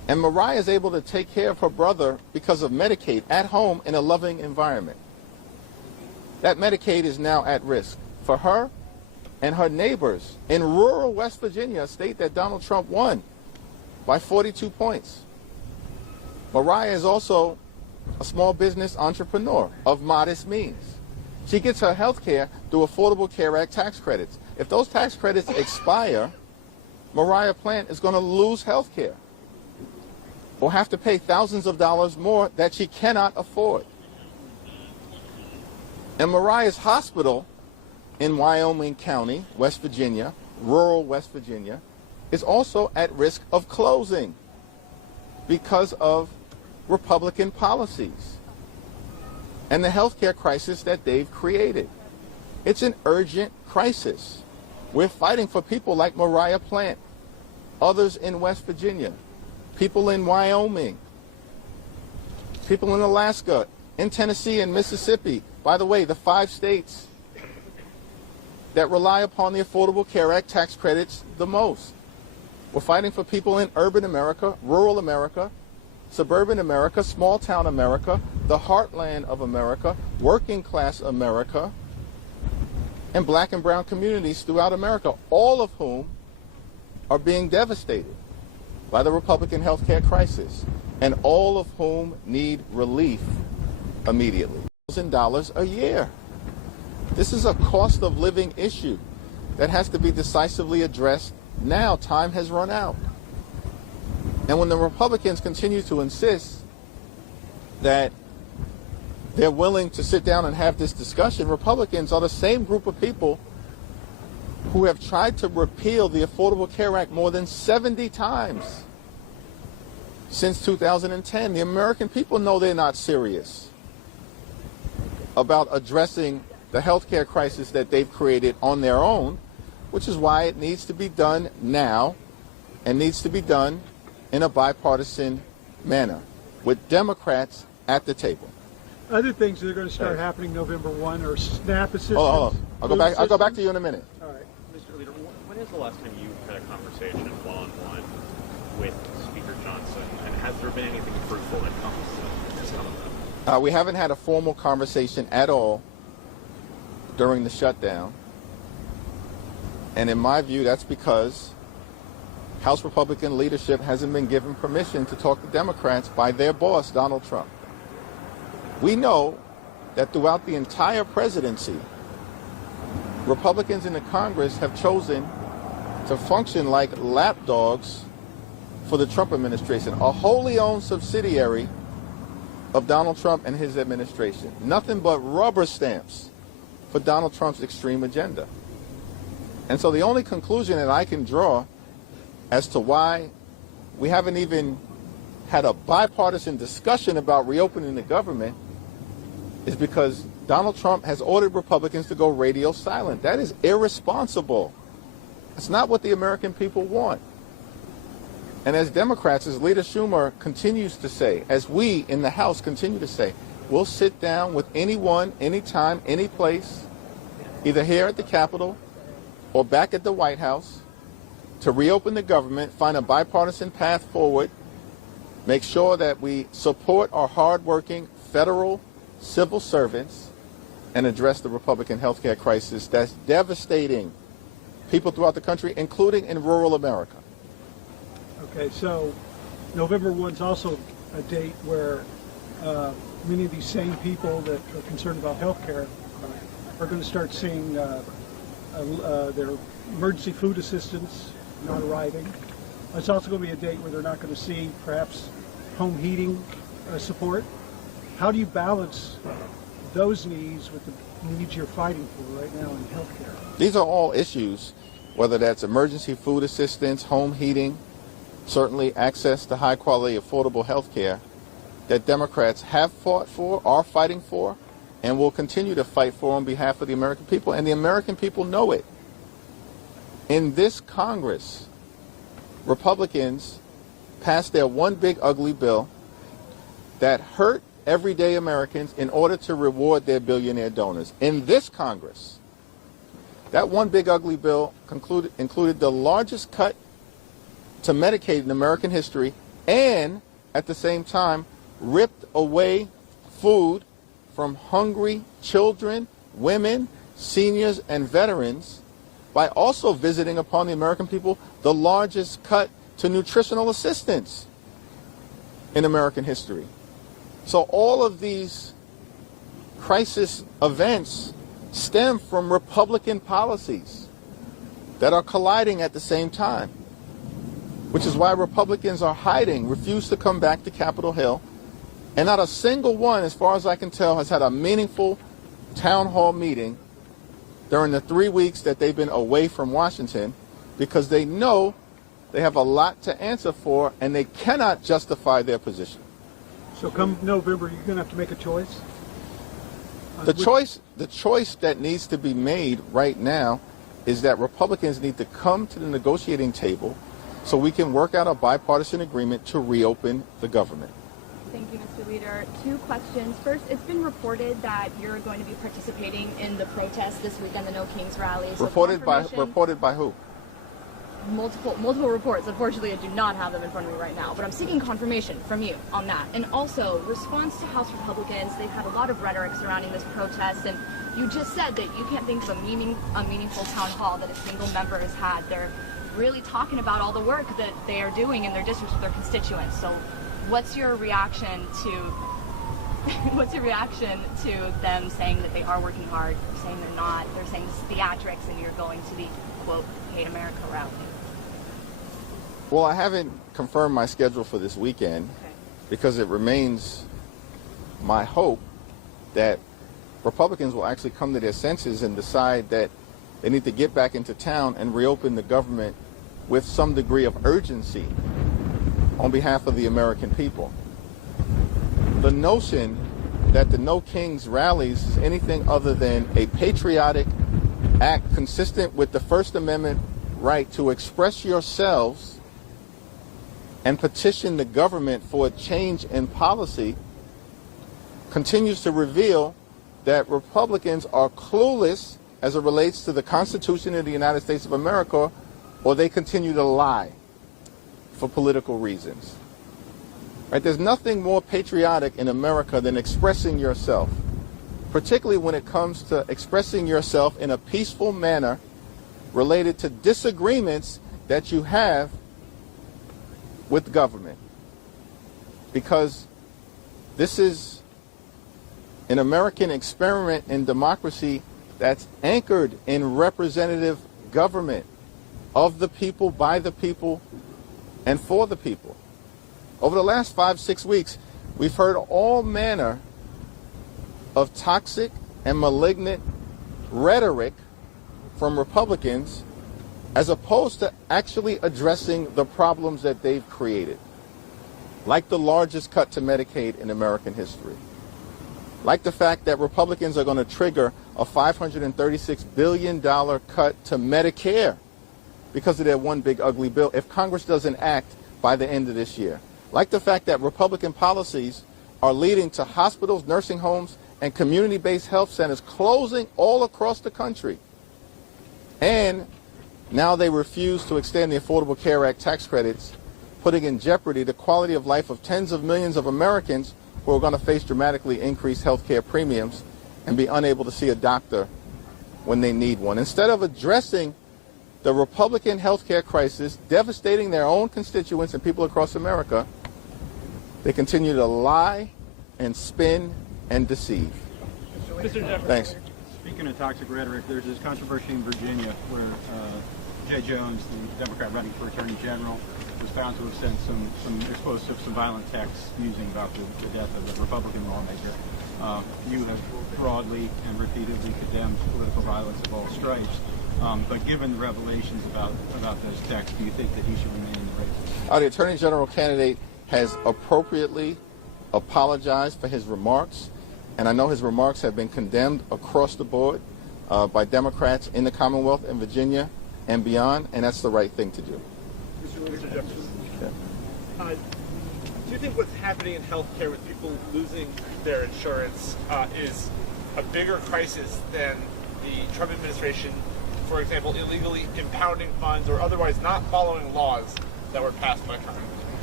And Mariah is able to take care of her brother because of Medicaid at home in a loving environment. That Medicaid is now at risk for her and her neighbors in rural West Virginia, a state that Donald Trump won by 42 points. Mariah is also a small business entrepreneur of modest means. She gets her health care through Affordable Care Act tax credits. If those tax credits expire, Mariah Plant is going to lose health care or have to pay thousands of dollars more that she cannot afford. And Mariah's hospital in Wyoming County, West Virginia, rural West Virginia, is also at risk of closing because of Republican policies and the healthcare crisis that they've created. It's an urgent crisis. We're fighting for people like Mariah Plant, others in West Virginia, people in Wyoming, people in Alaska, in Tennessee and Mississippi. By the way, the 5 states that rely upon the Affordable Care Act tax credits the most. We're fighting for people in urban America, rural America, suburban America, small town America, the heartland of America, working class America, and black and brown communities throughout America, all of whom are being devastated by the Republican health care crisis, and all of whom need relief immediately. $1,000 a year. This is a cost of living issue that has to be decisively addressed now. Time has run out. And when the Republicans continue to insist that they're willing to sit down and have this discussion, Republicans are the same group of people who have tried to repeal the Affordable Care Act more than 70 times since 2010. The American people know they're not serious about addressing the healthcare crisis that they've created on their own, which is why it needs to be done now and needs to be done in a bipartisan manner with Democrats at the table. Other things that are going to start happening November 1 are SNAP assistance. Hold on. I'll go back to you in a minute. All right. Mr. Leader, when is the last time you had a conversation one-on-one with Speaker Johnson, and has there been anything fruitful that has come of that? We haven't had a formal conversation at all during the shutdown. And in my view, that's because House Republican leadership hasn't been given permission to talk to Democrats by their boss, Donald Trump. We know that throughout the entire presidency, Republicans in the Congress have chosen to function like lapdogs for the Trump administration, a wholly owned subsidiary of Donald Trump and his administration. Nothing but rubber stamps for Donald Trump's extreme agenda. And so the only conclusion that I can draw as to why we haven't even had a bipartisan discussion about reopening the government is because Donald Trump has ordered Republicans to go radio silent. That is irresponsible. It's not what the American people want. And as Democrats, as Leader Schumer continues to say, as we in the House continue to say, we'll sit down with anyone, anytime, any place, either here at the Capitol or back at the White House, to reopen the government, find a bipartisan path forward, make sure that we support our hardworking federal civil servants, and address the Republican health care crisis that's devastating people throughout the country, including in rural America. Okay, so November 1 is also a date where many of these same people that are concerned about health care are going to start seeing their emergency food assistance not arriving. It's also going to be a date where they're not going to see perhaps home heating support. How do you balance those needs with the needs you're fighting for right now in healthcare? These are all issues, whether that's emergency food assistance, home heating, certainly access to high quality, affordable health care, that Democrats have fought for, are fighting for, and will continue to fight for on behalf of the American people. And the American people know it. In this Congress, Republicans passed their one big ugly bill that hurt everyday Americans in order to reward their billionaire donors. In this Congress, that one big ugly bill included the largest cut to Medicaid in American history and at the same time ripped away food from hungry children, women, seniors, and veterans by also visiting upon the American people the largest cut to nutritional assistance in American history. So all of these crisis events stem from Republican policies that are colliding at the same time, which is why Republicans are hiding, refuse to come back to Capitol Hill, and not a single one, as far as I can tell, has had a meaningful town hall meeting during the 3 weeks that they've been away from Washington, because they know they have a lot to answer for and they cannot justify their position. So come November, you're going to have to make a choice? The choice that needs to be made right now is that Republicans need to come to the negotiating table so we can work out a bipartisan agreement to reopen the government. Thank you, Mr. Leader. 2 questions. First, it's been reported that you're going to be participating in the protest this weekend, the No Kings rally. So reported by who? Multiple reports. Unfortunately, I do not have them in front of me right now, but I'm seeking confirmation from you on that. And also, response to House Republicans, they've had a lot of rhetoric surrounding this protest, and you just said that you can't think of a meaningful town hall that a single member has had. They're really talking about all the work that they are doing in their districts with their constituents. So what's your reaction to them saying that they are working hard, saying they're not, they're saying this is theatrics and you're going to the, quote, Hate America rally? Well, I haven't confirmed my schedule for this weekend because it remains my hope that Republicans will actually come to their senses and decide that they need to get back into town and reopen the government with some degree of urgency on behalf of the American people. The notion that the No Kings rallies is anything other than a patriotic act consistent with the First Amendment right to express yourselves and petition the government for a change in policy continues to reveal that Republicans are clueless as it relates to the Constitution of the United States of America, or they continue to lie for political reasons. Right? There's nothing more patriotic in America than expressing yourself, particularly when it comes to expressing yourself in a peaceful manner related to disagreements that you have with government. Because this is an American experiment in democracy that's anchored in representative government of the people, by the people, and for the people. Over the last 5-6 weeks, we've heard all manner of toxic and malignant rhetoric from Republicans as opposed to actually addressing the problems that they've created, like the largest cut to Medicaid in American history, like the fact that Republicans are going to trigger a $536 billion cut to Medicare because of their one big ugly bill if Congress doesn't act by the end of this year. Like the fact that Republican policies are leading to hospitals, nursing homes, and community-based health centers closing all across the country. And now they refuse to extend the Affordable Care Act tax credits, putting in jeopardy the quality of life of tens of millions of Americans who are going to face dramatically increased health care premiums and be unable to see a doctor when they need one. Instead of addressing the Republican health care crisis, devastating their own constituents and people across America, they continue to lie and spin and deceive. Mr. Jeffries. Thanks. Speaking of toxic rhetoric, there's this controversy in Virginia where Jay Jones, the Democrat running for Attorney General, was found to have sent some explosive, some violent texts musing about the death of a Republican lawmaker. You have broadly and repeatedly condemned political violence of all stripes. But given the revelations about those texts, do you think that he should remain in the race? The Attorney General candidate has appropriately apologized for his remarks, and I know his remarks have been condemned across the board by Democrats in the Commonwealth and Virginia and beyond, and that's the right thing to do. Mr. Jeffries. Yeah. Do you think what's happening in healthcare with people losing their insurance is a bigger crisis than the Trump administration, for example, illegally impounding funds or otherwise not following laws that were passed by Congress?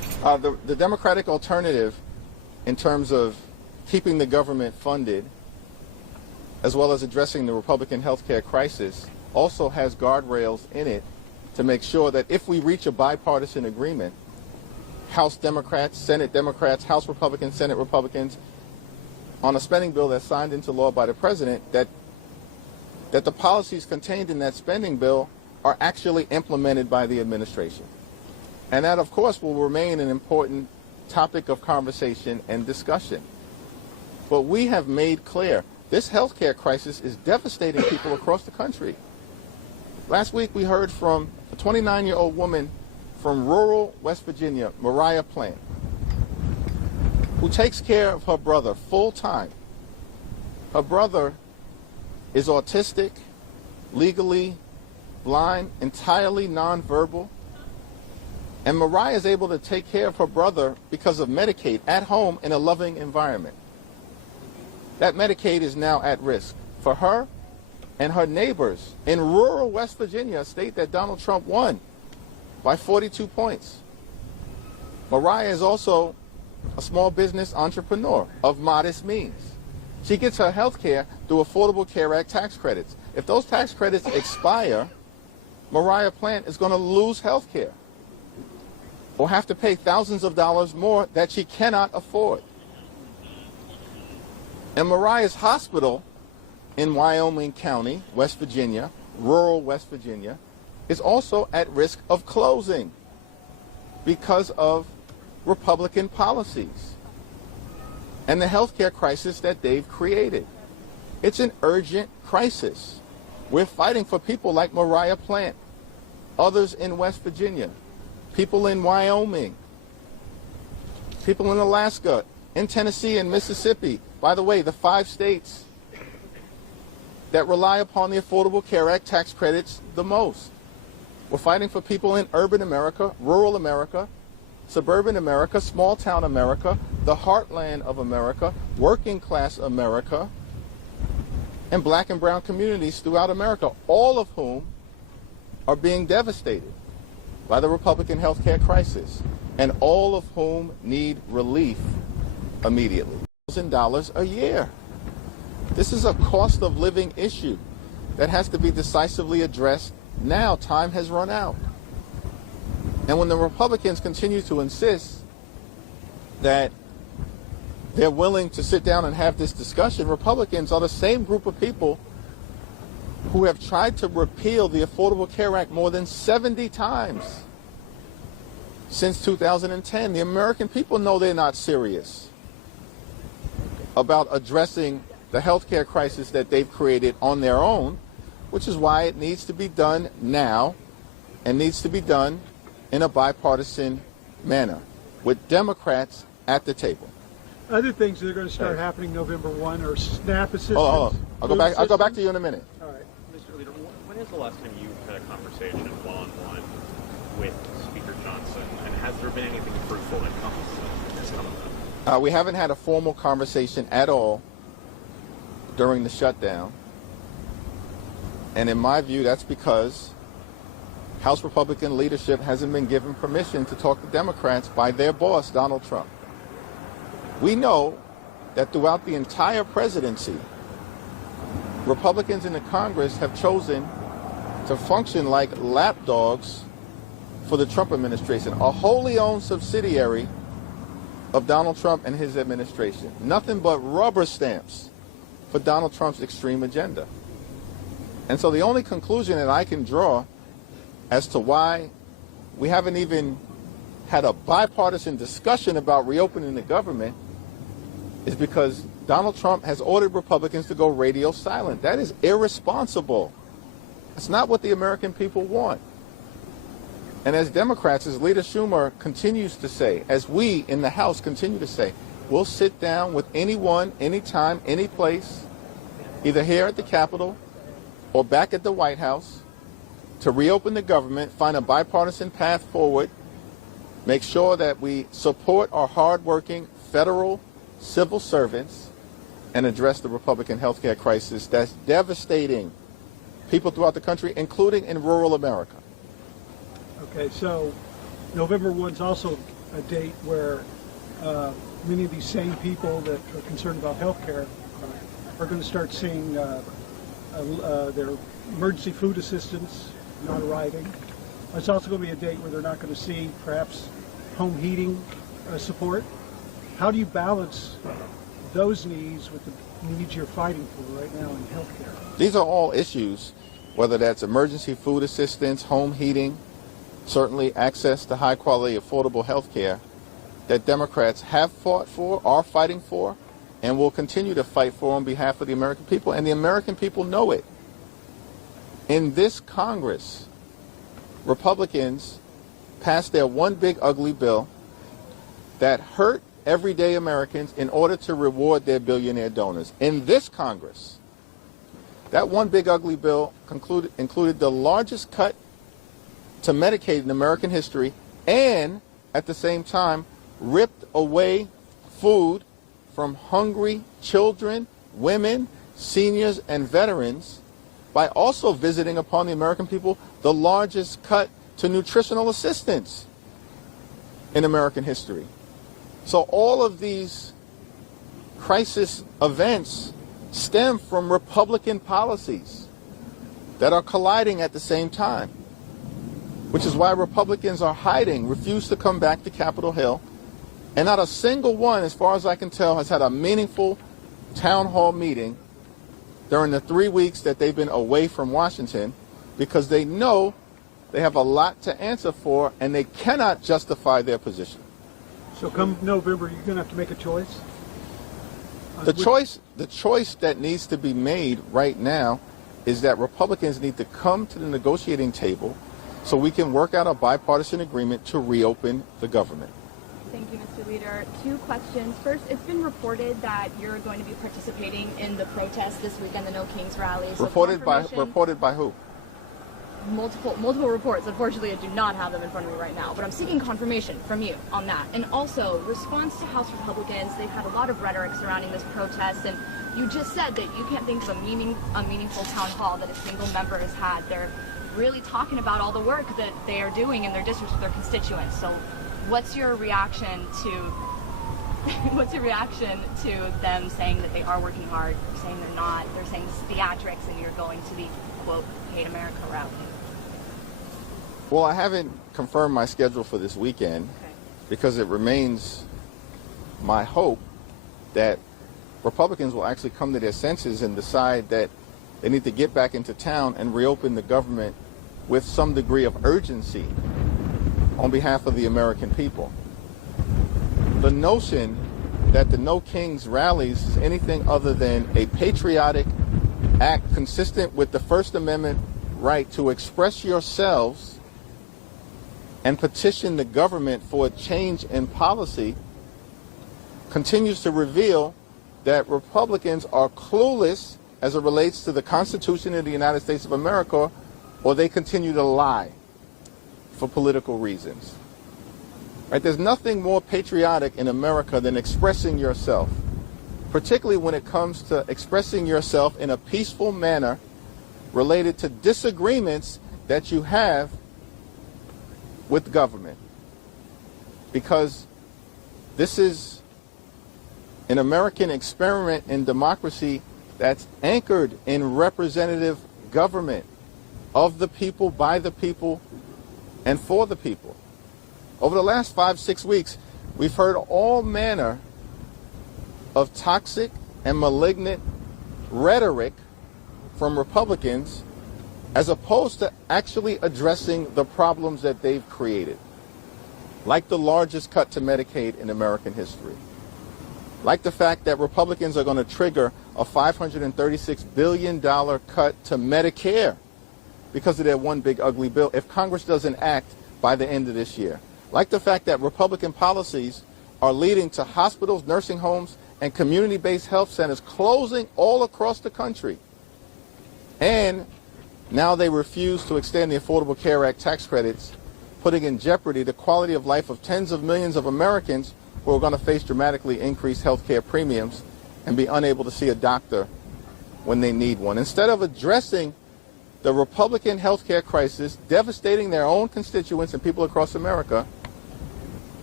The Democratic alternative, in terms of keeping the government funded, as well as addressing the Republican health care crisis, also has guardrails in it to make sure that if we reach a bipartisan agreement, House Democrats, Senate Democrats, House Republicans, Senate Republicans, on a spending bill that's signed into law by the president, that the policies contained in that spending bill are actually implemented by the administration. And that, of course, will remain an important topic of conversation and discussion. But we have made clear this health care crisis is devastating people across the country. Last week we heard from a 29-year-old woman from rural West Virginia, Mariah Plant, who takes care of her brother full-time. Her brother is autistic, legally blind, entirely nonverbal, and Mariah is able to take care of her brother because of Medicaid at home in a loving environment. That Medicaid is now at risk for her and her neighbors in rural West Virginia, a state that Donald Trump won by 42 points. Mariah is also a small business entrepreneur of modest means. She gets her health care through Affordable Care Act tax credits. If those tax credits expire, Mariah Plant is going to lose health care or have to pay thousands of dollars more that she cannot afford. And Mariah's hospital in Wyoming County, West Virginia, rural West Virginia, is also at risk of closing because of Republican policies and the health care crisis that they've created. It's an urgent crisis. We're fighting for people like Mariah Plant, others in West Virginia, people in Wyoming, people in Alaska, in Tennessee and Mississippi. By the way, the 5 states that rely upon the Affordable Care Act tax credits the most. We're fighting for people in urban America, rural America, suburban America, small town America, the heartland of America, working class America, and black and brown communities throughout America, all of whom are being devastated by the Republican health care crisis, and all of whom need relief immediately. $1,000 a year. This is a cost of living issue that has to be decisively addressed now. Time has run out. And when the Republicans continue to insist that they're willing to sit down and have this discussion, Republicans are the same group of people who have tried to repeal the Affordable Care Act more than 70 times since 2010. The American people know they're not serious about addressing the health care crisis that they've created on their own, which is why it needs to be done now and needs to be done in a bipartisan manner with Democrats at the table. Other things that are going to start happening November 1 are SNAP assistance. I'll go back to you in a minute. All right. Mr. Leader, when is the last time you had a conversation one-on-one with Speaker Johnson, and has there been anything fruitful that comes of that? We haven't had a formal conversation at all during the shutdown. And in my view, that's because House Republican leadership hasn't been given permission to talk to Democrats by their boss, Donald Trump. We know that throughout the entire presidency, Republicans in the Congress have chosen to function like lapdogs for the Trump administration, a wholly owned subsidiary of Donald Trump and his administration. Nothing but rubber stamps for Donald Trump's extreme agenda. And so the only conclusion that I can draw as to why we haven't even had a bipartisan discussion about reopening the government is because Donald Trump has ordered Republicans to go radio silent. That is irresponsible. It's not what the American people want. And as Democrats, as Leader Schumer continues to say, as we in the House continue to say, we'll sit down with anyone, anytime, any place, either here at the Capitol or back at the White House, to reopen the government, find a bipartisan path forward, make sure that we support our hardworking federal civil servants, and address the Republican health care crisis that's devastating people throughout the country, including in rural America. Okay, so November 1 is also a date where many of these same people that are concerned about health care are going to start seeing their emergency food assistance not arriving. It's also going to be a date where they're not going to see perhaps home heating support. How do you balance those needs with the needs you're fighting for right now in health care? These are all issues, whether that's emergency food assistance, home heating, certainly access to high quality, affordable health care, that Democrats have fought for, are fighting for, and will continue to fight for on behalf of the American people. And the American people know it. In this Congress, Republicans passed their one big ugly bill that hurt everyday Americans in order to reward their billionaire donors. In this Congress, that one big ugly bill included the largest cut to Medicaid in American history, and at the same time ripped away food from hungry children, women, seniors, and veterans by also visiting upon the American people the largest cut to nutritional assistance in American history. So all of these crisis events stem from Republican policies that are colliding at the same time, which is why Republicans are hiding, refuse to come back to Capitol Hill, and not a single one, as far as I can tell, has had a meaningful town hall meeting during the 3 weeks that they've been away from Washington, because they know they have a lot to answer for and they cannot justify their position. So come November, you're going to have to make a choice? The choice that needs to be made right now is that Republicans need to come to the negotiating table so we can work out a bipartisan agreement to reopen the government. Thank you, Mr. Leader. 2 questions. First, it's been reported that you're going to be participating in the protest this weekend, the No Kings rally. So reported by who? Multiple reports. Unfortunately, I do not have them in front of me right now, but I'm seeking confirmation from you on that. And also, response to House Republicans, they've had a lot of rhetoric surrounding this protest, and you just said that you can't think of a meaningful town hall that a single member has had. They're really talking about all the work that they are doing in their districts with their constituents. So what's your reaction to them saying that they are working hard, saying they're not, they're saying this is theatrics and you're going to the, quote, Hate America rally? Well, I haven't confirmed my schedule for this weekend because it remains my hope that Republicans will actually come to their senses and decide that they need to get back into town and reopen the government with some degree of urgency on behalf of the American people. The notion that the No Kings rallies is anything other than a patriotic act consistent with the First Amendment right to express yourselves and petition the government for a change in policy continues to reveal that Republicans are clueless as it relates to the Constitution of the United States of America, or they continue to lie for political reasons. Right? There's nothing more patriotic in America than expressing yourself, particularly when it comes to expressing yourself in a peaceful manner related to disagreements that you have with government. Because this is an American experiment in democracy that's anchored in representative government of the people, by the people, and for the people. Over the last 5-6 weeks, we've heard all manner of toxic and malignant rhetoric from Republicans as opposed to actually addressing the problems that they've created, like the largest cut to Medicaid in American history, like the fact that Republicans are going to trigger a $536 billion cut to Medicare because of their one big ugly bill if Congress doesn't act by the end of this year, like the fact that Republican policies are leading to hospitals, nursing homes, and community-based health centers closing all across the country. And now they refuse to extend the Affordable Care Act tax credits, putting in jeopardy the quality of life of tens of millions of Americans who are going to face dramatically increased health care premiums and be unable to see a doctor when they need one. Instead of addressing the Republican health care crisis devastating their own constituents and people across America,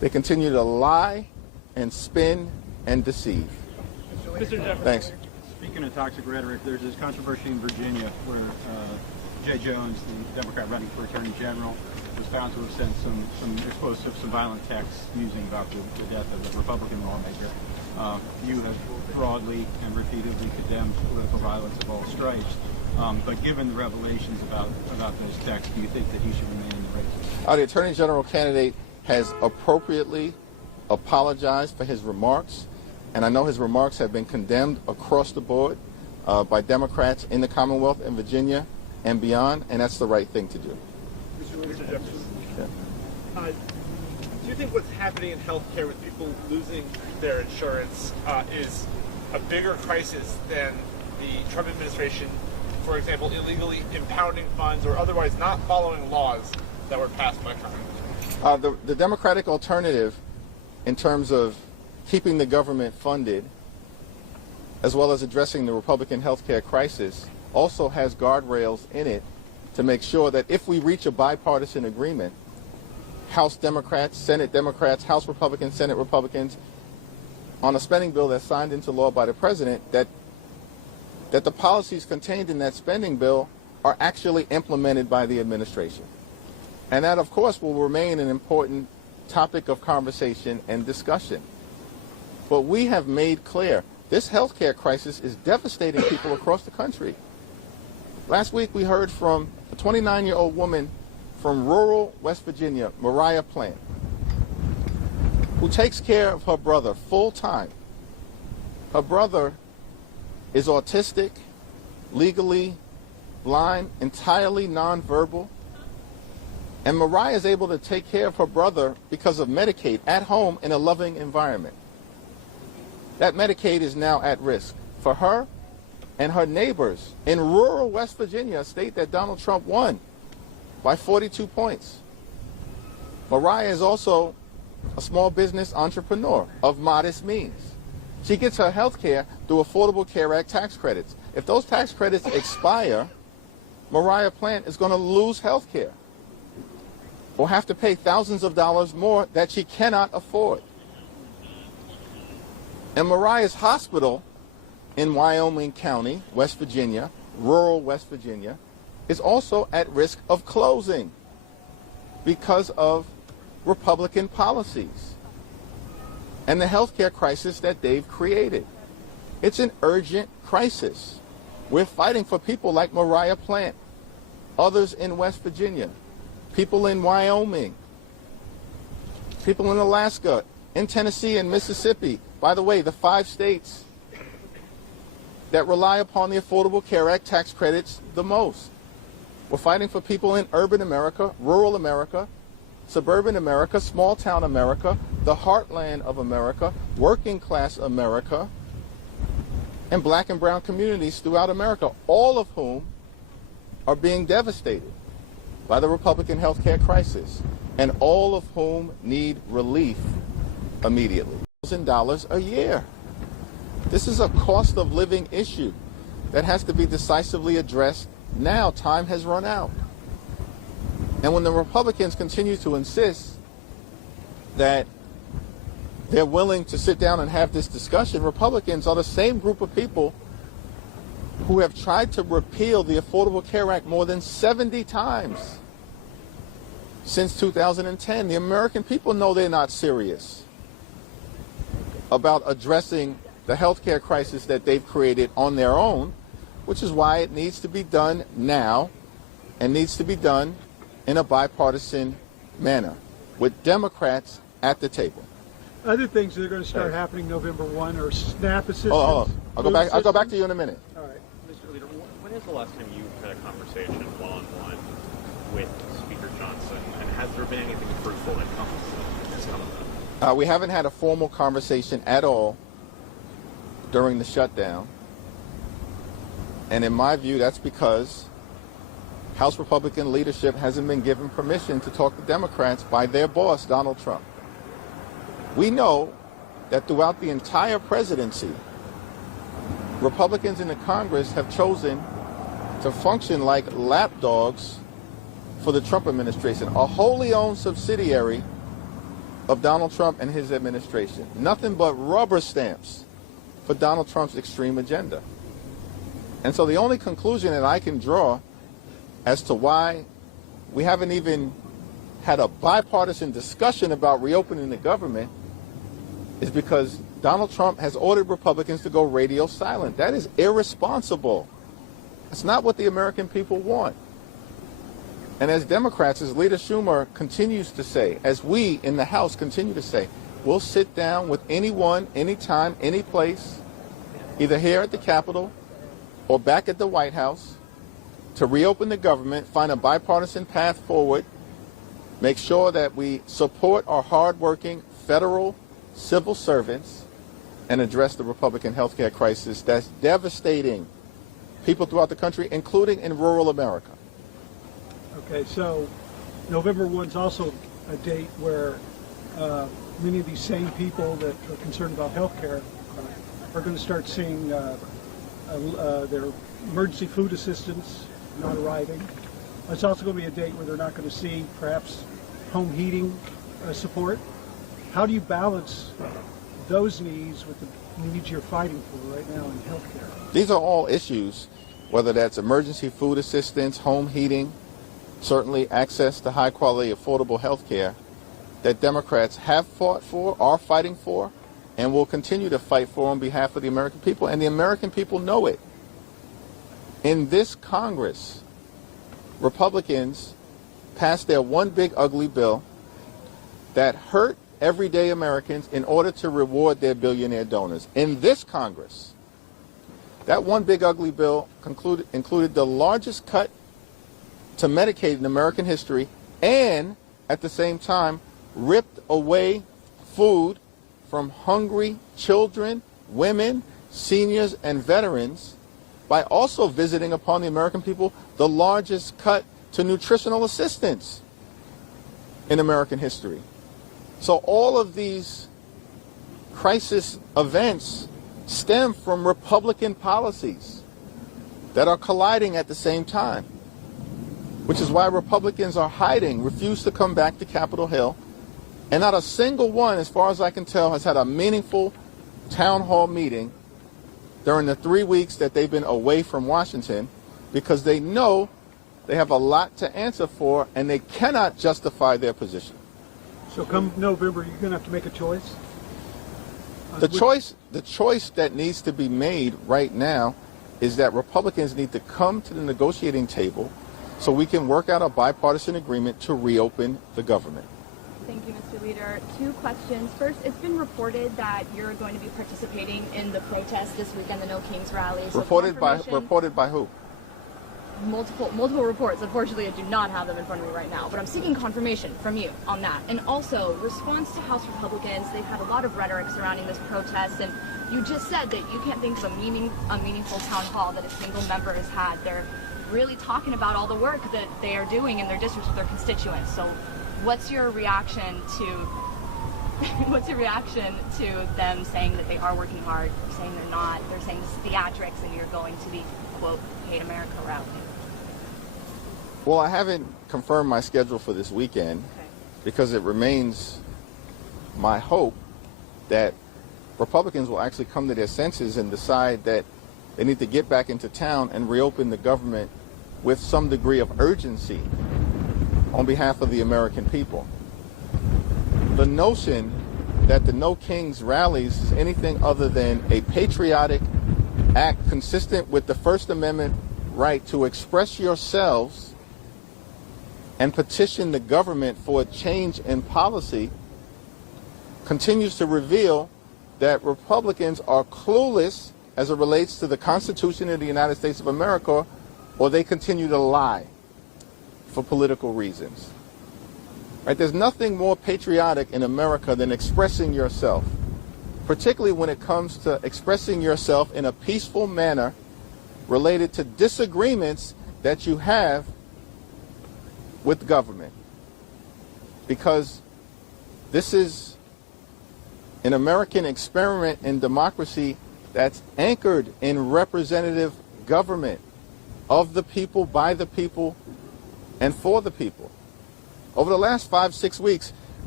They continue to lie and spin and deceive. Mr. Jeffries. Thanks. Speaking of toxic rhetoric, there's this controversy in Virginia where Jay Jones, the Democrat running for Attorney General, was found to have sent some explosive, some violent texts musing about the death of a Republican lawmaker. You have broadly and repeatedly condemned political violence of all stripes. But given the revelations about those texts, do you think that he should remain in the race? The Attorney General candidate has appropriately apologized for his remarks, and I know his remarks have been condemned across the board by Democrats in the Commonwealth and Virginia and beyond, and that's the right thing to do. Mr. Jeffries. Yeah. Do you think what's happening in healthcare with people losing their insurance is a bigger crisis than the Trump administration, for example, illegally impounding funds or otherwise not following laws that were passed by Congress? The Democratic alternative in terms of keeping the government funded, as well as addressing the Republican healthcare crisis, also has guardrails in it to make sure that if we reach a bipartisan agreement, House Democrats, Senate Democrats, House Republicans, Senate Republicans, on a spending bill that's signed into law by the president, that the policies contained in that spending bill are actually implemented by the administration. And that, of course, will remain an important topic of conversation and discussion. But we have made clear this healthcare crisis is devastating people across the country. Last week we heard from a 29-year-old woman from rural West Virginia, Mariah Plant, who takes care of her brother full-time. Her brother is autistic, legally blind, entirely nonverbal, and Mariah is able to take care of her brother because of Medicaid at home in a loving environment. That Medicaid is now at risk for her and her neighbors in rural West Virginia, a state that Donald Trump won by 42 points. Mariah is also a small business entrepreneur of modest means. She gets her health care through Affordable Care Act tax credits. If those tax credits expire, Mariah Plant is going to lose health care or have to pay thousands of dollars more that she cannot afford. And Mariah's hospital in Wyoming County, West Virginia, rural West Virginia, is also at risk of closing because of Republican policies and the healthcare crisis that they've created. It's an urgent crisis. We're fighting for people like Mariah Plant, others in West Virginia, people in Wyoming, people in Alaska, in Tennessee and Mississippi. By the way, the 5 states that rely upon the Affordable Care Act tax credits the most. We're fighting for people in urban America, rural America, suburban America, small town America, the heartland of America, working class America, and black and brown communities throughout America, all of whom are being devastated by the Republican healthcare crisis, and all of whom need relief immediately. $1,000 a year. This is a cost of living issue that has to be decisively addressed now. Time has run out. And when the Republicans continue to insist that they're willing to sit down and have this discussion, Republicans are the same group of people who have tried to repeal the Affordable Care Act more than 70 times since 2010. The American people know they're not serious about addressing the healthcare crisis that they've created on their own, which is why it needs to be done now and needs to be done in a bipartisan manner with Democrats at the table. Other things that are going to start happening November 1 are SNAP assistance. I'll go back to you in a minute. All right. Mr. Leader, when is the last time you had a conversation one-on-one with Speaker Johnson, and has there been anything fruitful that has come of that? We haven't had a formal conversation at all during the shutdown. And in my view, that's because House Republican leadership hasn't been given permission to talk to Democrats by their boss, Donald Trump. We know that throughout the entire presidency, Republicans in the Congress have chosen to function like lapdogs for the Trump administration, a wholly owned subsidiary of Donald Trump and his administration. Nothing but rubber stamps for Donald Trump's extreme agenda. And so the only conclusion that I can draw as to why we haven't even had a bipartisan discussion about reopening the government is because Donald Trump has ordered Republicans to go radio silent. That is irresponsible. It's not what the American people want. And as Democrats, as Leader Schumer continues to say, as we in the House continue to say, we'll sit down with anyone, anytime, any place, either here at the Capitol or back at the White House, to reopen the government, find a bipartisan path forward, make sure that we support our hardworking federal civil servants, and address the Republican health care crisis that's devastating people throughout the country, including in rural America. Okay, so November 1 is also a date where many of these same people that are concerned about health care are going to start seeing their emergency food assistance not arriving. It's also going to be a date where they're not going to see perhaps home heating support. How do you balance those needs with the needs you're fighting for right now in health care? These are all issues, whether that's emergency food assistance, home heating, certainly access to high-quality, affordable health care, that Democrats have fought for, are fighting for, and will continue to fight for on behalf of the American people. And the American people know it. In this Congress, Republicans passed their one big ugly bill that hurt everyday Americans in order to reward their billionaire donors. In this Congress, that one big ugly bill included the largest cut to Medicaid in American history, and at the same time ripped away food from hungry children, women, seniors, and veterans by also visiting upon the American people the largest cut to nutritional assistance in American history. So all of these crisis events stem from Republican policies that are colliding at the same time, which is why Republicans are hiding, refuse to come back to Capitol Hill, and not a single one, as far as I can tell, has had a meaningful town hall meeting during the 3 weeks that they've been away from Washington, because they know they have a lot to answer for and they cannot justify their position. So come November, you're going to have to make a choice? The choice that needs to be made right now is that Republicans need to come to the negotiating table so we can work out a bipartisan agreement to reopen the government. Thank you, Mr. Leader. 2 questions. First, it's been reported that you're going to be participating in the protest this weekend, the No Kings rally. So reported by who? Multiple reports. Unfortunately, I do not have them in front of me right now, but I'm seeking confirmation from you on that. And also, response to House Republicans. They've had a lot of rhetoric surrounding this protest, and you just said that you can't think of a meaningful town hall that a single member has had. They're really talking about all the work that they are doing in their districts with their constituents. So what's your reaction to them saying that they are working hard, saying they're not, they're saying this is theatrics and you're going to the, quote, Hate America rally? Well, I haven't confirmed my schedule for this weekend because it remains my hope that Republicans will actually come to their senses and decide that they need to get back into town and reopen the government with some degree of urgency on behalf of the American people. The notion that the No Kings rallies is anything other than a patriotic act consistent with the First Amendment right to express yourselves and petition the government for a change in policy continues to reveal that Republicans are clueless as it relates to the Constitution of the United States of America, or they continue to lie for political reasons. Right? There's nothing more patriotic in America than expressing yourself, particularly when it comes to expressing yourself in a peaceful manner related to disagreements that you have with government. Because this is an American experiment in democracy that's anchored in representative government of the people, by the people, and for the people. Over the last 5-6 weeks,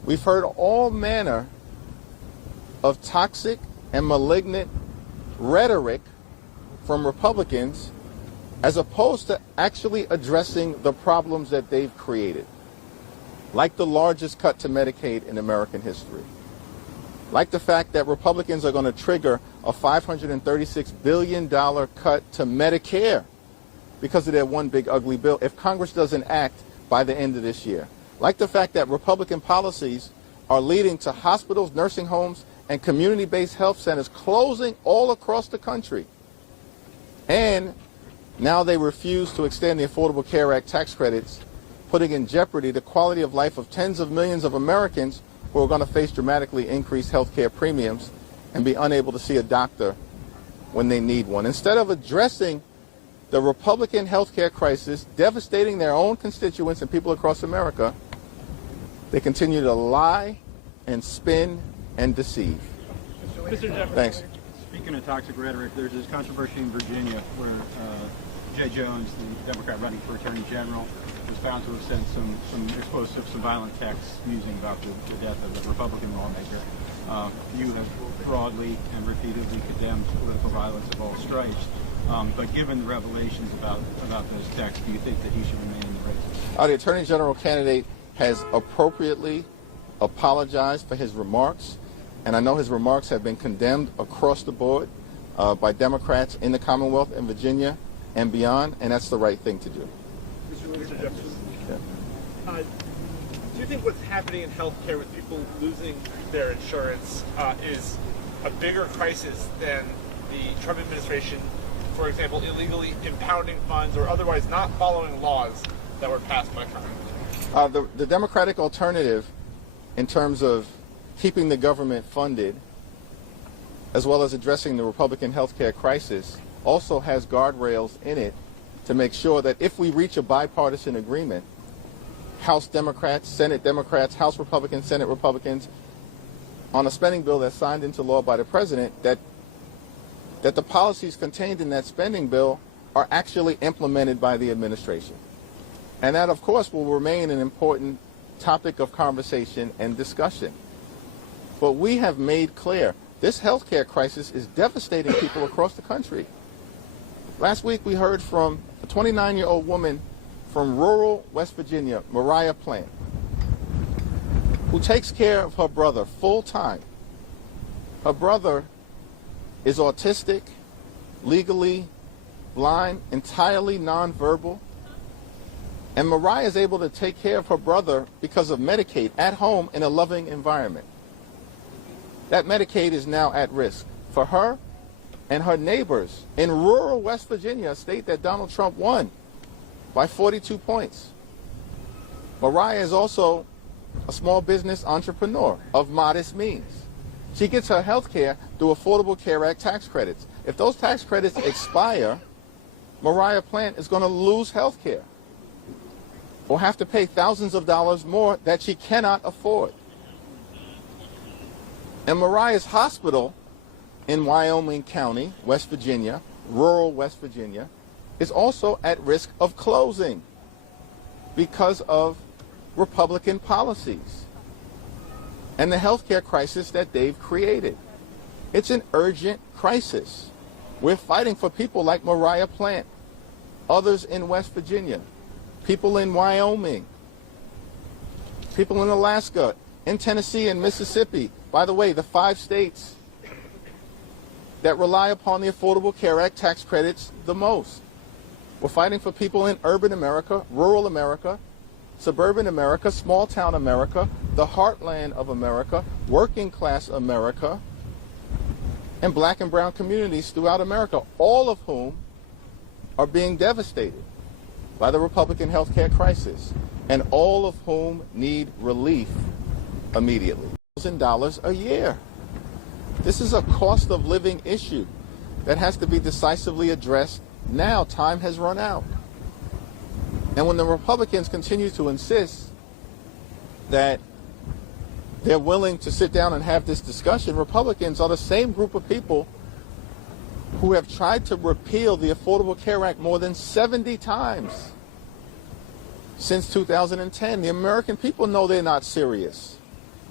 We've heard all manner of toxic and malignant rhetoric from Republicans as opposed to actually addressing the problems that they've created, like the largest cut to Medicaid in American history, like the fact that Republicans are going to trigger a $536 billion cut to Medicare because of their one big ugly bill if Congress doesn't act by the end of this year, like the fact that Republican policies are leading to hospitals, nursing homes, and community-based health centers closing all across the country. And now they refuse to extend the Affordable Care Act tax credits, putting in jeopardy the quality of life of tens of millions of Americans who are going to face dramatically increased health care premiums and be unable to see a doctor when they need one. Instead of addressing the Republican health care crisis, devastating their own constituents and people across America, they continue to lie and spin and deceive. Mr. Jeffries. Thanks. Speaking of toxic rhetoric, there's this controversy in Virginia where Jay Jones, the Democrat running for Attorney General, was found to have sent some explosive, some violent texts musing about the death of a Republican lawmaker. You have broadly and repeatedly condemned political violence of all stripes. But given the revelations about those texts, do you think that he should remain in the race? The Attorney General candidate has appropriately apologized for his remarks, and I know his remarks have been condemned across the board by Democrats in the Commonwealth and Virginia and beyond, and that's the right thing to do. Mr. Jeffries. Yeah. Do you think what's happening in healthcare with people losing their insurance is a bigger crisis than the Trump administration, for example, illegally impounding funds or otherwise not following laws that were passed by Congress? The Democratic alternative in terms of keeping the government funded, as well as addressing the Republican health care crisis, also has guardrails in it to make sure that if we reach a bipartisan agreement, House Democrats, Senate Democrats, House Republicans, Senate Republicans, on a spending bill that's signed into law by the president, that the policies contained in that spending bill are actually implemented by the administration. And that, of course, will remain an important topic of conversation and discussion. But we have made clear this health care crisis is devastating people across the country. Last week we heard from a 29-year-old woman from rural West Virginia, Mariah Plant, who takes care of her brother full-time. Her brother is autistic, legally blind, entirely nonverbal, and Mariah is able to take care of her brother because of Medicaid at home in a loving environment. That Medicaid is now at risk for her and her neighbors in rural West Virginia, a state that Donald Trump won by 42 points. Mariah is also a small business entrepreneur of modest means. She gets her health care through Affordable Care Act tax credits. If those tax credits expire, Mariah Plant is going to lose health care or have to pay thousands of dollars more that she cannot afford. And Mariah's hospital in Wyoming County, West Virginia, rural West Virginia, is also at risk of closing because of Republican policies and the health care crisis that they've created. It's an urgent crisis. We're fighting for people like Mariah Plant, others in West Virginia, people in Wyoming, people in Alaska, in Tennessee and Mississippi. By the way, the 5 states that rely upon the Affordable Care Act tax credits the most. We're fighting for people in urban America, rural America, suburban America, small town America, the heartland of America, working class America, and black and brown communities throughout America, all of whom are being devastated by the Republican health care crisis, and all of whom need relief immediately. $1,000 a year. This is a cost of living issue that has to be decisively addressed now. Time has run out. And when the Republicans continue to insist that they're willing to sit down and have this discussion, Republicans are the same group of people who have tried to repeal the Affordable Care Act more than 70 times since 2010. The American people know they're not serious.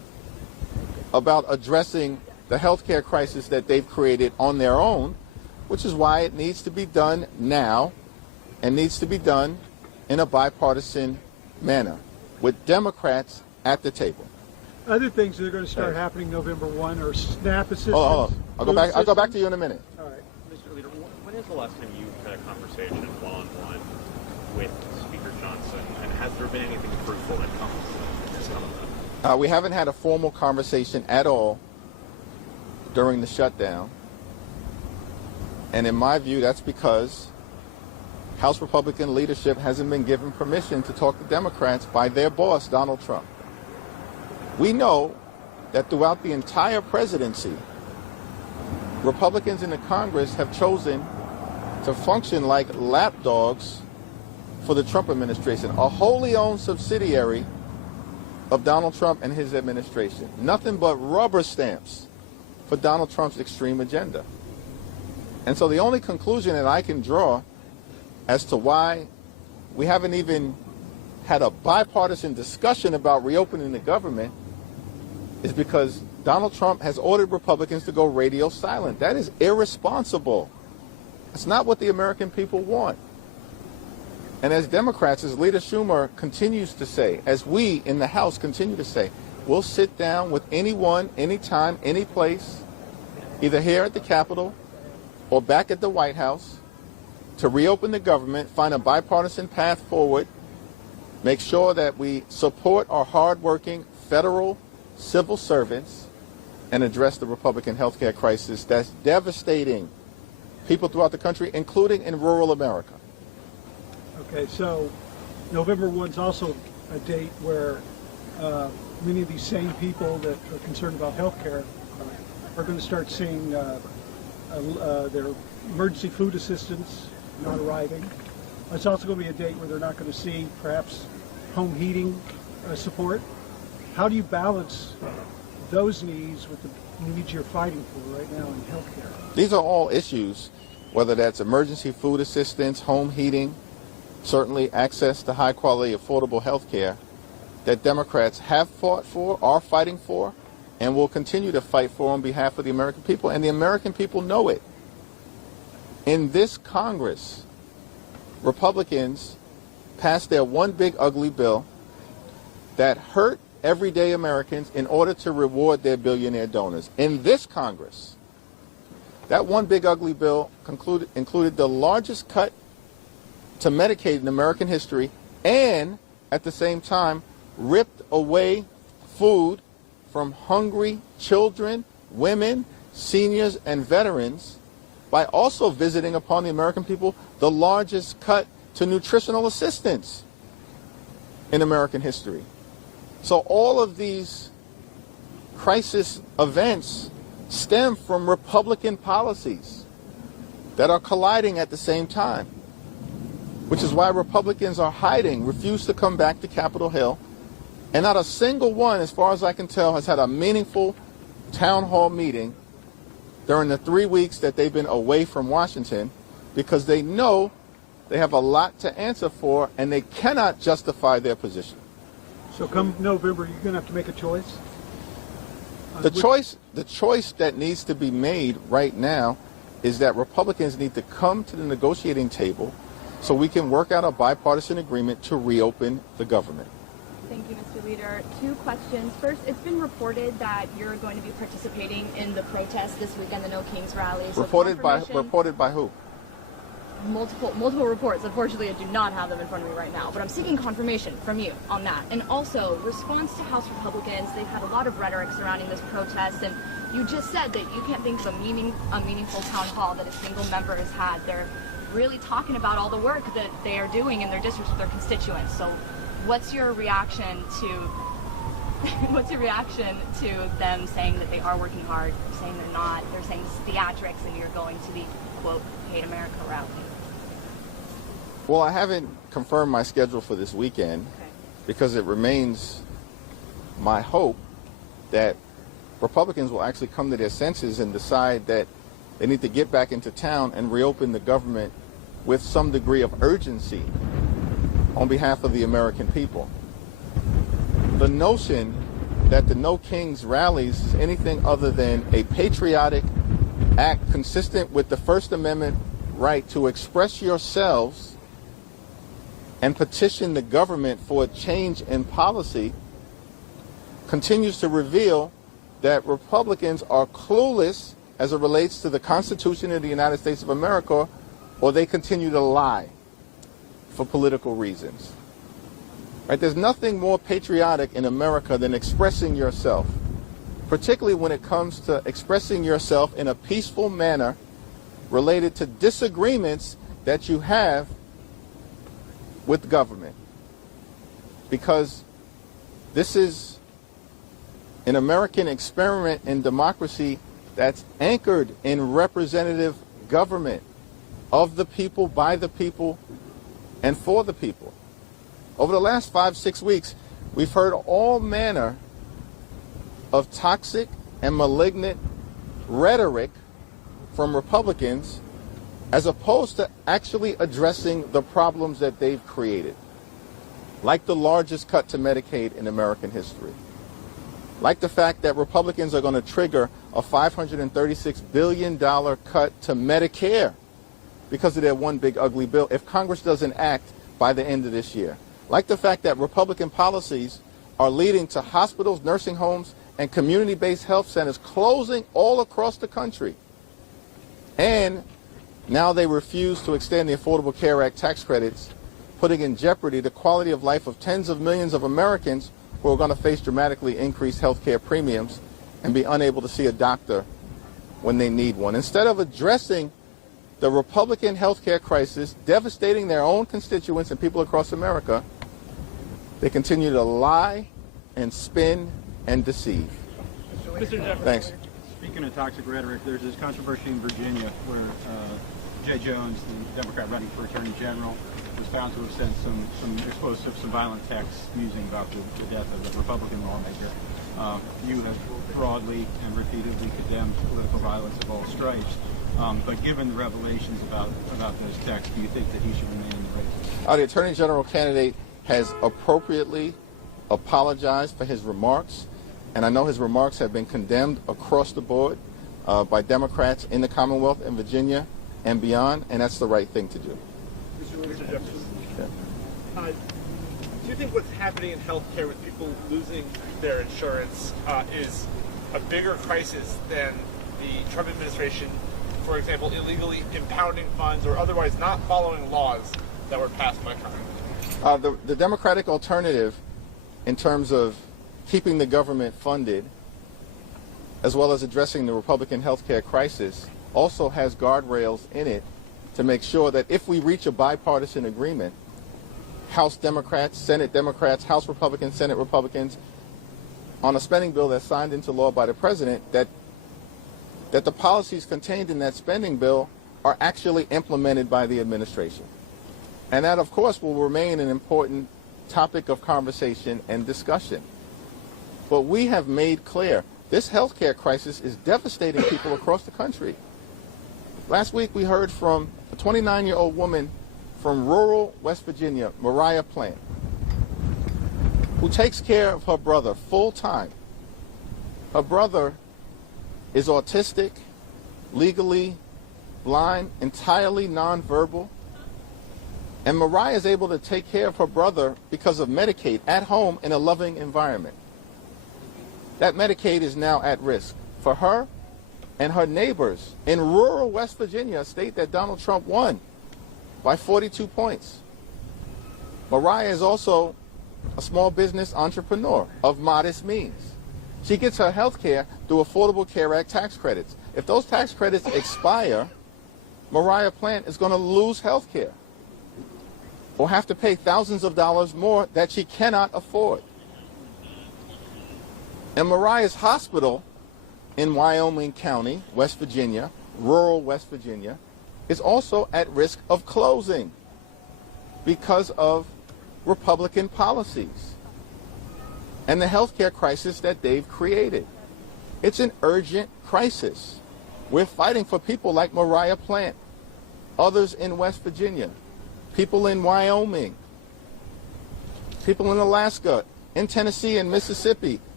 about addressing the healthcare crisis that they've created on their own, which is why it needs to be done now and needs to be done in a bipartisan manner with Democrats at the table. Other things that are going to start happening November 1 are SNAP assistance. Hold on. I'll go back to you in a minute. All right. Mr. Leader, when is the last time you had a conversation one-on-one with Speaker Johnson, and has there been anything fruitful that has come of that? We haven't had a formal conversation at all during the shutdown. And in my view, that's because House Republican leadership hasn't been given permission to talk to Democrats by their boss, Donald Trump. We know that throughout the entire presidency, Republicans in the Congress have chosen to function like lapdogs for the Trump administration, a wholly owned subsidiary of Donald Trump and his administration. Nothing but rubber stamps for Donald Trump's extreme agenda. And so the only conclusion that I can draw as to why we haven't even had a bipartisan discussion about reopening the government is because Donald Trump has ordered Republicans to go radio silent. That is irresponsible. It's not what the American people want. And as Democrats, as Leader Schumer continues to say, as we in the House continue to say, we'll sit down with anyone, anytime, any place, either here at the Capitol or back at the White House, to reopen the government, find a bipartisan path forward, make sure that we support our hardworking federal civil servants, and address the Republican health care crisis that's devastating people throughout the country, including in rural America. Okay, so November 1 is also a date where many of these same people that are concerned about health care are going to start seeing their emergency food assistance not arriving. It's also going to be a date where they're not going to see perhaps home heating support. How do you balance those needs with the needs you're fighting for right now in healthcare? These are all issues, whether that's emergency food assistance, home heating, certainly access to high-quality, affordable health care that Democrats have fought for, are fighting for, and will continue to fight for on behalf of the American people. And the American people know it. In this Congress, Republicans passed their one big ugly bill that hurt everyday Americans in order to reward their billionaire donors. In this Congress, that one big ugly bill included the largest cut to Medicaid in American history, and at the same time ripped away food from hungry children, women, seniors, and veterans by also visiting upon the American people the largest cut to nutritional assistance in American history. So all of these crisis events stem from Republican policies that are colliding at the same time, which is why Republicans are hiding, refuse to come back to Capitol Hill, and not a single one, as far as I can tell, has had a meaningful town hall meeting during the 3 weeks that they've been away from Washington, because they know they have a lot to answer for and they cannot justify their position. So come November, you're going to have to make a choice? The choice that needs to be made right now is that Republicans need to come to the negotiating table so we can work out a bipartisan agreement to reopen the government. Thank you, Mr. Leader. 2 questions. First, it's been reported that you're going to be participating in the protest this weekend, the No Kings rally. So reported by who? Multiple reports. Unfortunately, I do not have them in front of me right now, but I'm seeking confirmation from you on that. And also, response to House Republicans. They've had a lot of rhetoric surrounding this protest, and you just said that you can't think of a meaningful town hall that a single member has had. They're really talking about all the work that they are doing in their districts with their constituents. So what's your reaction to them saying that they are working hard, saying they're not, they're saying this is theatrics and you're going to the, quote, Hate America rally? Well, I haven't confirmed my schedule for this weekend because it remains my hope that Republicans will actually come to their senses and decide that they need to get back into town and reopen the government with some degree of urgency on behalf of the American people. The notion that the No Kings rallies is anything other than a patriotic act consistent with the First Amendment right to express yourselves and petition the government for a change in policy, continues to reveal that Republicans are clueless as it relates to the Constitution of the United States of America, or they continue to lie for political reasons. Right? There's nothing more patriotic in America than expressing yourself, particularly when it comes to expressing yourself in a peaceful manner related to disagreements that you have with government. Because this is an American experiment in democracy that's anchored in representative government of the people, by the people, and for the people. Over the last 5-6 weeks, we've heard all manner of toxic and malignant rhetoric from Republicans as opposed to actually addressing the problems that they've created, like the largest cut to Medicaid in American history, like the fact that Republicans are going to trigger a $536 billion cut to Medicare because of their one big ugly bill if Congress doesn't act by the end of this year. Like the fact that Republican policies are leading to hospitals, nursing homes, and community-based health centers closing all across the country. And now they refuse to extend the Affordable Care Act tax credits, putting in jeopardy the quality of life of tens of millions of Americans who are going to face dramatically increased health care premiums and be unable to see a doctor when they need one. Instead of addressing the Republican health care crisis devastating their own constituents and people across America, they continue to lie and spin and deceive. Mr. Jeffries. Thanks. Speaking of toxic rhetoric, there's this controversy in Virginia where Jay Jones, the Democrat running for Attorney General, was found to have sent some explosive, some violent texts musing about the death of a Republican lawmaker. You have broadly and repeatedly condemned political violence of all stripes. But given the revelations about those texts, do you think that he should remain in the race? The Attorney General candidate has appropriately apologized for his remarks, and I know his remarks have been condemned across the board by Democrats in the Commonwealth and Virginia and beyond, and that's the right thing to do. Mr. Jeffries. Yeah. Do you think what's happening in healthcare with people losing their insurance is a bigger crisis than the Trump administration, for example, illegally impounding funds or otherwise not following laws that were passed by Congress? The Democratic alternative in terms of keeping the government funded, as well as addressing the Republican health care crisis, also has guardrails in it to make sure that if we reach a bipartisan agreement, House Democrats, Senate Democrats, House Republicans, Senate Republicans, on a spending bill that's signed into law by the president, that the policies contained in that spending bill are actually implemented by the administration. And that, of course, will remain an important topic of conversation and discussion. But we have made clear this health care crisis is devastating people across the country. Last week we heard from a 29-year-old woman from rural West Virginia, Mariah Plant, who takes care of her brother full-time. Her brother is autistic, legally blind, entirely nonverbal, and Mariah is able to take care of her brother because of Medicaid at home in a loving environment. That Medicaid is now at risk for her and her neighbors in rural West Virginia, a state that Donald Trump won by 42 points. Mariah is also a small business entrepreneur of modest means. She gets her health care through Affordable Care Act tax credits. If those tax credits expire, Mariah Plant is going to lose health care or have to pay thousands of dollars more that she cannot afford. And Mariah's hospital in Wyoming County, West Virginia, rural West Virginia, is also at risk of closing because of Republican policies and the healthcare crisis that they've created. It's an urgent crisis. We're fighting for people like Mariah Plant, others in West Virginia, people in Wyoming, people in Alaska, in Tennessee and Mississippi,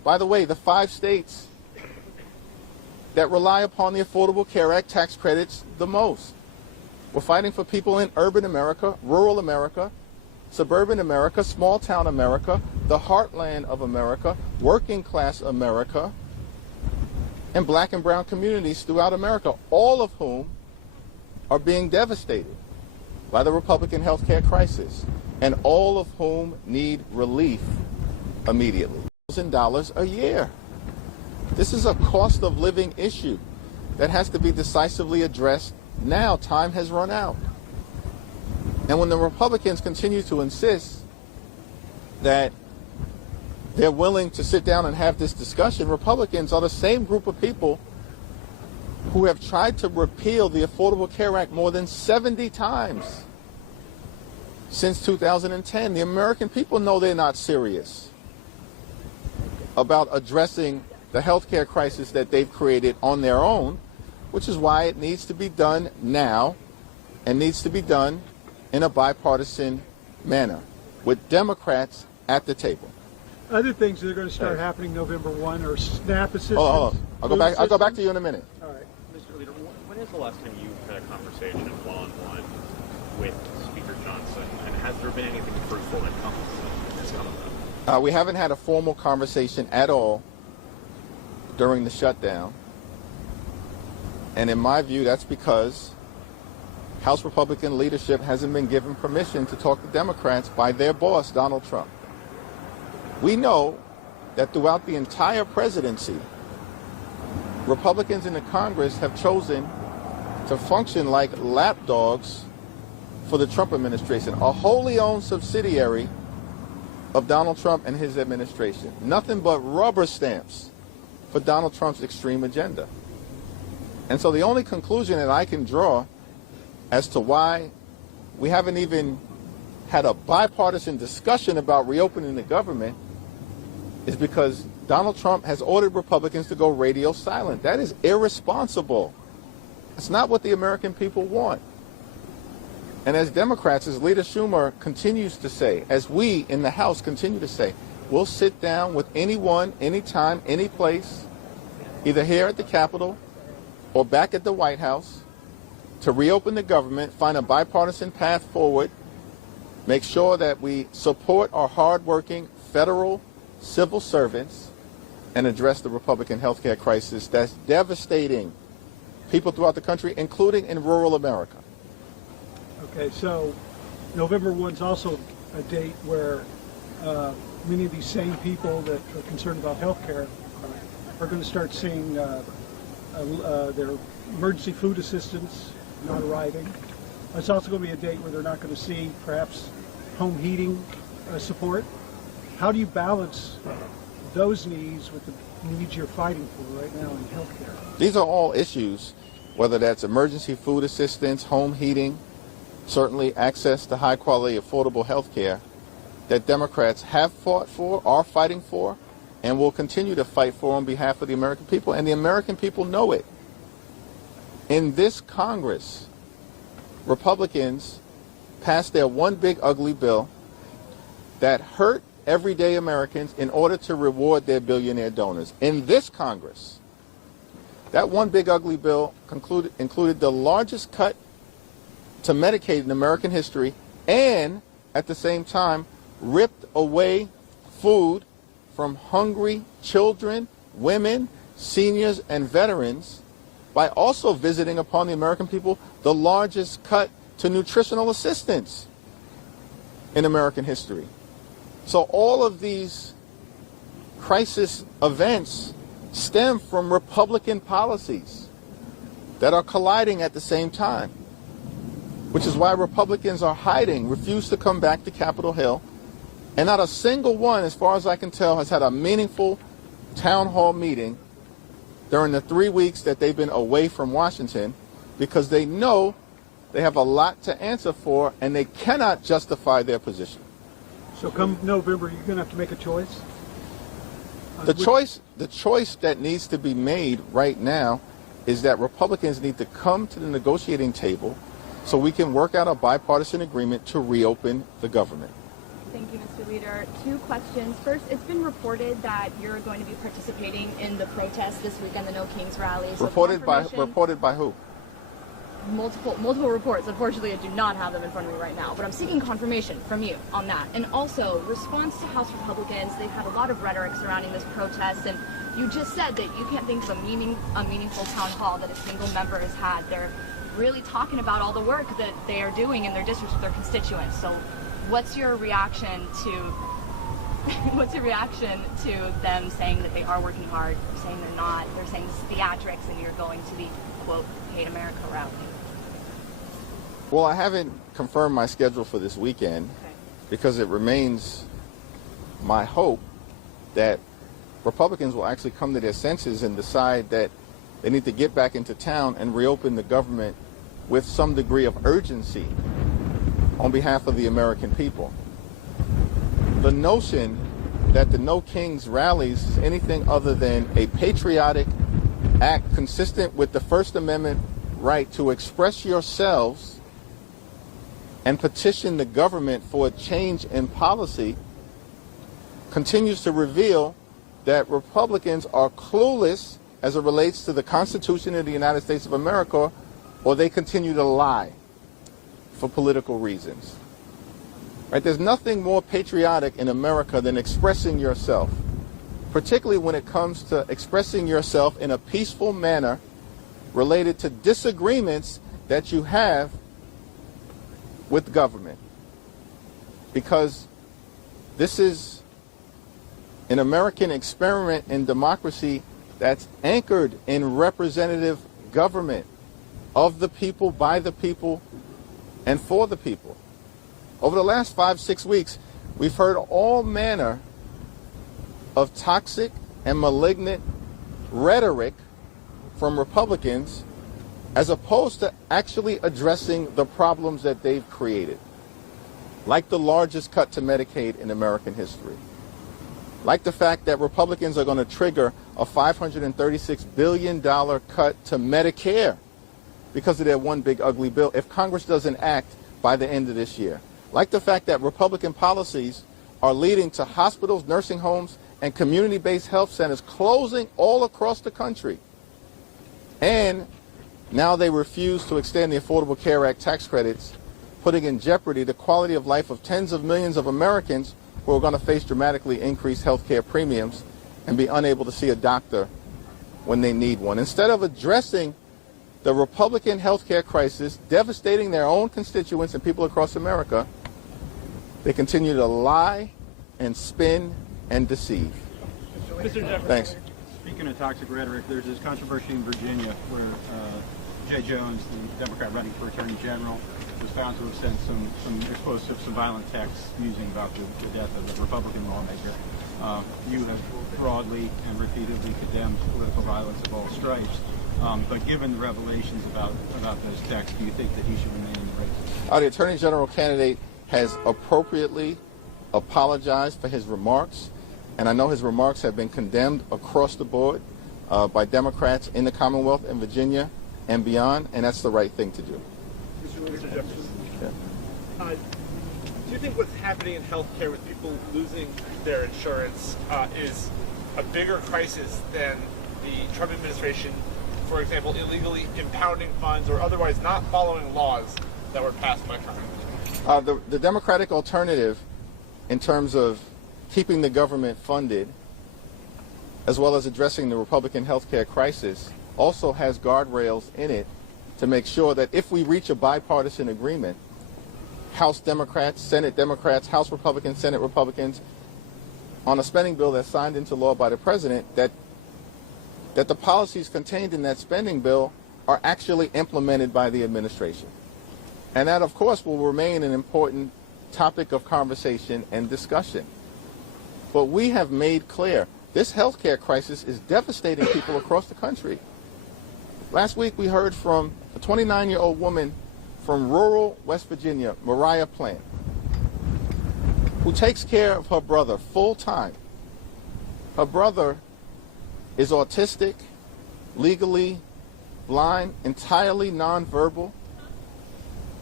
By the way, the 5 states that rely upon the Affordable Care Act tax credits the most. We're fighting for people in urban America, rural America, suburban America, small town America, the heartland of America, working class America, and black and brown communities throughout America, all of whom are being devastated by the Republican health care crisis, and all of whom need relief immediately. $1,000 a year. This is a cost of living issue that has to be decisively addressed now. Time has run out. And when the Republicans continue to insist that they're willing to sit down and have this discussion, Republicans are the same group of people who have tried to repeal the Affordable Care Act more than 70 times since 2010. The American people know they're not serious about addressing the health care crisis that they've created on their own, which is why it needs to be done now and needs to be done in a bipartisan manner with Democrats at the table. Other things that are going to start happening November 1 are SNAP assistance. Hold on. I'll go back to you in a minute. All right. Mr. Leader, when is the last time you had a conversation one-on-one with Speaker Johnson, and has there been anything fruitful that has come of that? We haven't had a formal conversation at all during the shutdown. And in my view, that's because House Republican leadership hasn't been given permission to talk to Democrats by their boss, Donald Trump. We know that throughout the entire presidency, Republicans in the Congress have chosen to function like lapdogs for the Trump administration, a wholly owned subsidiary of Donald Trump and his administration. Nothing but rubber stamps for Donald Trump's extreme agenda. And so the only conclusion that I can draw as to why we haven't even had a bipartisan discussion about reopening the government is because Donald Trump has ordered Republicans to go radio silent. That is irresponsible. It's not what the American people want. And as Democrats, as Leader Schumer continues to say, as we in the House continue to say, we'll sit down with anyone, anytime, any place, either here at the Capitol or back at the White House, to reopen the government, find a bipartisan path forward, make sure that we support our hardworking federal civil servants, and address the Republican health care crisis that's devastating people throughout the country, including in rural America. Okay, so November 1 is also a date where many of these same people that are concerned about health care are going to start seeing their emergency food assistance not arriving. It's also going to be a date where they're not going to see perhaps home heating support. How do you balance those needs with the needs you're fighting for right now in healthcare? These are all issues, whether that's emergency food assistance, home heating, certainly access to high-quality, affordable health care, that Democrats have fought for, are fighting for, and will continue to fight for on behalf of the American people, and the American people know it. In this Congress, Republicans passed their one big ugly bill that hurt everyday Americans in order to reward their billionaire donors. In this Congress, that one big ugly bill included the largest cut to Medicaid in American history, and at the same time ripped away food from hungry children, women, seniors, and veterans by also visiting upon the American people the largest cut to nutritional assistance in American history. So all of these crisis events stem from Republican policies that are colliding at the same time, which is why Republicans are hiding, refuse to come back to Capitol Hill, and not a single one, as far as I can tell, has had a meaningful town hall meeting during the 3 weeks that they've been away from Washington, because they know they have a lot to answer for and they cannot justify their position. So come November, you're going to have to make a choice? The choice that needs to be made right now is that Republicans need to come to the negotiating table so we can work out a bipartisan agreement to reopen the government. Thank you, Mr. Leader. 2 questions. First, it's been reported that you're going to be participating in the protest this weekend, the No Kings rally. So Reported by who? Multiple reports. Unfortunately, I do not have them in front of me right now, but I'm seeking confirmation from you on that. And also, response to House Republicans, they've had a lot of rhetoric surrounding this protest, and you just said that you can't think of a meaningful town hall that a single member has had. They're really talking about all the work that they are doing in their districts with their constituents. So what's your reaction to them saying that they are working hard, saying they're not, they're saying this is theatrics and you're going to the, quote, Hate America rally? Well, I haven't confirmed my schedule for this weekend because it remains my hope that Republicans will actually come to their senses and decide that they need to get back into town and reopen the government with some degree of urgency on behalf of the American people. The notion that the No Kings rallies is anything other than a patriotic act consistent with the First Amendment right to express yourselves and petition the government for a change in policy continues to reveal that Republicans are clueless as it relates to the Constitution of the United States of America, or they continue to lie for political reasons. Right? There's nothing more patriotic in America than expressing yourself, particularly when it comes to expressing yourself in a peaceful manner related to disagreements that you have with government. Because this is an American experiment in democracy that's anchored in representative government of the people, by the people, and for the people. Over the last 5-6 weeks, we've heard all manner of toxic and malignant rhetoric from Republicans as opposed to actually addressing the problems that they've created, like the largest cut to Medicaid in American history, like the fact that Republicans are going to trigger a $536 billion cut to Medicare because of their one big ugly bill if Congress doesn't act by the end of this year, like the fact that Republican policies are leading to hospitals, nursing homes, and community-based health centers closing all across the country. And now they refuse to extend the Affordable Care Act tax credits, putting in jeopardy the quality of life of tens of millions of Americans who are going to face dramatically increased health care premiums and be unable to see a doctor when they need one. Instead of addressing the Republican health care crisis, devastating their own constituents and people across America, they continue to lie and spin and deceive. Mr. Jeffries. Thanks. Speaking of toxic rhetoric, there's this controversy in Virginia where Jay Jones, the Democrat running for Attorney General, was found to have sent some explosive, some violent texts musing about the death of the Republican lawmaker. You have broadly and repeatedly condemned political violence of all stripes. But given the revelations about those texts, do you think that he should remain in the race? The Attorney General candidate has appropriately apologized for his remarks, and I know his remarks have been condemned across the board by Democrats in the Commonwealth and Virginia and beyond, and that's the right thing to do. Mr. Jeffries. Yeah. Do you think what's happening in healthcare with people losing their insurance is a bigger crisis than the Trump administration, for example, illegally impounding funds or otherwise not following laws that were passed by Congress? The Democratic alternative in terms of keeping the government funded, as well as addressing the Republican health care crisis, also has guardrails in it to make sure that if we reach a bipartisan agreement, House Democrats, Senate Democrats, House Republicans, Senate Republicans, on a spending bill that's signed into law by the president, that the policies contained in that spending bill are actually implemented by the administration. And that, of course, will remain an important topic of conversation and discussion. But we have made clear this health care crisis is devastating people across the country. Last week we heard from a 29-year-old woman from rural West Virginia, Mariah Plant, who takes care of her brother full-time. Her brother is autistic, legally blind, entirely nonverbal,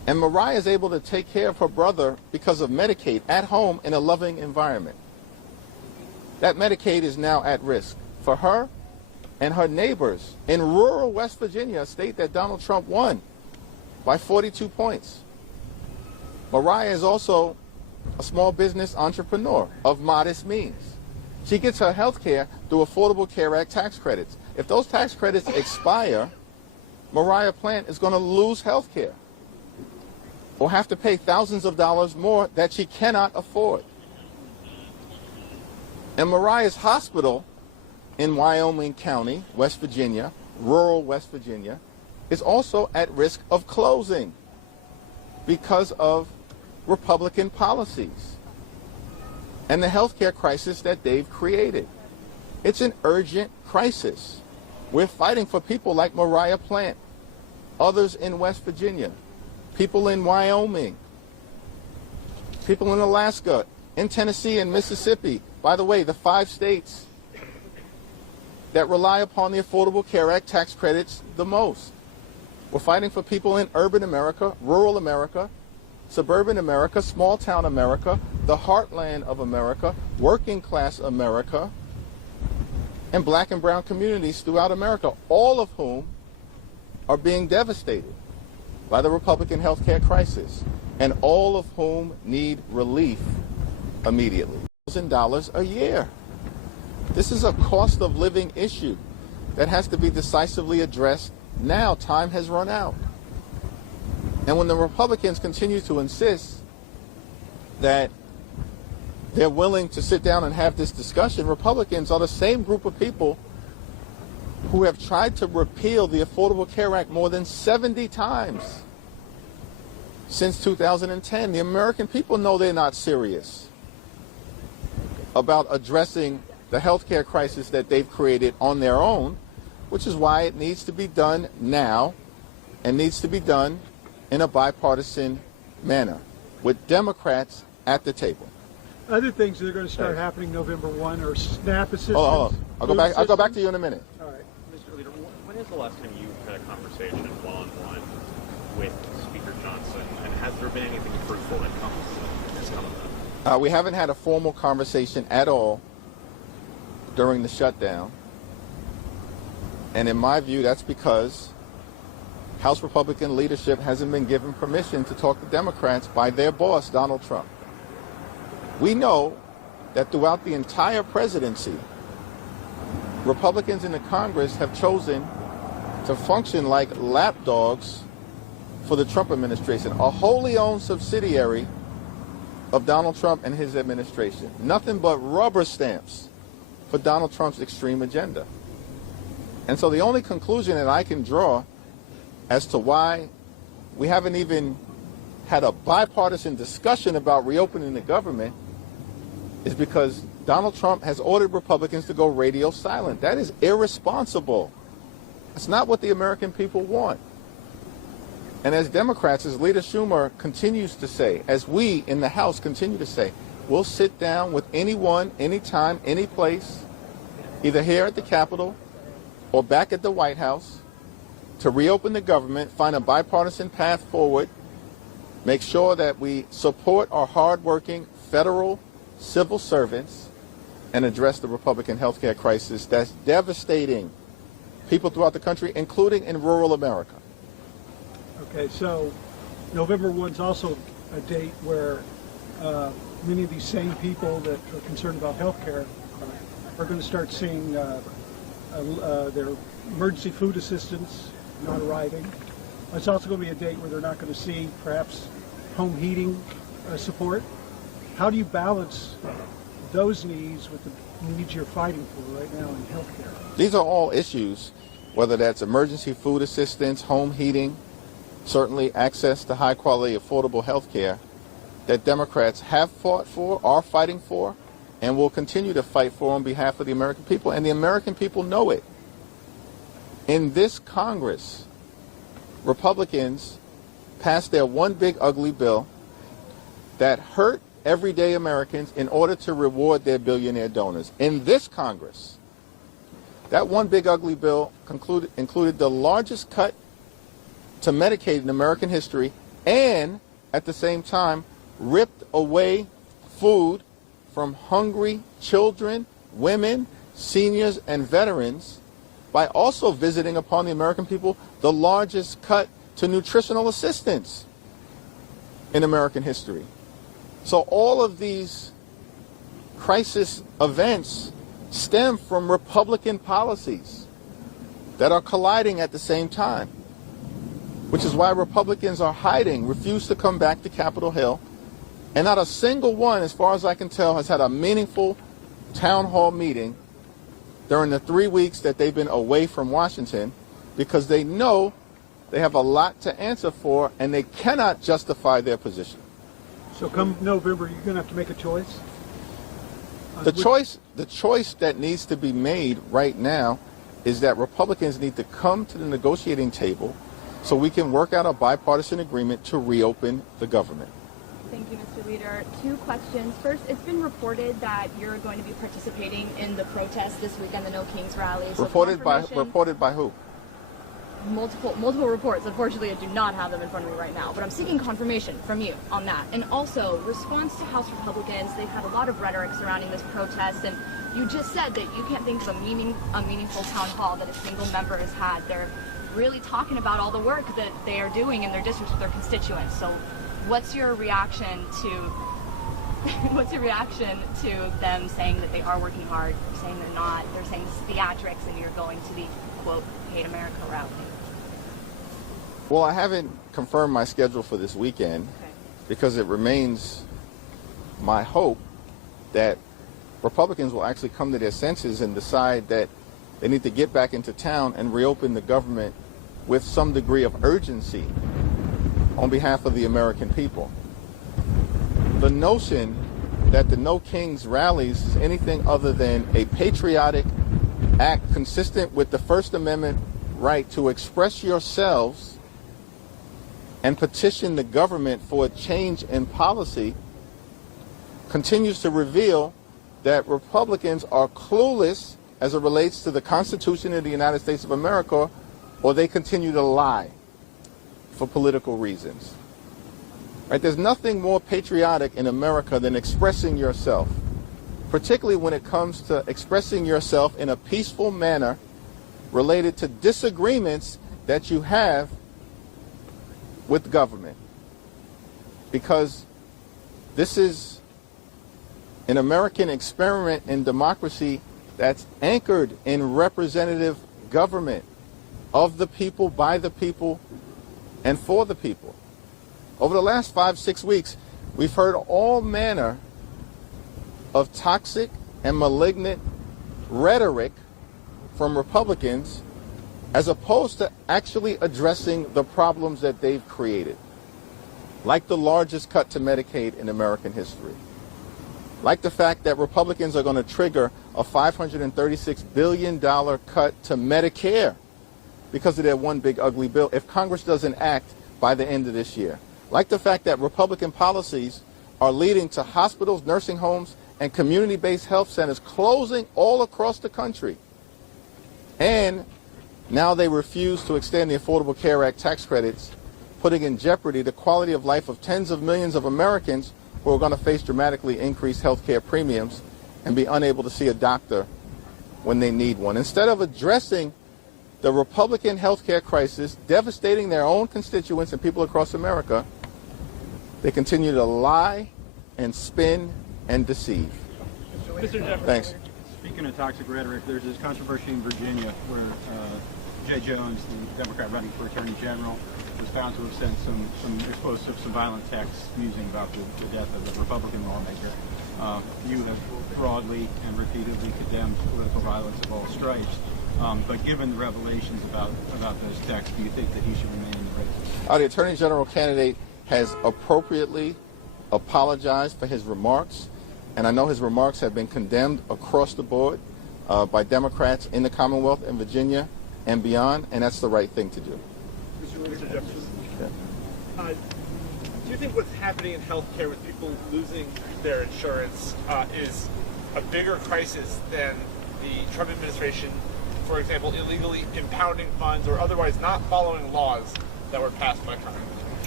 And Mariah is able to take care of her brother because of Medicaid at home in a loving environment. That Medicaid is now at risk for her and her neighbors in rural West Virginia, a state that Donald Trump won by 42 points. Mariah is also a small business entrepreneur of modest means. She gets her health care through Affordable Care Act tax credits. If those tax credits expire, Mariah Plant is going to lose health care or have to pay thousands of dollars more that she cannot afford. And Mariah's hospital in Wyoming County, West Virginia, rural West Virginia, is also at risk of closing because of Republican policies and the healthcare crisis that they've created. It's an urgent crisis. We're fighting for people like Mariah Plant, others in West Virginia, people in Wyoming, people in Alaska, in Tennessee and Mississippi. By the way, the 5 states that rely upon the Affordable Care Act tax credits the most. We're fighting for people in urban America, rural America, suburban America, small town America, the heartland of America, working class America, and black and brown communities throughout America, all of whom are being devastated by the Republican health care crisis, and all of whom need relief immediately. $1,000 a year. This is a cost of living issue that has to be decisively addressed now. Time has run out. And when the Republicans continue to insist that they're willing to sit down and have this discussion, Republicans are the same group of people who have tried to repeal the Affordable Care Act more than 70 times since 2010. The American people know they're not serious about addressing the healthcare crisis that they've created on their own, which is why it needs to be done now and needs to be done in a bipartisan manner with Democrats at the table. Other things that are going to start happening November 1 are SNAP assistance. I'll go back to you in a minute. All right. Mr. Leader, when is the last time you had a conversation one-on-one with Speaker Johnson, and has there been anything fruitful that has come of that? We haven't had a formal conversation at all during the shutdown. And in my view, that's because House Republican leadership hasn't been given permission to talk to Democrats by their boss, Donald Trump. We know that throughout the entire presidency, Republicans in the Congress have chosen to function like lapdogs for the Trump administration, a wholly owned subsidiary of Donald Trump and his administration. Nothing but rubber stamps for Donald Trump's extreme agenda. And so the only conclusion that I can draw as to why we haven't even had a bipartisan discussion about reopening the government is because Donald Trump has ordered Republicans to go radio silent. That is irresponsible. It's not what the American people want. And as Democrats, as Leader Schumer continues to say, as we in the House continue to say, we'll sit down with anyone, anytime, any place, either here at the Capitol or back at the White House, to reopen the government, find a bipartisan path forward, make sure that we support our hardworking federal civil servants, and address the Republican health care crisis that's devastating people throughout the country, including in rural America. Okay, so November 1 is also a date where many of these same people that are concerned about health care are going to start seeing their emergency food assistance not arriving. It's also going to be a date where they're not going to see perhaps home heating support. How do you balance those needs with the needs you're fighting for right now in health care? These are all issues, whether that's emergency food assistance, home heating, certainly access to high-quality, affordable health care, that Democrats have fought for, are fighting for, and will continue to fight for on behalf of the American people. And the American people know it. In this Congress, Republicans passed their one big ugly bill that hurt everyday Americans in order to reward their billionaire donors. In this Congress, that one big ugly bill included the largest cut to Medicaid in American history and at the same time ripped away food from hungry children, women, seniors, and veterans by also visiting upon the American people the largest cut to nutritional assistance in American history. So all of these crisis events stem from Republican policies that are colliding at the same time, which is why Republicans are hiding, refuse to come back to Capitol Hill, and not a single one, as far as I can tell, has had a meaningful town hall meeting during the 3 weeks that they've been away from Washington, because they know they have a lot to answer for and they cannot justify their position. So come November, you're going to have to make a choice? The choice that needs to be made right now is that Republicans need to come to the negotiating table so we can work out a bipartisan agreement to reopen the government. Thank you, Mr. Leader. 2 questions. First, it's been reported that you're going to be participating in the protest this weekend, the No Kings rally. So Reported by who? Multiple reports. Unfortunately, I do not have them in front of me right now, but I'm seeking confirmation from you on that. And also, response to House Republicans, they've had a lot of rhetoric surrounding this protest, and you just said that you can't think of a meaningful town hall that a single member has had. They're really talking about all the work that they are doing in their districts with their constituents. So what's your reaction to them saying that they are working hard, saying they're not, they're saying this is theatrics and you're going to the, quote, Hate America rally? Well, I haven't confirmed my schedule for this weekend because it remains my hope that Republicans will actually come to their senses and decide that they need to get back into town and reopen the government with some degree of urgency on behalf of the American people. The notion that the No Kings rallies is anything other than a patriotic act consistent with the First Amendment right to express yourselves and petition the government for a change in policy continues to reveal that Republicans are clueless as it relates to the Constitution of the United States of America, or they continue to lie for political reasons. Right? There's nothing more patriotic in America than expressing yourself, particularly when it comes to expressing yourself in a peaceful manner related to disagreements that you have with government. Because this is an American experiment in democracy that's anchored in representative government of the people, by the people, and for the people. Over the last 5-6 weeks, we've heard all manner of toxic and malignant rhetoric from Republicans as opposed to actually addressing the problems that they've created, like the largest cut to Medicaid in American history, like the fact that Republicans are going to trigger a $536 billion cut to Medicare because of their one big ugly bill if Congress doesn't act by the end of this year, like the fact that Republican policies are leading to hospitals, nursing homes, and community-based health centers closing all across the country. And now they refuse to extend the Affordable Care Act tax credits, putting in jeopardy the quality of life of tens of millions of Americans who are going to face dramatically increased health care premiums and be unable to see a doctor when they need one. Instead of addressing the Republican health care crisis, devastating their own constituents and people across America, they continue to lie and spin and deceive. Mr. Jeffries. Thanks. Speaking of toxic rhetoric, there's this controversy in Virginia where Jay Jones, the Democrat running for Attorney General, was found to have sent some explosive, some violent texts musing about the death of a Republican lawmaker. You have broadly and repeatedly condemned political violence of all stripes. But given the revelations about those texts, do you think that he should remain in the race? The Attorney General candidate has appropriately apologized for his remarks, and I know his remarks have been condemned across the board by Democrats in the Commonwealth and Virginia and beyond, and that's the right thing to do. Mr. Jeffries. Yeah. Do you think what's happening in healthcare with people losing their insurance is a bigger crisis than the Trump administration, for example, illegally impounding funds or otherwise not following laws that were passed by Congress?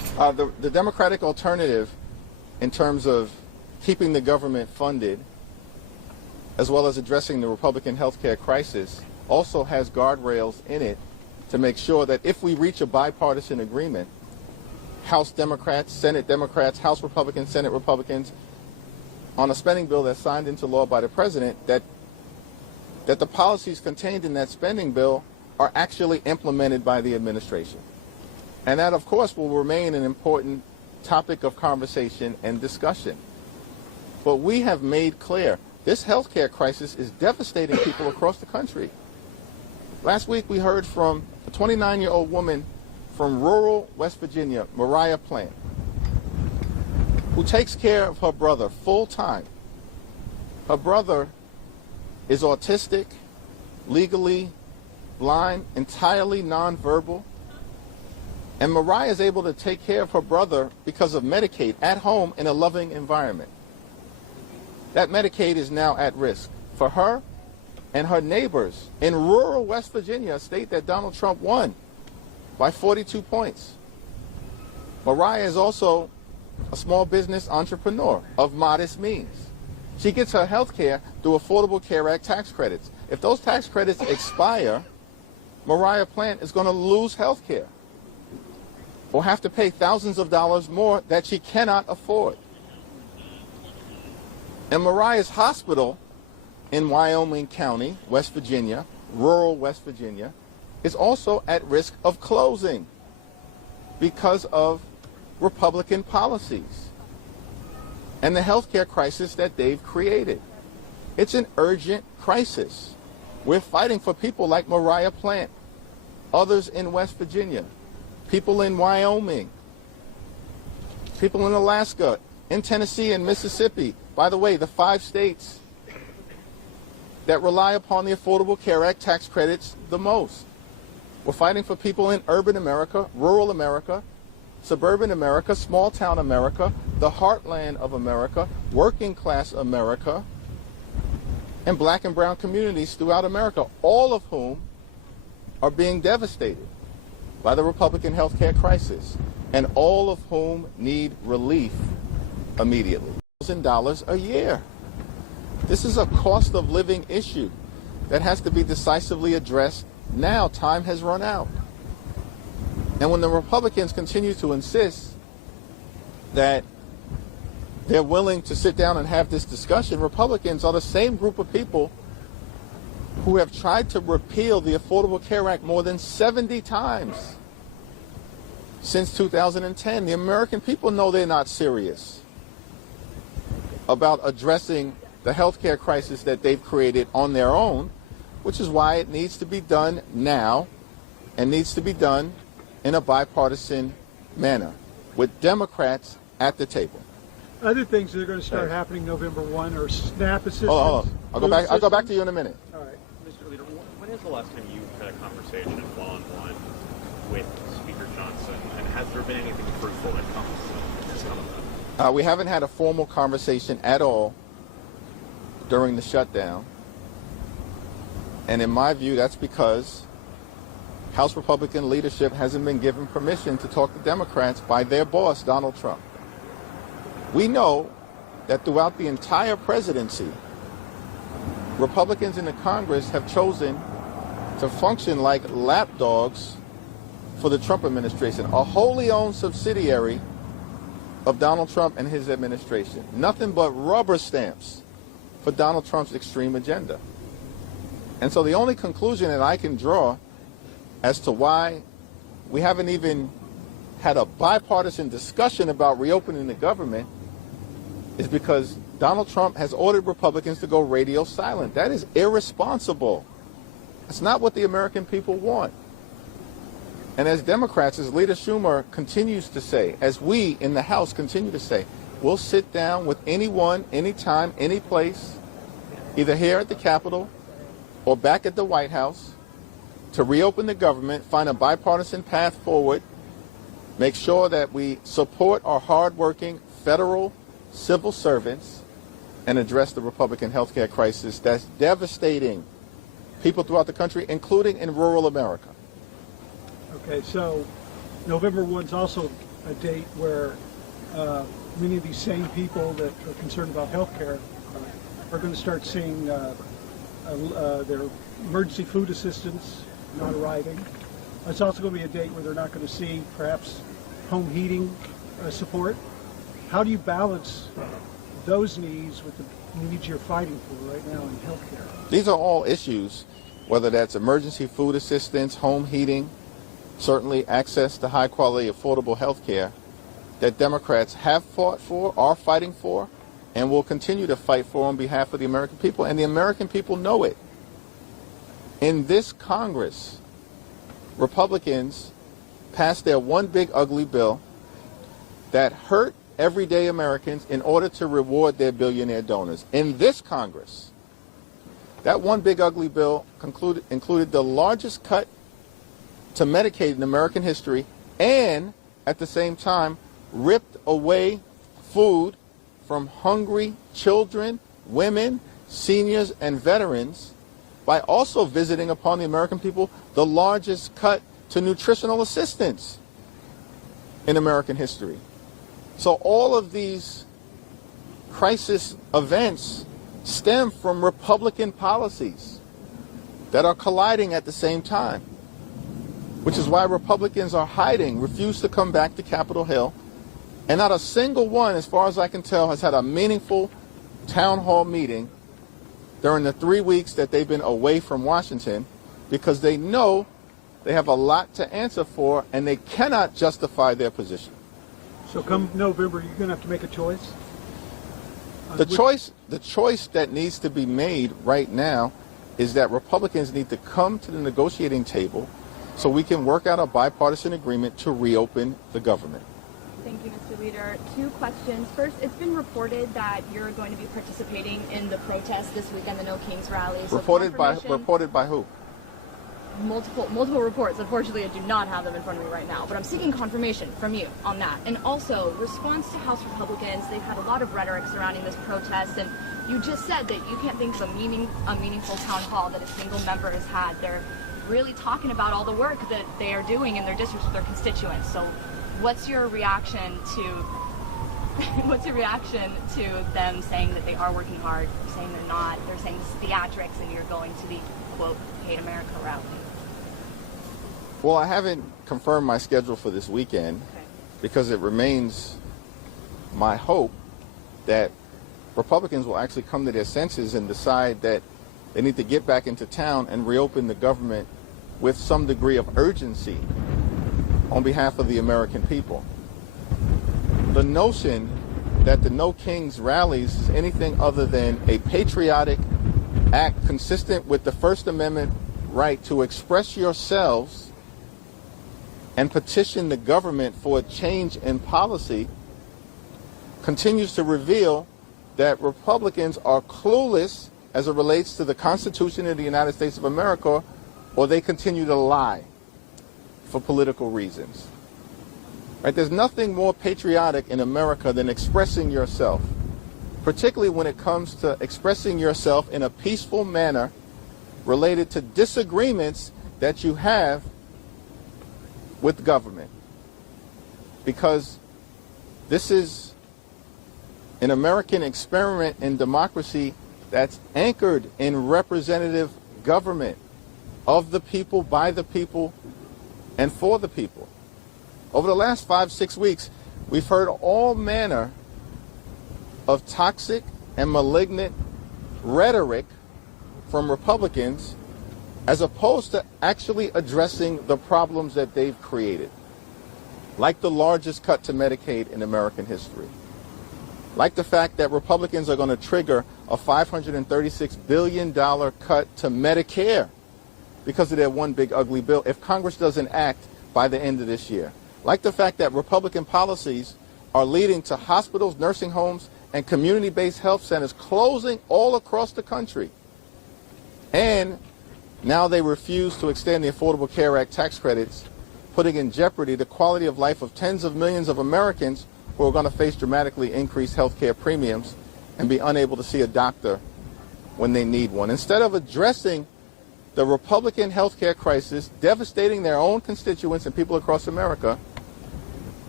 The Democratic alternative, in terms of keeping the government funded, as well as addressing the Republican health care crisis, also has guardrails in it to make sure that if we reach a bipartisan agreement, House Democrats, Senate Democrats, House Republicans, Senate Republicans, on a spending bill that's signed into law by the president, that the policies contained in that spending bill are actually implemented by the administration. And that, of course, will remain an important topic of conversation and discussion. But we have made clear this health care crisis is devastating people across the country. Last week we heard from a 29-year-old woman from rural West Virginia, Mariah Plant, who takes care of her brother full-time. Her brother is autistic, legally blind, entirely nonverbal, and Mariah is able to take care of her brother because of Medicaid at home in a loving environment. That Medicaid is now at risk for her and her neighbors in rural West Virginia, a state that Donald Trump won by 42 points. Mariah is also a small business entrepreneur of modest means. She gets her health care through Affordable Care Act tax credits. If those tax credits expire, Mariah Plant is going to lose health care or have to pay thousands of dollars more that she cannot afford. And Mariah's hospital in Wyoming County, West Virginia, rural West Virginia, is also at risk of closing because of Republican policies and the health care crisis that they've created. It's an urgent crisis. We're fighting for people like Mariah Plant, others in West Virginia, people in Wyoming, people in Alaska, in Tennessee and Mississippi. By the way, the 5 states that rely upon the Affordable Care Act tax credits the most. We're fighting for people in urban America, rural America, suburban America, small town America, the heartland of America, working class America, and black and brown communities throughout America, all of whom are being devastated by the Republican health care crisis, and all of whom need relief immediately. $1,000 a year. This is a cost of living issue that has to be decisively addressed now. Time has run out. And when the Republicans continue to insist that they're willing to sit down and have this discussion, Republicans are the same group of people who have tried to repeal the Affordable Care Act more than 70 times since 2010. The American people know they're not serious about addressing the health care crisis that they've created on their own, which is why it needs to be done now and needs to be done in a bipartisan manner with Democrats at the table. Other things that are going to start happening November 1 are SNAP assistance. I'll go back to you in a minute. All right. Mr. Leader, when is the last time you had a conversation one-on-one with Speaker Johnson, and has there been anything fruitful that comes of that? We haven't had a formal conversation at all during the shutdown. And in my view, that's because House Republican leadership hasn't been given permission to talk to Democrats by their boss, Donald Trump. We know that throughout the entire presidency, Republicans in the Congress have chosen to function like lapdogs for the Trump administration, a wholly owned subsidiary of Donald Trump and his administration. Nothing but rubber stamps for Donald Trump's extreme agenda. And so the only conclusion that I can draw as to why we haven't even had a bipartisan discussion about reopening the government is because Donald Trump has ordered Republicans to go radio silent. That is irresponsible. It's not what the American people want. And as Democrats, as Leader Schumer continues to say, as we in the House continue to say, we'll sit down with anyone, anytime, any place, either here at the Capitol or back at the White House, to reopen the government, find a bipartisan path forward, make sure that we support our hardworking federal civil servants, and address the Republican health care crisis that's devastating people throughout the country, including in rural America. Okay, so November 1 is also a date where many of these same people that are concerned about health care are going to start seeing their emergency food assistance not arriving. It's also going to be a date where they're not going to see perhaps home heating support. How do you balance those needs with the needs you're fighting for right now in healthcare? These are all issues, whether that's emergency food assistance, home heating, certainly access to high quality, affordable health care, that Democrats have fought for, are fighting for, and will continue to fight for on behalf of the American people. And the American people know it. In this Congress, Republicans passed their one big ugly bill that hurt everyday Americans in order to reward their billionaire donors. In this Congress, that one big ugly bill included the largest cut to Medicaid in American history, and at the same time ripped away food from hungry children, women, seniors, and veterans by also visiting upon the American people the largest cut to nutritional assistance in American history. So all of these crisis events stem from Republican policies that are colliding at the same time, which is why Republicans are hiding, refuse to come back to Capitol Hill, and not a single one, as far as I can tell, has had a meaningful town hall meeting during the 3 weeks that they've been away from Washington, because they know they have a lot to answer for and they cannot justify their position. So come November, you're going to have to make a choice? The choice that needs to be made right now is that Republicans need to come to the negotiating table so we can work out a bipartisan agreement to reopen the government. Thank you, Mr. Leader. 2 questions. First, it's been reported that you're going to be participating in the protest this weekend, the No Kings rally. So Reported by who? Multiple reports. Unfortunately, I do not have them in front of me right now, but I'm seeking confirmation from you on that. And also, response to House Republicans, they've had a lot of rhetoric surrounding this protest, and you just said that you can't think of a meaningful town hall that a single member has had. They're really talking about all the work that they are doing in their districts with their constituents. So what's your reaction to them saying that they are working hard, saying they're not, they're saying this is theatrics and you're going to the, quote, Hate America rally? Well, I haven't confirmed my schedule for this weekend because it remains my hope that Republicans will actually come to their senses and decide that they need to get back into town and reopen the government with some degree of urgency on behalf of the American people. The notion that the No Kings rallies is anything other than a patriotic act consistent with the First Amendment right to express yourselves and petition the government for a change in policy continues to reveal that Republicans are clueless as it relates to the Constitution of the United States of America, or they continue to lie for political reasons. Right? There's nothing more patriotic in America than expressing yourself, particularly when it comes to expressing yourself in a peaceful manner related to disagreements that you have with government. Because this is an American experiment in democracy that's anchored in representative government of the people, by the people, and for the people. Over the last 5-6 weeks, we've heard all manner of toxic and malignant rhetoric from Republicans as opposed to actually addressing the problems that they've created, like the largest cut to Medicaid in American history, like the fact that Republicans are going to trigger a $536 billion cut to Medicare because of their one big ugly bill if Congress doesn't act by the end of this year, like the fact that Republican policies are leading to hospitals, nursing homes, and community-based health centers closing all across the country. And now they refuse to extend the Affordable Care Act tax credits, putting in jeopardy the quality of life of tens of millions of Americans who are going to face dramatically increased health care premiums and be unable to see a doctor when they need one. Instead of addressing the Republican health care crisis devastating their own constituents and people across America,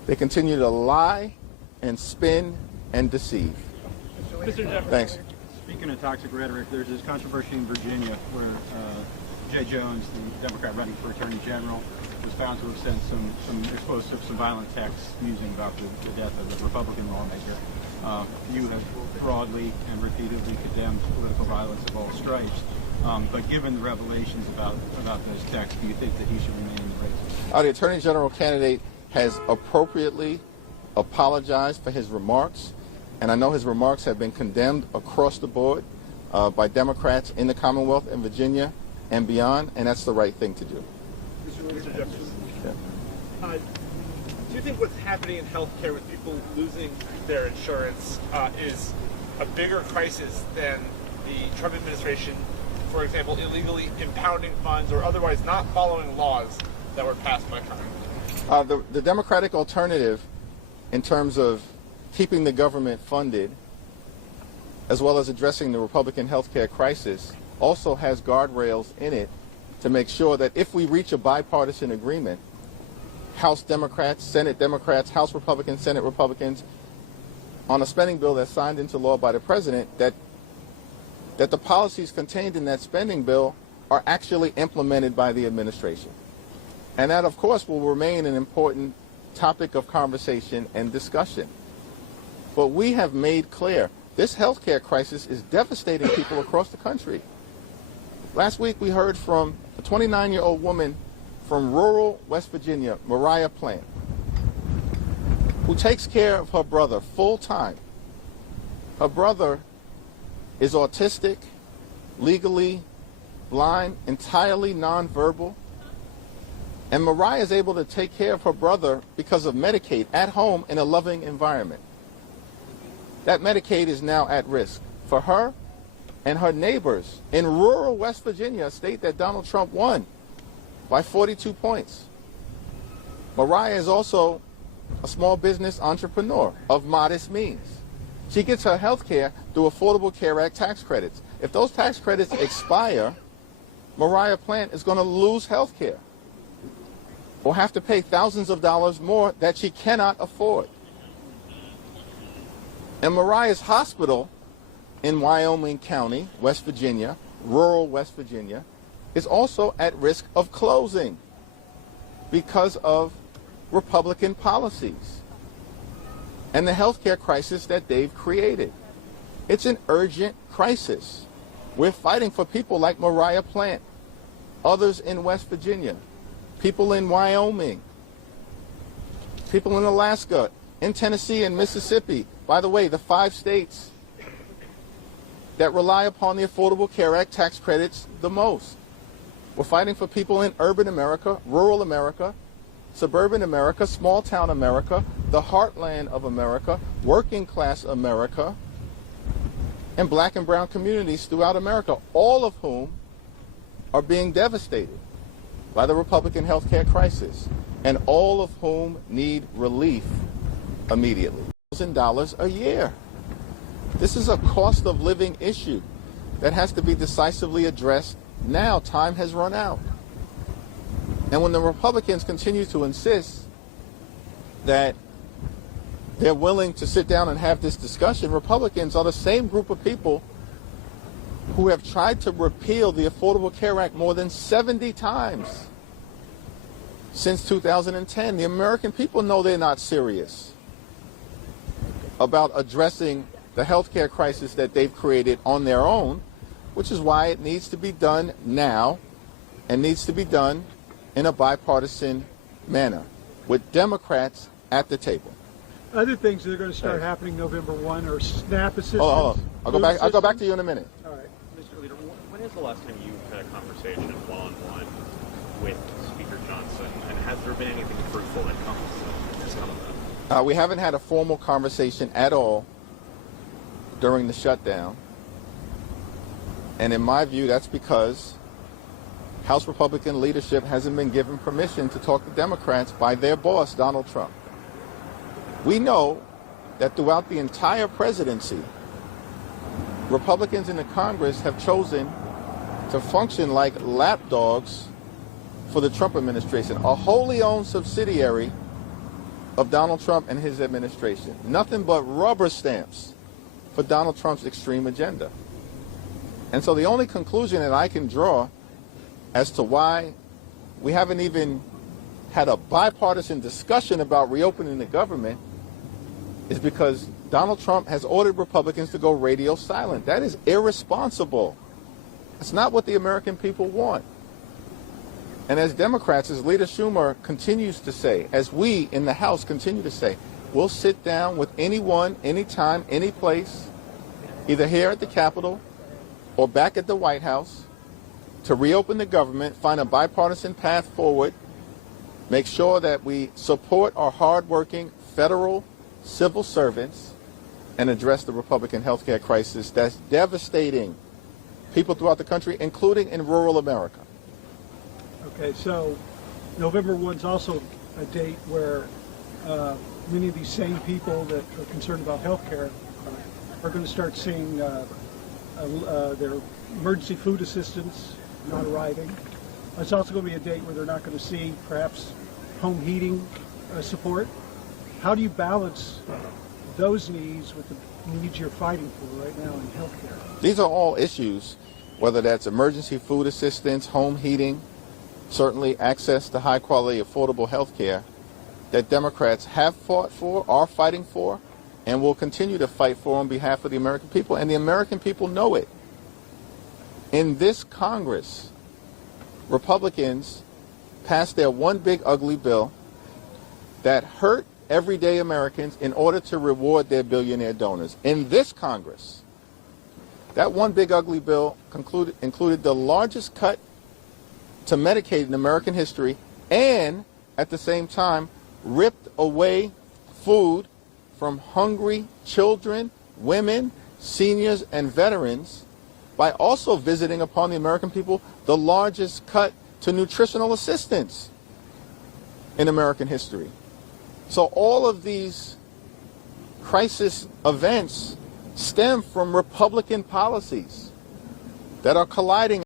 They continue to lie and spin and deceive. Mr. Jeffries. Thanks. Speaking of toxic rhetoric, there's this controversy in Virginia where Jay Jones, the Democrat running for Attorney General, was found to have sent some explosive, some violent texts musing about the death of the Republican lawmaker. You have broadly and repeatedly condemned political violence of all stripes. But given the revelations about those texts, do you think that he should remain in the race? The Attorney General candidate has appropriately apologized for his remarks, and I know his remarks have been condemned across the board by Democrats in the Commonwealth and Virginia and beyond, and that's the right thing to do. Mr. Jeffries. Yeah. Do you think what's happening in healthcare with people losing their insurance is a bigger crisis than the Trump administration, for example, illegally impounding funds or otherwise not following laws that were passed by Congress? The Democratic alternative in terms of keeping the government funded, as well as addressing the Republican healthcare crisis, also has guardrails in it to make sure that if we reach a bipartisan agreement, House Democrats, Senate Democrats, House Republicans, Senate Republicans, on a spending bill that's signed into law by the president, that the policies contained in that spending bill are actually implemented by the administration. And that, of course, will remain an important topic of conversation and discussion. But we have made clear this healthcare crisis is devastating people across the country. Last week we heard from a 29-year-old woman from rural West Virginia, Mariah Plant, who takes care of her brother full-time. Her brother is autistic, legally blind, entirely nonverbal, and Mariah is able to take care of her brother because of Medicaid at home in a loving environment. That Medicaid is now at risk for her and her neighbors in rural West Virginia, a state that Donald Trump won by 42 points. Mariah is also a small business entrepreneur of modest means. She gets her health care through Affordable Care Act tax credits. If those tax credits expire, Mariah Plant is going to lose health care or have to pay thousands of dollars more that she cannot afford. And Mariah's hospital in Wyoming County, West Virginia, rural West Virginia, is also at risk of closing because of Republican policies and the healthcare crisis that they've created. It's an urgent crisis. We're fighting for people like Mariah Plant, others in West Virginia, people in Wyoming, people in Alaska, in Tennessee and Mississippi. By the way, the 5 states that rely upon the Affordable Care Act tax credits the most. We're fighting for people in urban America, rural America, suburban America, small town America, the heartland of America, working class America, and black and brown communities throughout America, all of whom are being devastated by the Republican health care crisis, and all of whom need relief immediately. $1,000 a year. This is a cost of living issue that has to be decisively addressed now. Time has run out. And when the Republicans continue to insist that they're willing to sit down and have this discussion, Republicans are the same group of people who have tried to repeal the Affordable Care Act more than 70 times since 2010. The American people know they're not serious about addressing the healthcare crisis that they've created on their own, which is why it needs to be done now and needs to be done in a bipartisan manner with Democrats at the table. Other things that are going to start happening November 1 are SNAP assistance. I'll go back to you in a minute. All right. Mr. Leader, when is the last time you had a conversation one-on-one with Speaker Johnson, and has there been anything fruitful that has come of that? We haven't had a formal conversation at all during the shutdown. And in my view, that's because House Republican leadership hasn't been given permission to talk to Democrats by their boss, Donald Trump. We know that throughout the entire presidency, Republicans in the Congress have chosen to function like lapdogs for the Trump administration, a wholly owned subsidiary of Donald Trump and his administration. Nothing but rubber stamps for Donald Trump's extreme agenda. And so the only conclusion that I can draw as to why we haven't even had a bipartisan discussion about reopening the government is because Donald Trump has ordered Republicans to go radio silent. That is irresponsible. It's not what the American people want. And as Democrats, as Leader Schumer continues to say, as we in the House continue to say, we'll sit down with anyone, anytime, any place, either here at the Capitol or back at the White House, to reopen the government, find a bipartisan path forward, make sure that we support our hardworking federal civil servants, and address the Republican health care crisis that's devastating people throughout the country, including in rural America. Okay, so November 1 is also a date where many of these same people that are concerned about health care are going to start seeing their emergency food assistance not arriving. It's also going to be a date where they're not going to see perhaps home heating support. How do you balance those needs with the needs you're fighting for right now in health care? These are all issues, whether that's emergency food assistance, home heating, certainly access to high-quality, affordable health care, that Democrats have fought for, are fighting for, and will continue to fight for on behalf of the American people. And the American people know it. In this Congress, Republicans passed their one big ugly bill that hurt everyday Americans in order to reward their billionaire donors. In this Congress, that one big ugly bill included the largest cut to Medicaid in American history, and at the same time ripped away food from hungry children, women, seniors, and veterans by also visiting upon the American people the largest cut to nutritional assistance in American history. So all of these crisis events stem from Republican policies that are colliding